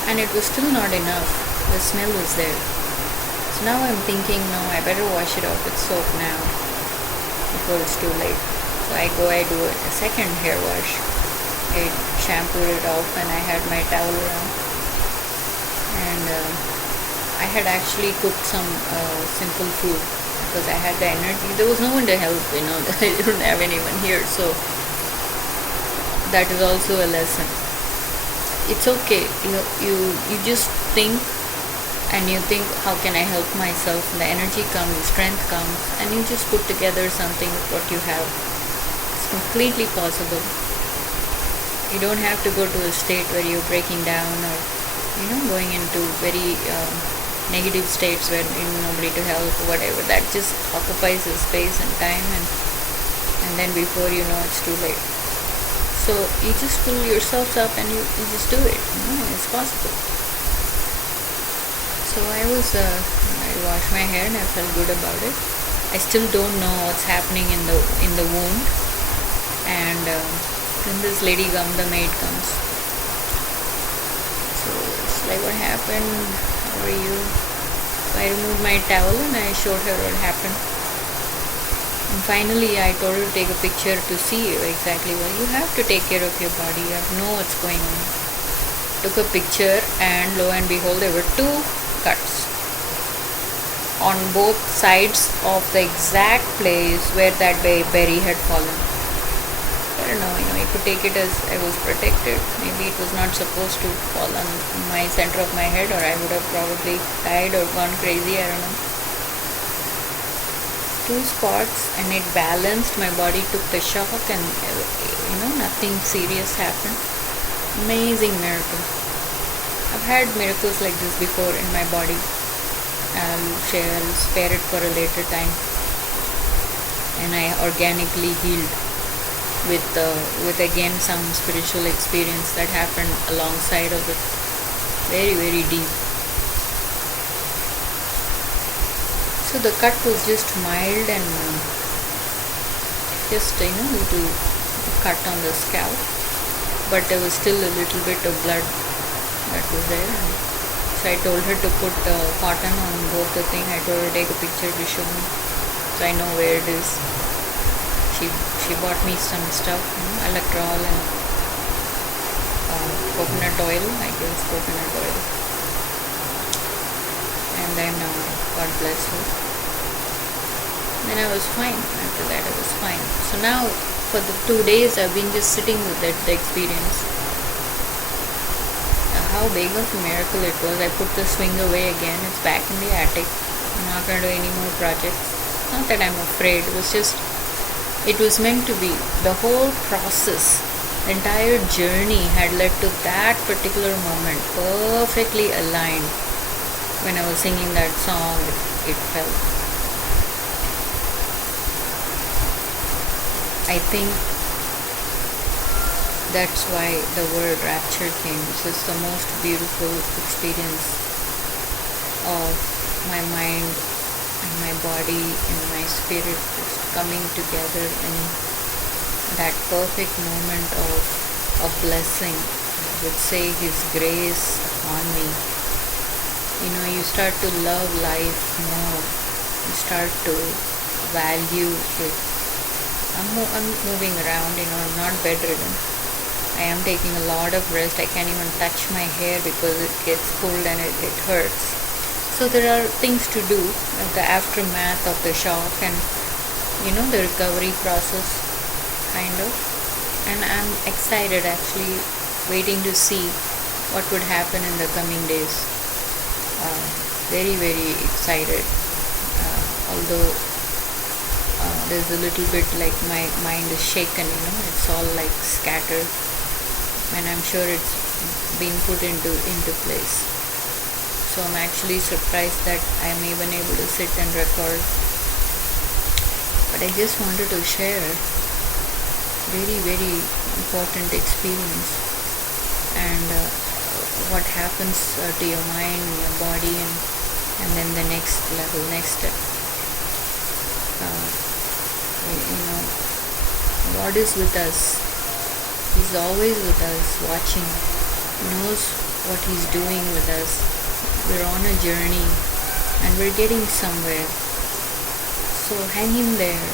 and it was still not enough. The smell was there. So now I'm thinking, no, I better wash it off with soap now before it's too late. So I do a second hair wash. I shampooed it off and I had my towel around. And I had actually cooked some simple food because I had the energy. There was no one to help, I didn't have anyone here. So that is also a lesson. It's okay. You just think, and you think, how can I help myself? And the energy comes, strength comes, and you just put together something with what you have. It's completely possible. You don't have to go to a state where you're breaking down or going into very negative states where nobody to help or whatever. That just occupies the space and time, and then before you know, it's too late. So you just pull yourselves up and you just do it. It's possible. So I washed my hair and I felt good about it. I still don't know what's happening in the wound. And then this lady the maid comes. So it's like, what happened? How are you? So I removed my towel and I showed her what happened. And finally I told her to take a picture to see exactly what you have to take care of your body. You have to know what's going on. Took a picture, and lo and behold, there were 2 cuts on both sides of the exact place where that berry had fallen. I don't know, you could take it as I was protected. Maybe it was not supposed to fall on my center of my head, or I would have probably died or gone crazy, I don't know. 2 spots, and it balanced. My body took the shock, and nothing serious happened. Amazing miracle. I've had miracles like this before in my body. I'll spare it for a later time. And I organically healed with again some spiritual experience that happened alongside of it. Very, very deep. So the cut was just mild and just little cut on the scalp, but there was still a little bit of blood that was there. So I told her to put cotton on both the thing. I told her to take a picture to show me, so I know where it is. She bought me some stuff, electrol and coconut oil, and then God bless her. Then I was fine. After that I was fine. So now for the 2 days I've been just sitting with the experience. How big of a miracle it was. I put the swing away again. It's back in the attic. I'm not going to do any more projects. Not that I'm afraid. It was meant to be. The whole process, the entire journey had led to that particular moment, perfectly aligned. When I was singing that song, it felt. I think that's why the word rapture came. This is the most beautiful experience of my mind and my body and my spirit just coming together in that perfect moment of blessing. I would say His grace upon me. You start to love life more. You start to value it. I'm moving around, I'm not bedridden. I am taking a lot of rest. I can't even touch my hair because it gets pulled and it hurts. So there are things to do, the aftermath of the shock and the recovery process, kind of. And I'm excited, actually, waiting to see what would happen in the coming days. Very, very excited. although there's a little bit like my mind is shaken, it's all like scattered, and I'm sure it's being put into place. So I'm actually surprised that I'm even able to sit and record. But I just wanted to share very, very important experience, and what happens to your mind, your body, and then the next level, next step. God is with us. He's always with us, watching. He knows what He's doing with us. We're on a journey and we're getting somewhere. So hang in there.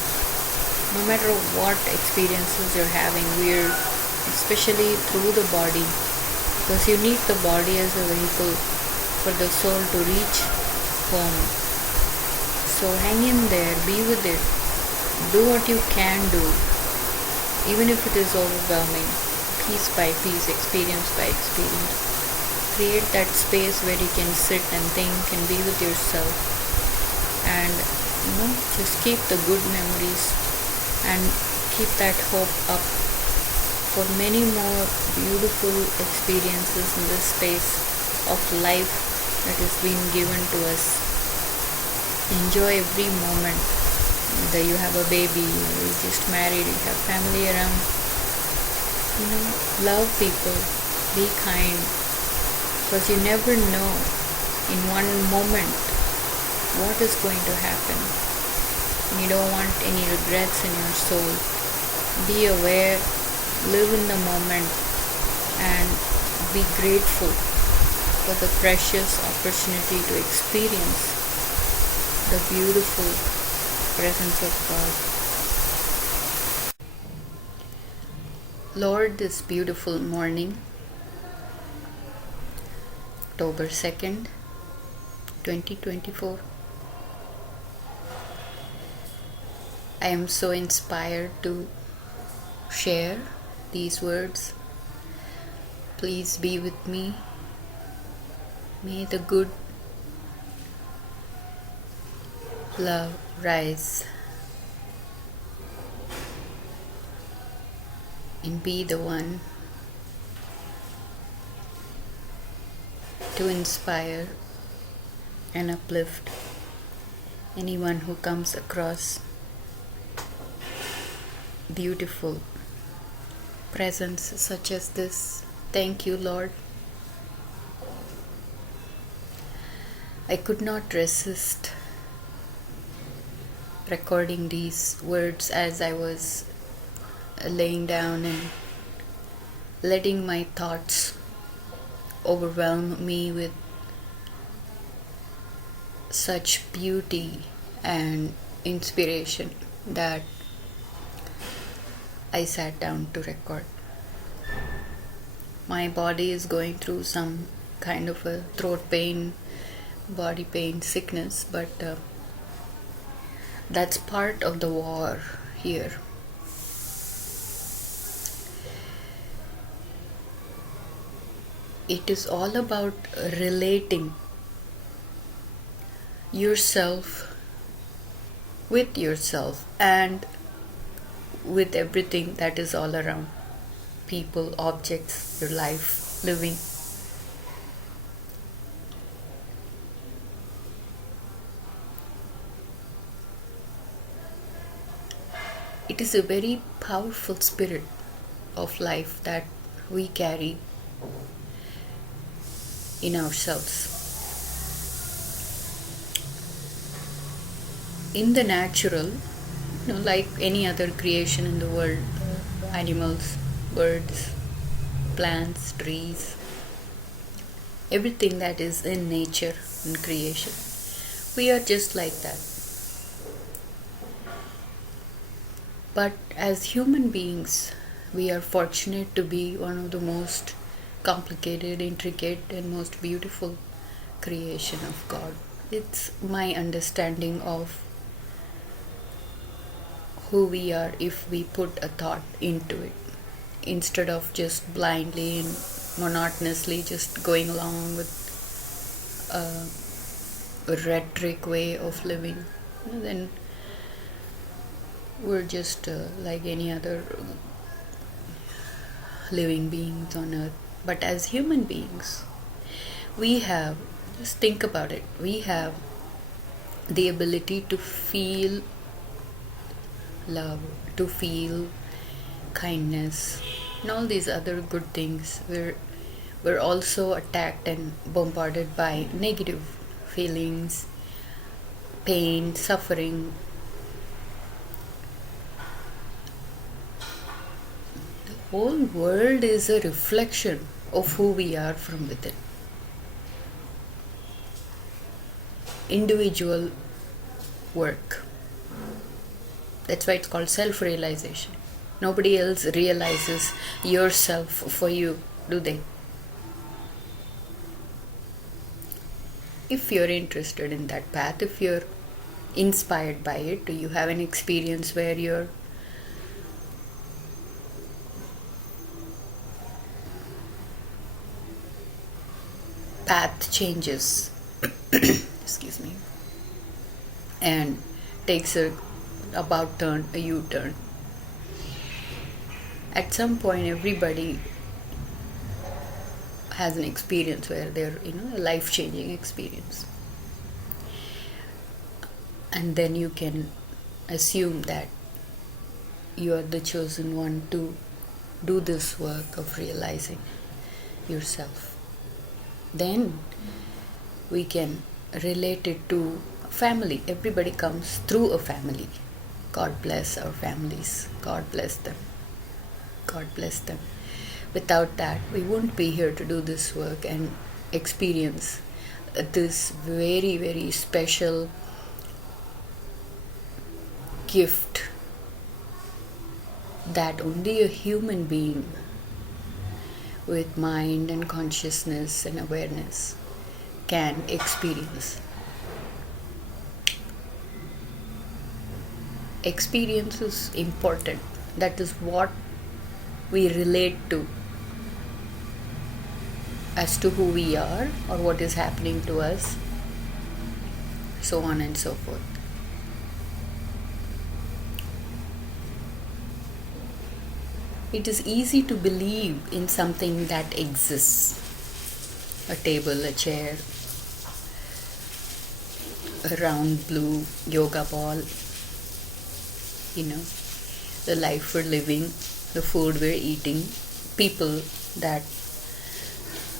No matter what experiences you're having, we're especially through the body, because you need the body as a vehicle for the soul to reach home. So hang in there, be with it, do what you can do, even if it is overwhelming, piece by piece, experience by experience. Create that space where you can sit and think and be with yourself, and just keep the good memories and keep that hope up for many more beautiful experiences in this space of life that is being given to us. Enjoy every moment, whether you have a baby or you're just married, you have family around. Love people, be kind, because you never know in one moment what is going to happen. You don't want any regrets in your soul. Be aware, live in the moment, and be grateful for the precious opportunity to experience the beautiful presence of God. Lord, this beautiful morning, October 2nd, 2024, I am so inspired to share these words. Please be with me. May the good love rise and be the one to inspire and uplift anyone who comes across beautiful presence such as this. Thank you, Lord. I could not resist recording these words as I was laying down and letting my thoughts overwhelm me with such beauty and inspiration that I sat down to record. My body is going through some kind of a throat pain, body pain, sickness, but that's part of the war here. It is all about relating yourself with yourself and with everything that is all around. People, objects, your life, living. It is a very powerful spirit of life that we carry in ourselves. In the natural, like any other creation in the world, animals, birds, plants, trees, everything that is in nature and creation, we are just like that. But as human beings, we are fortunate to be one of the most complicated, intricate, and most beautiful creation of God. It's my understanding of who we are if we put a thought into it, instead of just blindly and monotonously just going along with a rhetoric way of living. then we're just like any other living beings on earth. But as human beings, we have, just think about it, we have the ability to feel love, to feel kindness, and all these other good things. We're also attacked and bombarded by negative feelings, pain, suffering. The whole world is a reflection of who we are from within. Individual work. That's why it's called self-realization. Nobody else realizes yourself for you, do they? If you're interested in that path, if you're inspired by it, do you have an experience where your path changes, excuse me, and takes a about turn, a U-turn? At some point, everybody has an experience where they're, a life-changing experience. And then you can assume that you are the chosen one to do this work of realizing yourself. Then we can relate it to family. Everybody comes through a family. God bless our families. God bless them. God bless them. Without that, we wouldn't be here to do this work and experience this very, very special gift that only a human being with mind and consciousness and awareness can experience. Experience is important. That is what we relate to as to who we are or what is happening to us, so on and so forth. It is easy to believe in something that exists. A table, a chair, a round blue yoga ball, the life we're living, the food we're eating, people that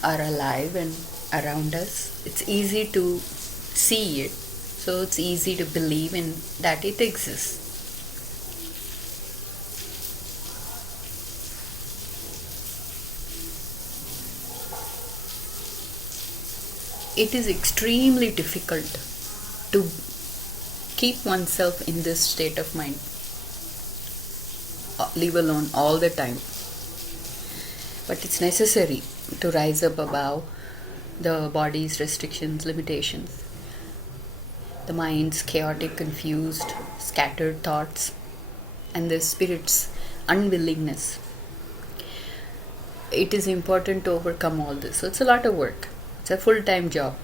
are alive and around us. It's easy to see it, so it's easy to believe in that it exists. It is extremely difficult to keep oneself in this state of mind, leave alone all the time. But it's necessary to rise up above the body's restrictions, limitations, the mind's chaotic, confused, scattered thoughts, and the spirit's unwillingness. It is important to overcome all this. So it's a lot of work. It's a full-time job.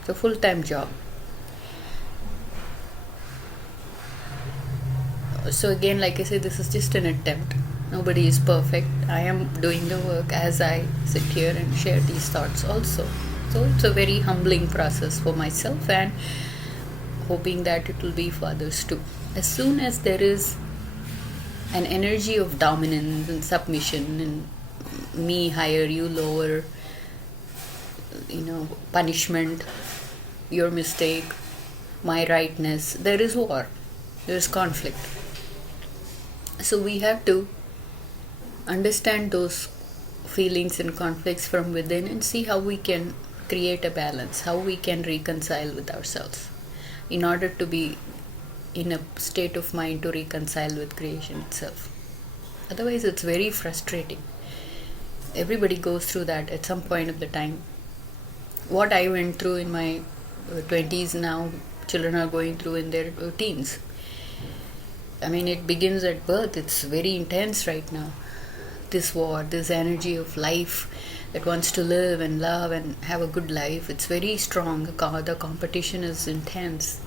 It's a full-time job. So again, like I said, this is just an attempt. Nobody is perfect. I am doing the work as I sit here and share these thoughts also. So it's a very humbling process for myself and hoping that it will be for others too. As soon as there is an energy of dominance and submission and me higher, you lower, punishment, your mistake, my rightness, there is war, there is conflict. So we have to understand those feelings and conflicts from within and see how we can create a balance, how we can reconcile with ourselves in order to be in a state of mind to reconcile with creation itself. Otherwise, it's very frustrating. Everybody goes through that at some point of the time. What I went through in my 20s, now children are going through in their teens. I mean, it begins at birth. It's very intense right now. This war, this energy of life that wants to live and love and have a good life, it's very strong. The competition is intense.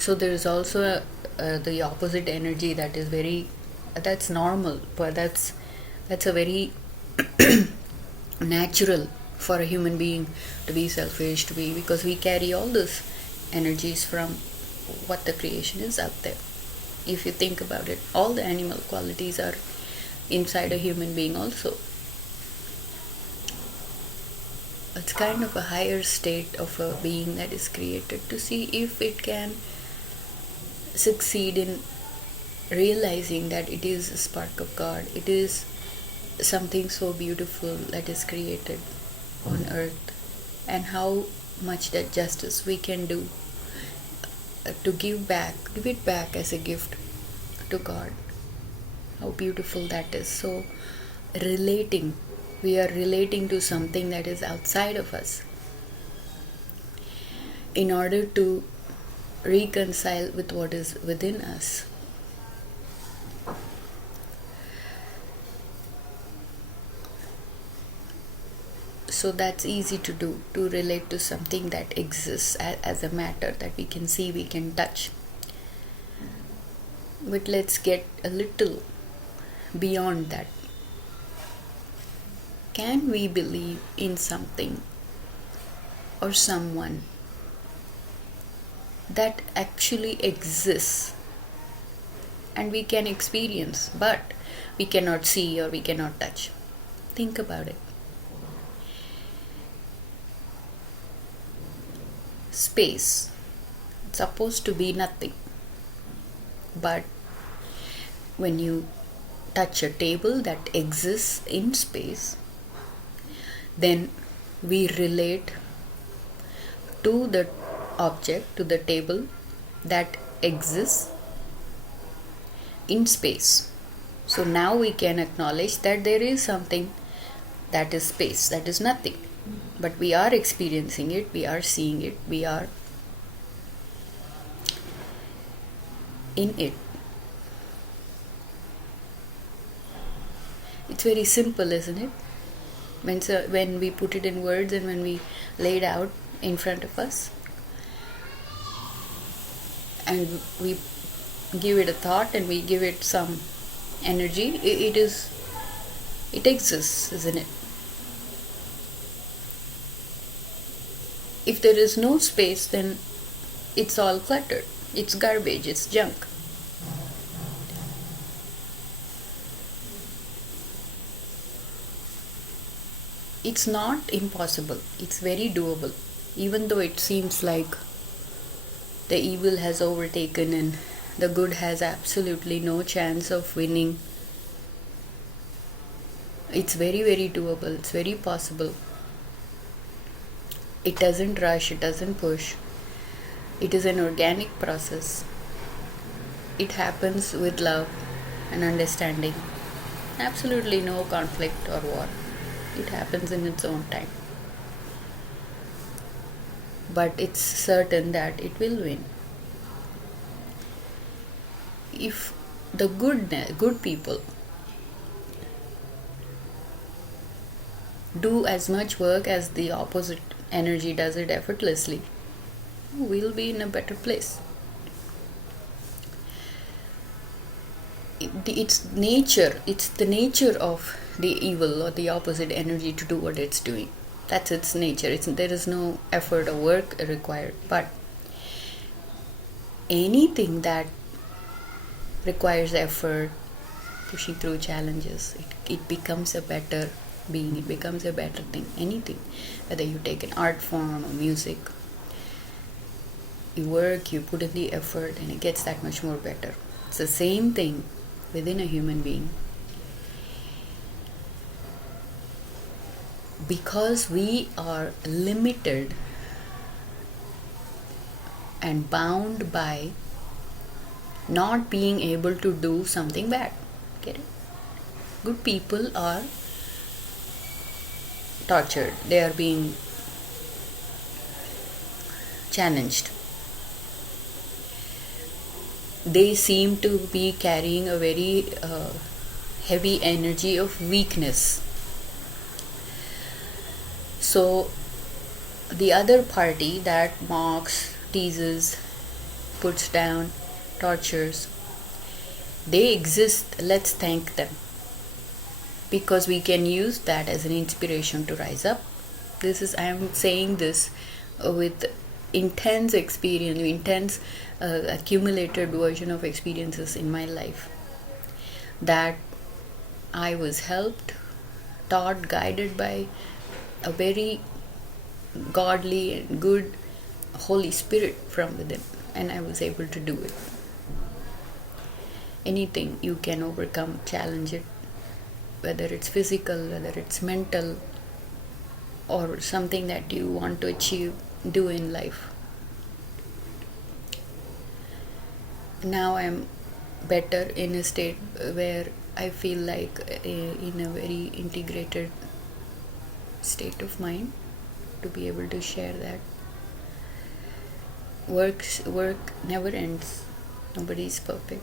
So there is also the opposite energy that is that's normal, but that's a very natural for a human being to be selfish, to be, because we carry all those energies from what the creation is out there. If you think about it, all the animal qualities are inside a human being also. It's kind of a higher state of a being that is created to see if it can succeed in realizing that it is a spark of God. It is something so beautiful that is created on earth, and how much that justice we can do to give it back as a gift to God. How beautiful that is. So we are relating to something that is outside of us in order to reconcile with what is within us. So that's easy to do, to relate to something that exists as a matter that we can see, we can touch. But let's get a little beyond that. Can we believe in something or someone that actually exists and we can experience, but we cannot see or we cannot touch? Think about it. Space. It's supposed to be nothing. But when you touch a table that exists in space, then we relate to the object, to the table that exists in space. So now we can acknowledge that there is something that is space, that is nothing. But we are experiencing it, we are seeing it, we are in it. It's very simple, isn't it? When we put it in words and when we lay it out in front of us and we give it a thought and we give it some energy, it exists, isn't it? If there is no space, then it's all cluttered. It's garbage, it's junk. It's not impossible, it's very doable. Even though it seems like the evil has overtaken and the good has absolutely no chance of winning, it's very, very doable, it's very possible. It doesn't rush, it doesn't push. It is an organic process. It happens with love and understanding. Absolutely no conflict or war. It happens in its own time. But it's certain that it will win. If the good people do as much work as the opposite energy does it effortlessly, we'll be in a better place. It's the nature of the evil or the opposite energy to do what it's doing. That's its nature. There is no effort or work required. But anything that requires effort, pushing through challenges, it becomes a better being, it becomes a better thing. Anything, whether you take an art form or music, you work, you put in the effort, and it gets that much more better. It's the same thing within a human being. Because we are limited and bound by not being able to do something bad. Get it? Good people are tortured, they are being challenged. They seem to be carrying a very heavy energy of weakness. So the other party that mocks, teases, puts down, tortures, they exist. Let's thank them, because we can use that as an inspiration to rise up. I am saying this with intense experience, intense accumulated version of experiences in my life, that I was helped, taught, guided by a very godly and good Holy Spirit from within, and I was able to do it. Anything you can overcome, challenge it, whether it's physical, whether it's mental, or something that you want to achieve, do in life. Now I'm better in a state where I feel like in a very integrated state of mind to be able to share that. Work never ends. Nobody is perfect.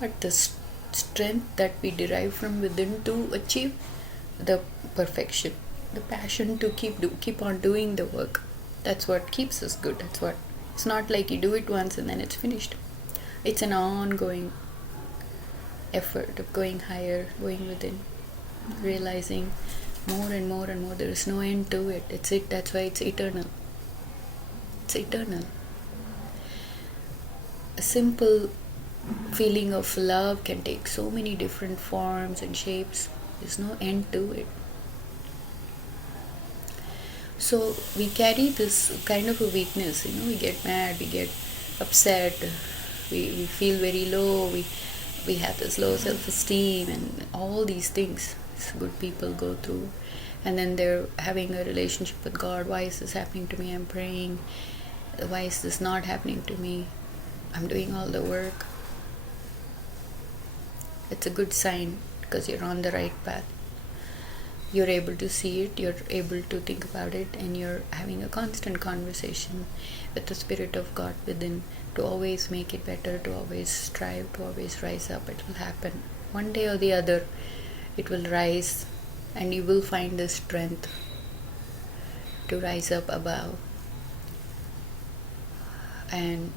But the strength that we derive from within to achieve the perfection, the passion to keep on doing the work, that's what keeps us good. It's not like you do it once and then it's finished. It's an ongoing effort of going higher, going within, realizing more and more and more. There is no end to it. That's why it's eternal. It's eternal. A simple feeling of love can take so many different forms and shapes. There's no end to it. So we carry this kind of a weakness, we get mad, we get upset, we feel very low, we have this low self-esteem and all these things good people go through. And then they're having a relationship with God. Why is this happening to me? I'm praying. Why is this not happening to me? I'm doing all the work. It's a good sign, because you're on the right path. You're able to see it, you're able to think about it, and you're having a constant conversation with the Spirit of God within to always make it better, to always strive, to always rise up. It will happen. One day or the other, it will rise, and you will find the strength to rise up above and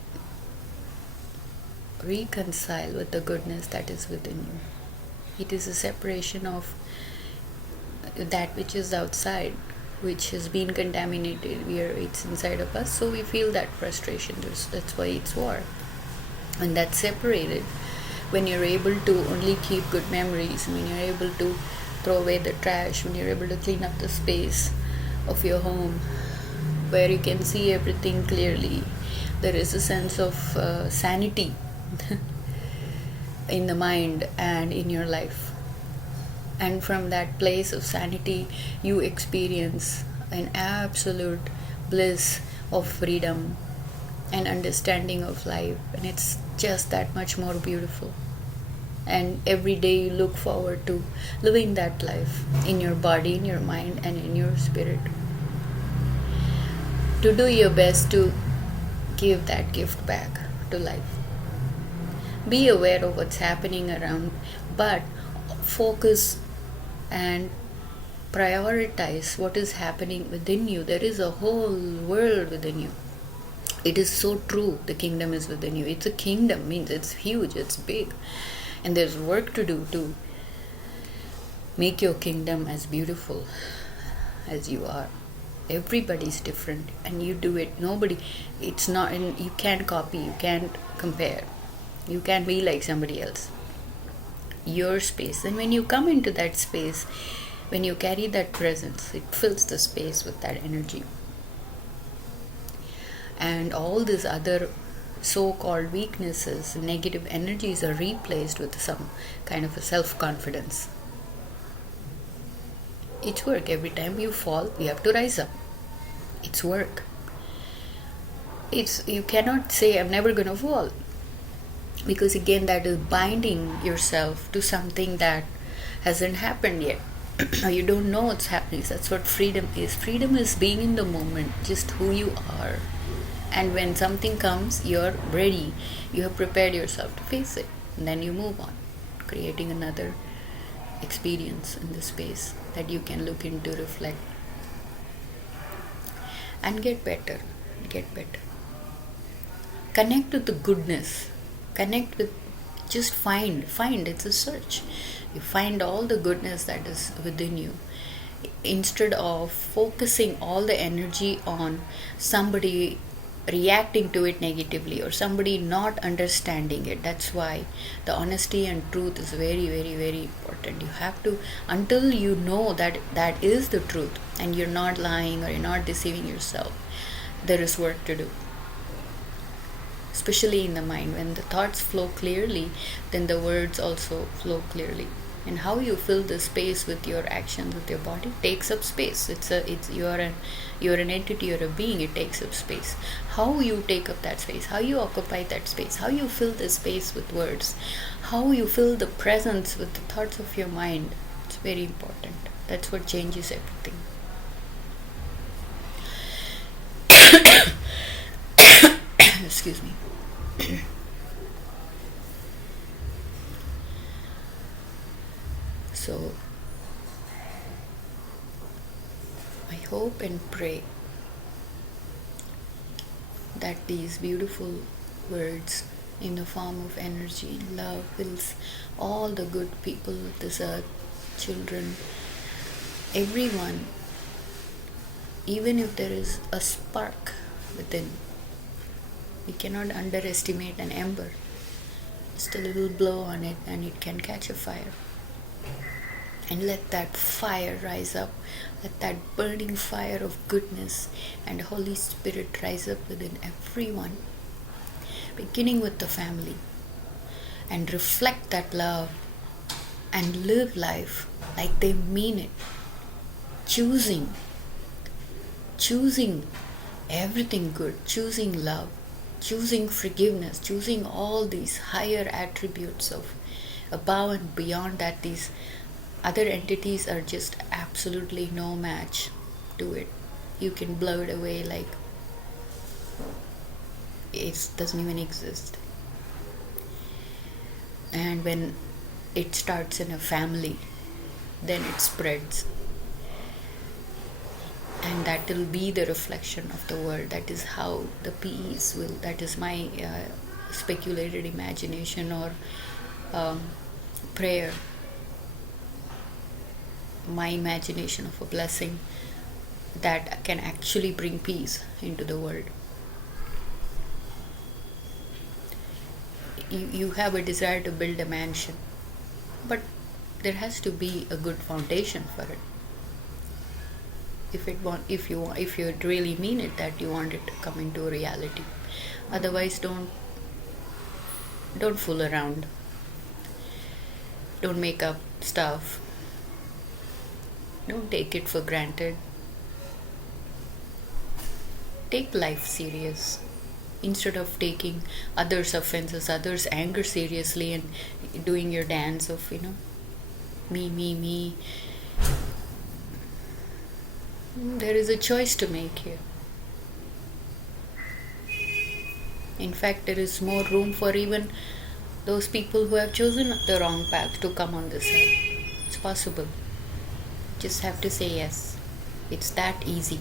reconcile with the goodness that is within you. It is a separation of that which is outside, which has been contaminated. It's inside of us, so we feel that frustration. That's why it's war. And that's separated when you're able to only keep good memories, when you're able to throw away the trash, when you're able to clean up the space of your home where you can see everything clearly. There is a sense of sanity in the mind and in your life. And from that place of sanity, you experience an absolute bliss of freedom and understanding of life. And it's just that much more beautiful. And every day you look forward to living that life in your body, in your mind, and in your spirit. To do your best to give that gift back to life. Be aware of what's happening around, but focus and prioritize what is happening within you. There is a whole world within you. It is so true. The kingdom is within you. It's a kingdom, means it's huge, it's big. And there's work to do to make your kingdom as beautiful as you are. Everybody's different, and you do it. You can't copy, you can't compare. You can't be like somebody else. Your space. And when you come into that space, when you carry that presence, it fills the space with that energy. And all these other so-called weaknesses, negative energies are replaced with some kind of a self-confidence. It's work. Every time you fall, you have to rise up. It's work. You cannot say, I'm never going to fall. Because again, that is binding yourself to something that hasn't happened yet. You don't know what's happening. That's what freedom is. Freedom is being in the moment, just who you are. And when something comes, you're ready. You have prepared yourself to face it. And then you move on, creating another experience in the space that you can look into, reflect, and get better. Connect with the goodness. Connect with, just find, it's a search. You find all the goodness that is within you, instead of focusing all the energy on somebody reacting to it negatively or somebody not understanding it. That's why the honesty and truth is very, very, very important. You have to, until you know that that is the truth and you're not lying or you're not deceiving yourself, there is work to do. Especially in the mind, when the thoughts flow clearly, then the words also flow clearly. And how you fill the space with your actions, with your body, takes up space. You're an entity, you're a being. It takes up space. How you take up that space, how you occupy that space, how you fill the space with words, how you fill the presence with the thoughts of your mind, it's very important. That's what changes everything. Excuse me. So I hope and pray that these beautiful words in the form of energy and love fills all the good people of this earth, children, everyone. Even if there is a spark within, we cannot underestimate an ember. Just a little blow on it and it can catch a fire. And let that fire rise up. Let that burning fire of goodness and Holy Spirit rise up within everyone, beginning with the family, and reflect that love and live life like they mean it. Choosing everything good, choosing love, choosing forgiveness, choosing all these higher attributes of above and beyond that these other entities are just absolutely no match to it. You can blow it away like it doesn't even exist. And when it starts in a family, then it spreads. And that will be the reflection of the world. That is how the peace will, that is my speculated imagination or prayer, my imagination of a blessing that can actually bring peace into the world. You have a desire to build a mansion, but there has to be a good foundation for it. If you really mean it, that you want it to come into reality. Otherwise, don't fool around. Don't make up stuff. Don't take it for granted. Take life serious. Instead of taking others' offenses, others' anger seriously and doing your dance of, me. There is a choice to make here. In fact, there is more room for even those people who have chosen the wrong path to come on this side. It's possible. Just have to say yes. It's that easy.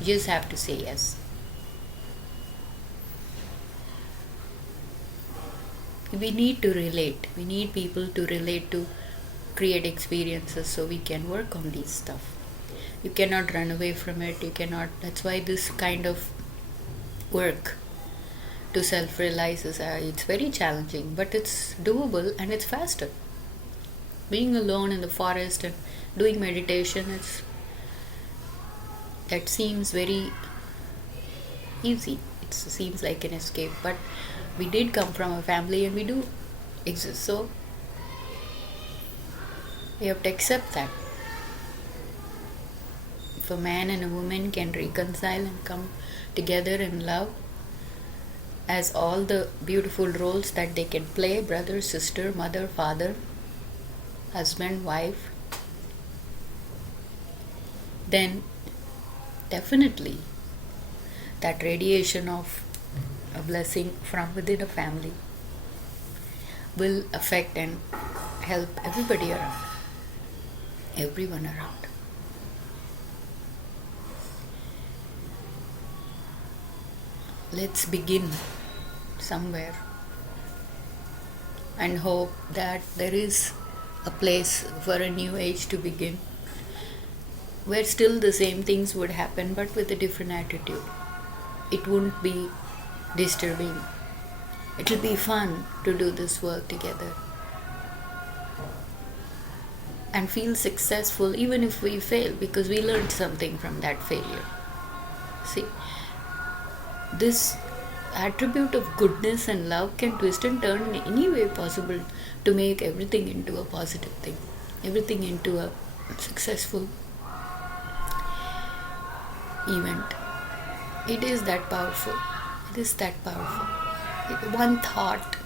You just have to say yes. We need to relate. We need people to relate, to create experiences so we can work on these stuff. You cannot run away from it. That's why this kind of work to self-realize is it's very challenging, but it's doable and it's faster. Being alone in the forest and doing meditation, that seems very easy. It seems like an escape, but we did come from a family and we do exist, so we have to accept that. If a man and a woman can reconcile and come together in love as all the beautiful roles that they can play, brother, sister, mother, father, husband, wife, then definitely that radiation of a blessing from within a family will affect and help everybody around, everyone around. Let's begin somewhere and hope that there is a place for a new age to begin, where still the same things would happen but with a different attitude. It won't be disturbing. It'll be fun to do this work together and feel successful even if we fail, because we learned something from that failure. See, this attribute of goodness and love can twist and turn in any way possible to make everything into a positive thing, everything into a successful event. It is that powerful. It is that powerful. One thought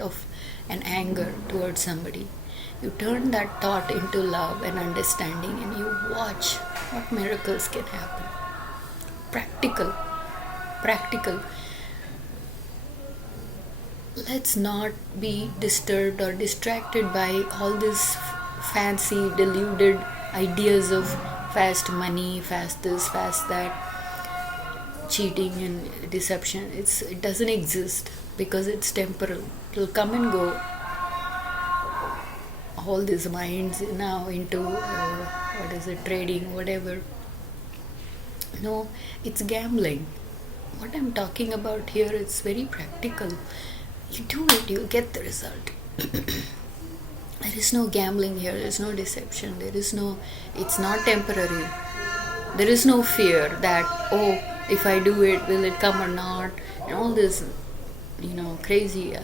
of an anger towards somebody, you turn that thought into love and understanding, and you watch what miracles can happen. Practical. Let's not be disturbed or distracted by all these fancy, deluded ideas of fast money, fast this, fast that, cheating and deception. It doesn't exist because it's temporal. It'll come and go. All these minds now into trading, whatever. No, it's gambling. What I'm talking about here is very practical. You do it, you get the result. There is no gambling here, there is no deception, it's not temporary. There is no fear that, oh, if I do it, will it come or not? And all this, crazy,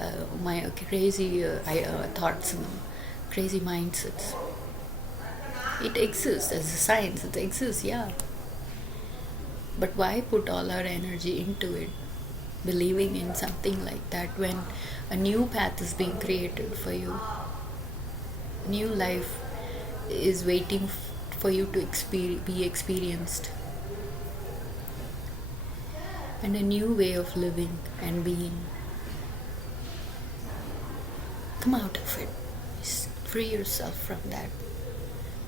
thoughts and crazy mindsets. It exists as a science, it exists, yeah. But why put all our energy into it, believing in something like that, when a new path is being created for you? New life is waiting for you to be experienced. And a new way of living and being. Come out of it. Free yourself from that.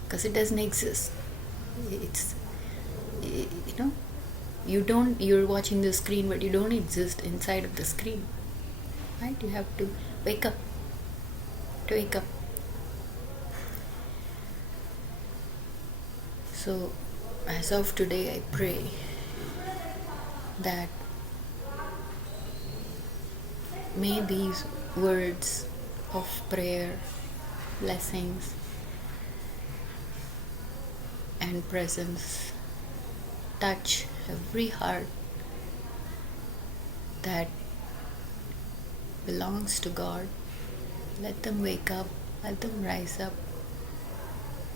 Because it doesn't exist. You're watching the screen, but you don't exist inside of the screen. Right? You have to wake up. So, as of today, I pray that may these words of prayer, blessings, and presence touch every heart that belongs to God. Let them wake up, let them rise up,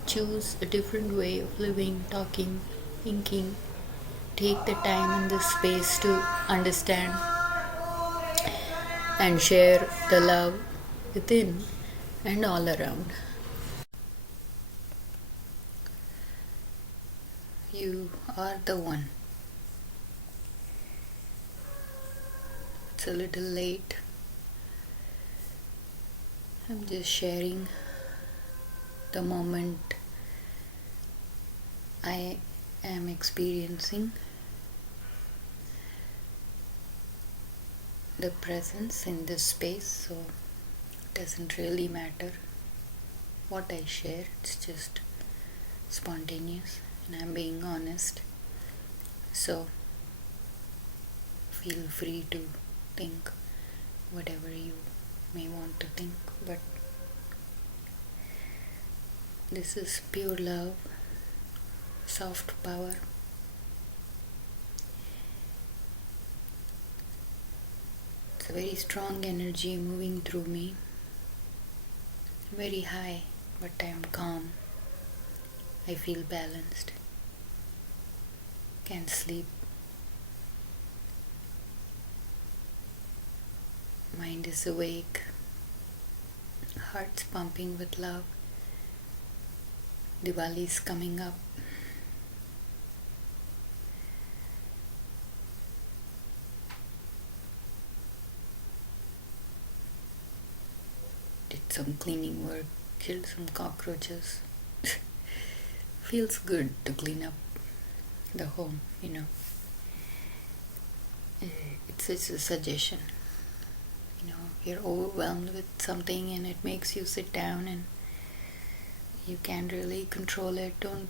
choose a different way of living, talking, thinking. Take the time and the space to understand and share the love within and all around. You are the one. It's a little late. I'm just sharing the moment I am experiencing, the presence in this space, so it doesn't really matter what I share. It's just spontaneous and I'm being honest. So feel free to think whatever you may want to think, but this is pure love, soft power. It's a very strong energy moving through me, very high, but I am calm. I feel balanced, can sleep. Mind is awake, heart's pumping with love. Diwali is coming up. Did some cleaning work, killed some cockroaches. Feels good to clean up the home, it's a suggestion. You're overwhelmed with something and it makes you sit down and you can't really control it. Don't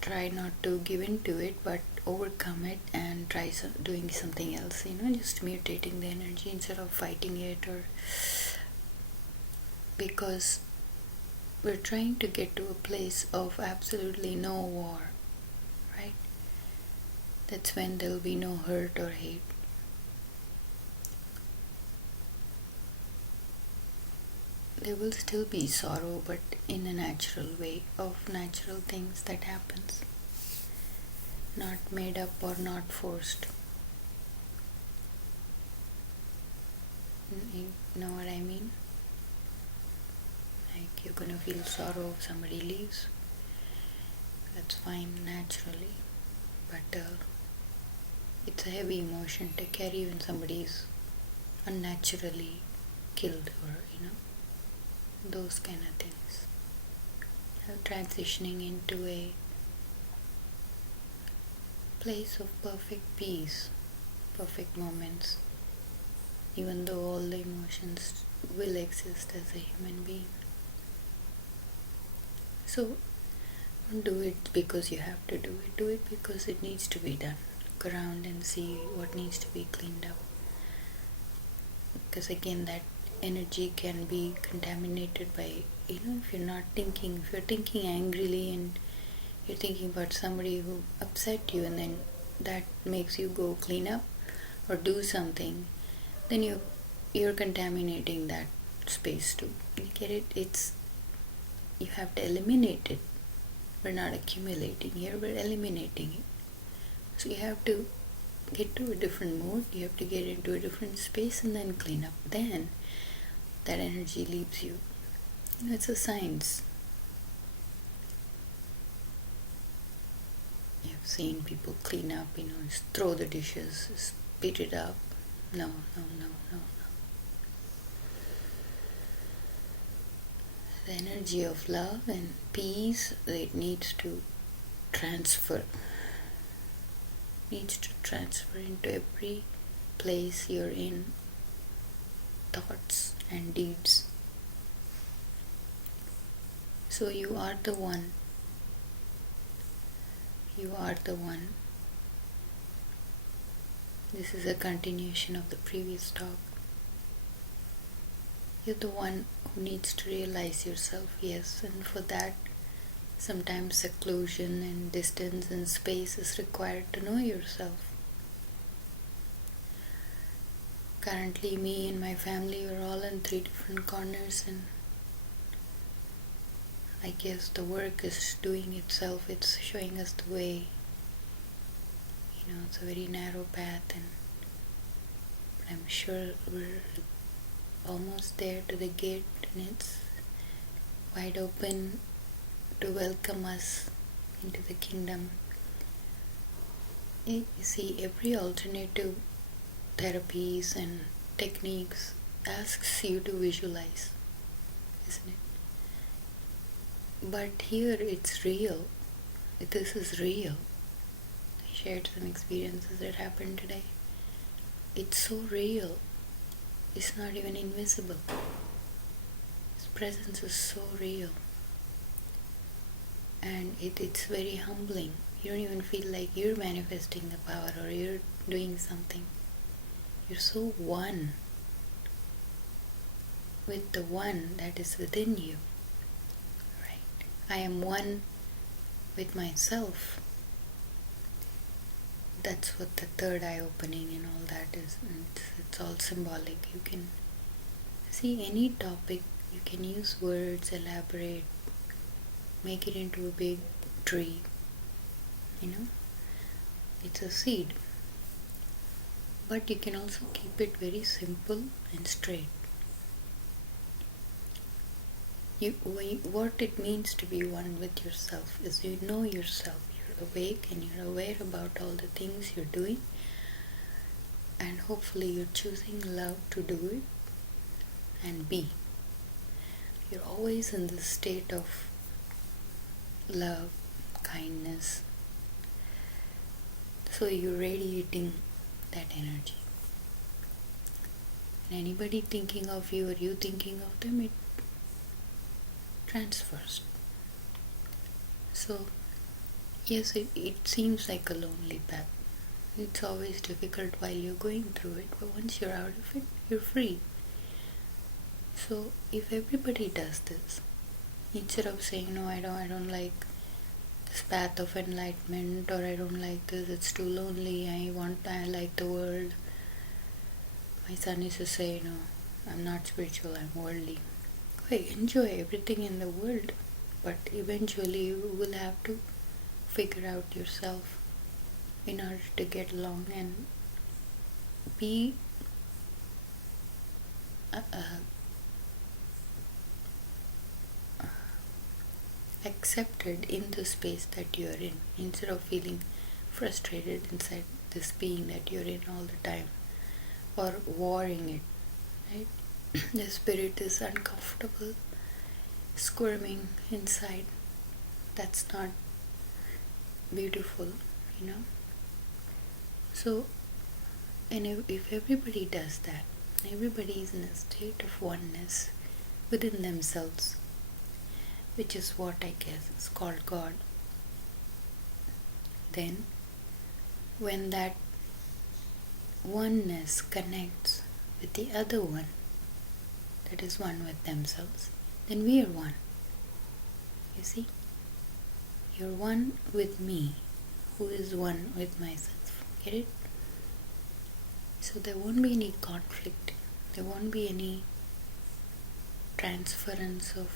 try not to give in to it, but overcome it and try doing something else. Just mutating the energy instead of fighting it, or because we're trying to get to a place of absolutely no war, right? That's when there'll be no hurt or hate. There will still be sorrow, but in a natural way, of natural things that happens, not made up or not forced. You know what I mean? Like, you're gonna feel sorrow if somebody leaves. That's fine naturally, but it's a heavy emotion to carry when somebody is unnaturally killed, or those kind of things. Transitioning into a place of perfect peace, perfect moments, even though all the emotions will exist as a human being. So don't do it because you have to do it because it needs to be done. Look around and see what needs to be cleaned up, because again, that energy can be contaminated by, if you're thinking angrily and you're thinking about somebody who upset you, and then that makes you go clean up or do something, then you're contaminating that space too. You get it? You have to eliminate it. We're not accumulating here, we're eliminating it. So you have to get to a different mode, you have to get into a different space and then clean up. Then that energy leaves you. It's a science. You've seen people clean up, just throw the dishes, spit it up. No. The energy of love and peace, it needs to transfer. Into every place you're in, thoughts and deeds. So you are the one. This is a continuation of the previous talk. You're the one who needs to realize yourself, yes, and for that sometimes seclusion and distance and space is required to know yourself. Currently, me and my family are all in 3 different corners, and I guess the work is doing itself. It's showing us the way. It's a very narrow path, but I'm sure we're almost there to the gate, and it's wide open to welcome us into the kingdom. You see, every alternative therapies and techniques asks you to visualize, isn't it? But here it's real. This is real. I shared some experiences that happened today. It's so real. It's not even invisible. His presence is so real. And it's very humbling. You don't even feel like you're manifesting the power or you're doing something. You're so one with the one that is within you. Right? I am one with myself. That's what the third eye opening and all that is. It's all symbolic. You can see any topic, you can use words, elaborate, make it into a big tree. It's a seed. But you can also keep it very simple and straight. What it means to be one with yourself is you know yourself. You're awake and you're aware about all the things you're doing, and hopefully you're choosing love to do it and be. You're always in this state of love, kindness. So you're radiating that energy. And anybody thinking of you or you thinking of them, it transfers. So, yes, it seems like a lonely path. It's always difficult while you're going through it, but once you're out of it, you're free. So, if everybody does this, instead of saying, no, I don't like this path of enlightenment, or I don't like this, it's too lonely, I like the world. My son used to say, no, I'm not spiritual, I'm worldly. Okay, enjoy everything in the world, but eventually you will have to figure out yourself in order to get along and be accepted in the space that you're in, instead of feeling frustrated inside this being that you're in all the time, or warring it, right? The spirit is uncomfortable, squirming inside. That's not beautiful, you know. So, and if everybody does that, everybody is in a state of oneness within themselves, which is what I guess is called God, then when that oneness connects with the other one that is one with themselves, then we are one. You see? You're one with me, who is one with myself. Get it? So there won't be any conflict. There won't be any transference of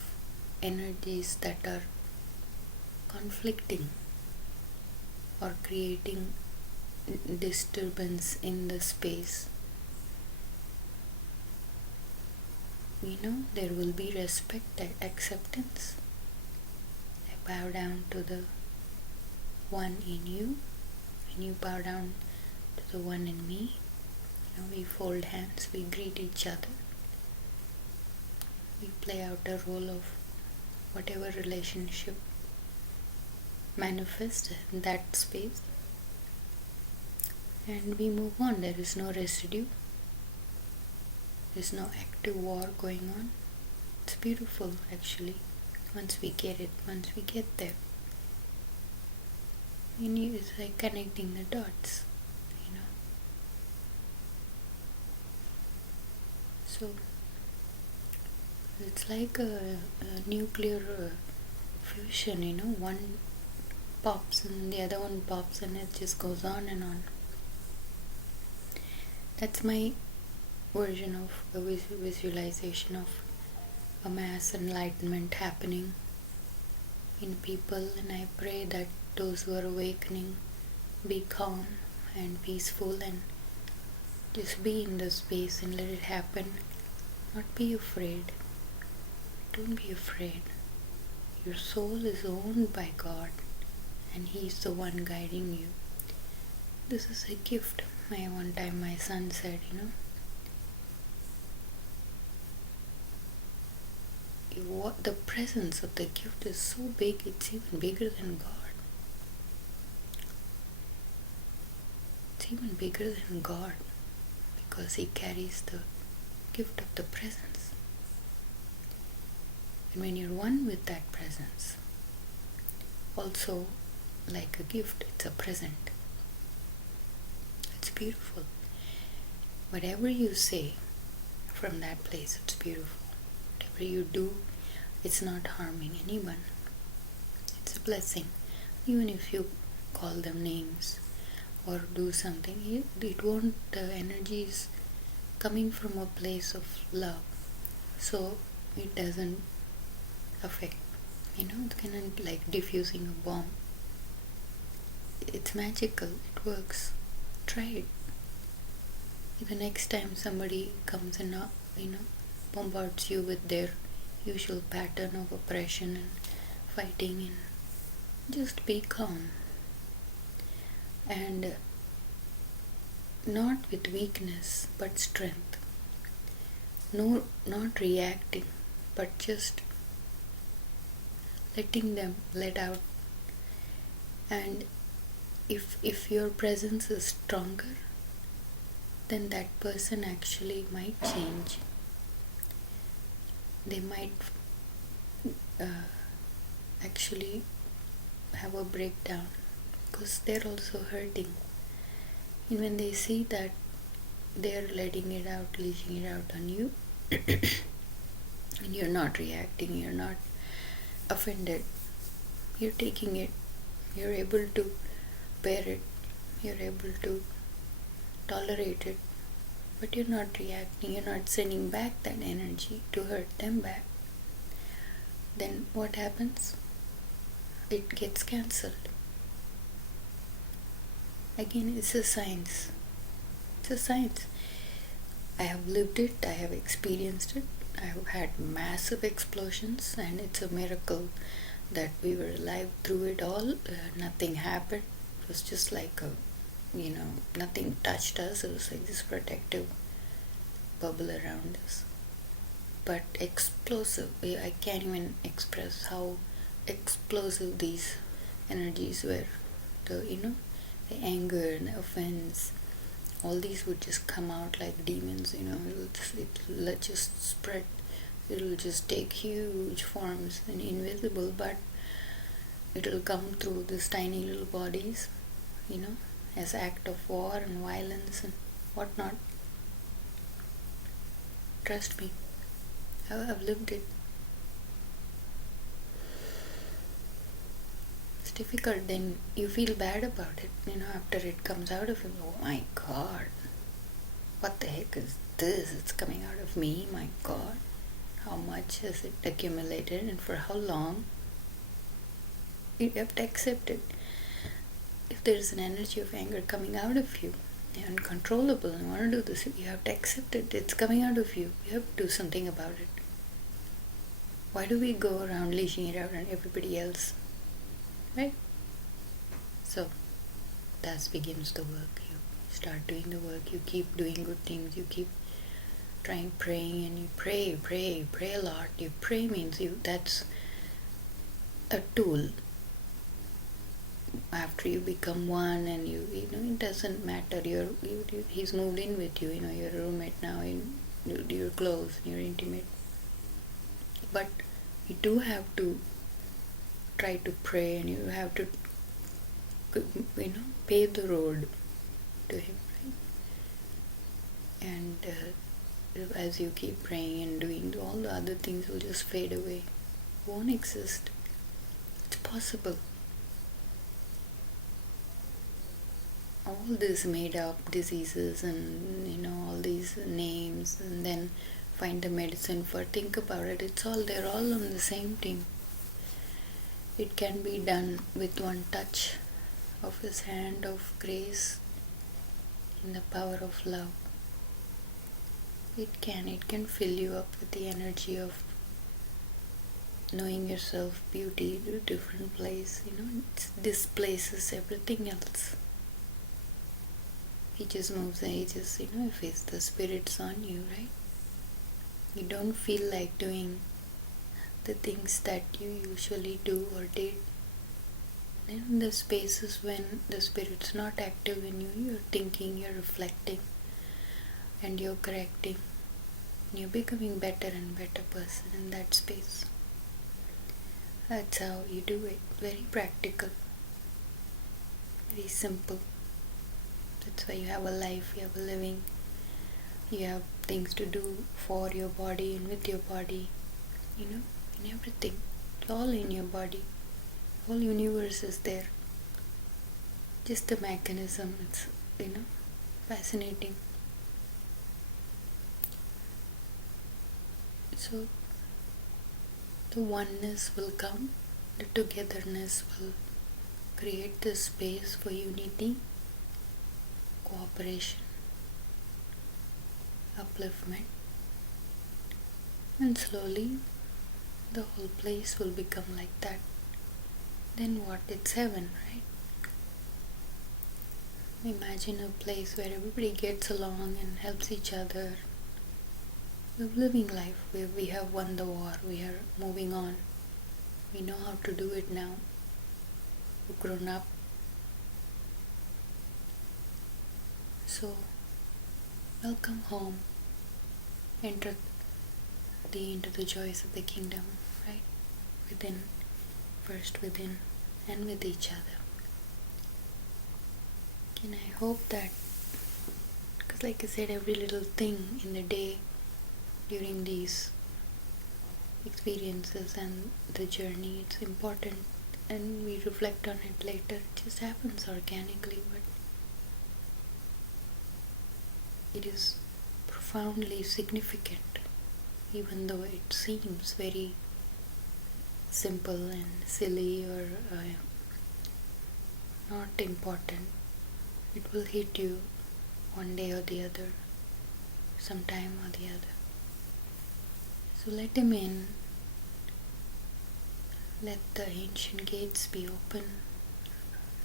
energies that are conflicting or creating disturbance in the space. You know, there will be respect and acceptance. I bow down to the one in you, and you bow down to the one in me. You know, we fold hands, we greet each other. We play out a role of whatever relationship manifests in that space. And we move on. There is no residue. There's no active war going on. It's beautiful, actually, once we get it, once we get there. It's like connecting the dots, you know. So, it's like a nuclear fusion, you know. One pops and the other one pops, and it just goes on and on. That's my version of a visualization of a mass enlightenment happening in people, and I pray that those who are awakening be calm and peaceful and just be in the space and let it happen. Not be afraid. Don't be afraid. Your soul is owned by God, and He is the one guiding you. This is a gift. One time my son said, you know, the presence of the gift is so big, it's even bigger than God. It's even bigger than God, because He carries the gift of the presence. And when you're one with that presence, also like a gift, it's a present. It's beautiful. Whatever you say from that place, it's beautiful. Whatever you do, it's not harming anyone. It's a blessing. Even if you call them names or do something, it won't, the energy is coming from a place of love. So it doesn't affect, you know, it's kind of like diffusing a bomb. It's magical, it works. Try it. The next time somebody comes and bombards you with their usual pattern of oppression and fighting, and just be calm, and not with weakness but strength. No, not reacting, but just letting them let out. And if your presence is stronger, then that person actually might change. They might actually have a breakdown because they're also hurting. And when they see that they're letting it out, leashing it out on you, and you're not reacting, you're not offended, you're taking it, you're able to bear it, you're able to tolerate it, but you're not reacting, you're not sending back that energy to hurt them back, then what happens? It gets cancelled. Again, it's a science. It's a science. I have lived it, I have experienced it, I have had massive explosions, and it's a miracle that we were alive through it all. Nothing happened. It was just like nothing touched us. It was like this protective bubble around us. But explosive. I can't even express how explosive these energies were. The anger and the offense, all these would just come out like demons. It'll just spread. It'll just take huge forms and invisible, but it'll come through these tiny little bodies, as act of war and violence and whatnot. Trust me, I've lived it. It's difficult, then you feel bad about it, after it comes out of you. Oh my God, what the heck is this? It's coming out of me, my God. How much has it accumulated and for how long? You have to accept it. If there's an energy of anger coming out of you, you're uncontrollable and want to do this, you have to accept it. It's coming out of you. You have to do something about it. Why do we go around leashing it out on everybody else? Right? So, that begins the work. You start doing the work. You keep doing good things. You keep praying, and you pray a lot. You pray means that's a tool. After you become one, and it doesn't matter. He's moved in with you. You're a roommate now. You're close. You're intimate. But you do have to try to pray, and you have to, pave the road to him, right? And as you keep praying and doing, all the other things will just fade away. Won't exist. It's possible. All this made up diseases and all these names, and then find the medicine for. Think about it. They're all on the same team. It can be done with one touch of his hand of grace in the power of love. It can fill you up with the energy of knowing yourself, beauty, a different place. It displaces everything else. He just moves and he just, if it's the spirit's on you, right? You don't feel like doing the things that you usually do or did. Then the spaces when the spirit's not active in you, you're thinking, you're reflecting, and you're correcting. You're becoming better and better person in that space. That's how you do it. Very practical. Very simple. That's why you have a life, you have a living, you have things to do for your body and with your body, in everything. It's all in your body. Whole universe is there. Just the mechanism, it's, fascinating. So, the oneness will come, the togetherness will create the space for unity, cooperation, upliftment, and slowly the whole place will become like that. Then what? It's heaven, right? Imagine a place where everybody gets along and helps each other. We're living life where we have won the war, we are moving on. We know how to do it now. We've grown up. So, welcome home. Enter into the joys of the kingdom, right? Within, first within, and with each other. And I hope that, because like I said, every little thing in the day during these experiences and the journey, it's important, and we reflect on it later. It just happens organically, but it is profoundly significant, even though it seems very simple and silly or not important. It will hit you one day or the other, sometime or the other. So let him in. Let the ancient gates be open.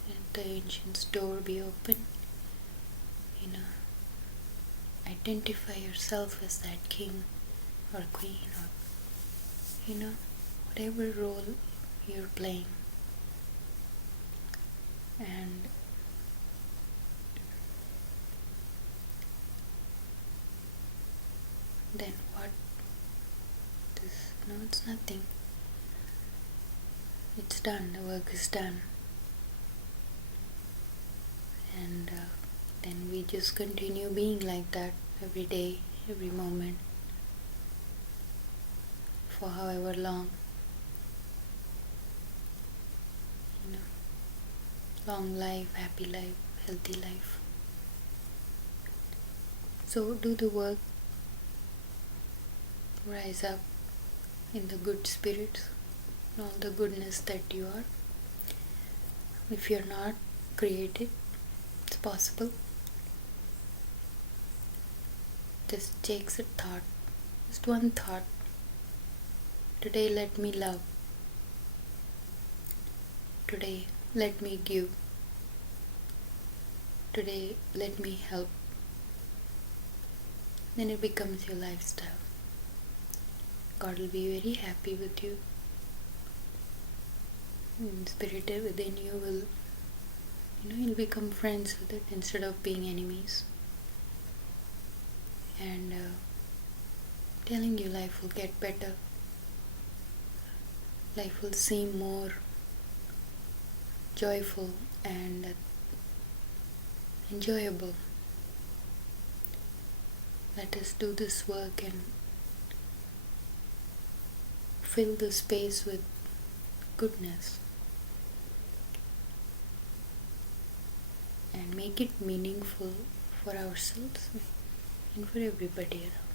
Let the ancient's door be open. Identify yourself as that king or queen, or whatever role you're playing. And then what? No, it's nothing. It's done. The work is done. And then we just continue being like that every day, every moment, for however long. Long life, happy life, healthy life. So do the work. Rise up in the good spirits, all the goodness that you are. If you're not, create it. It's possible. Just takes a thought, just one thought. Today let me love. Today let me give. Today let me help. Then it becomes your lifestyle. God will be very happy with you. And spirit within you will, you'll become friends with it instead of being enemies. And telling you, life will get better. Life will seem more joyful and enjoyable. Let us do this work and fill the space with goodness and make it meaningful for ourselves and for everybody around.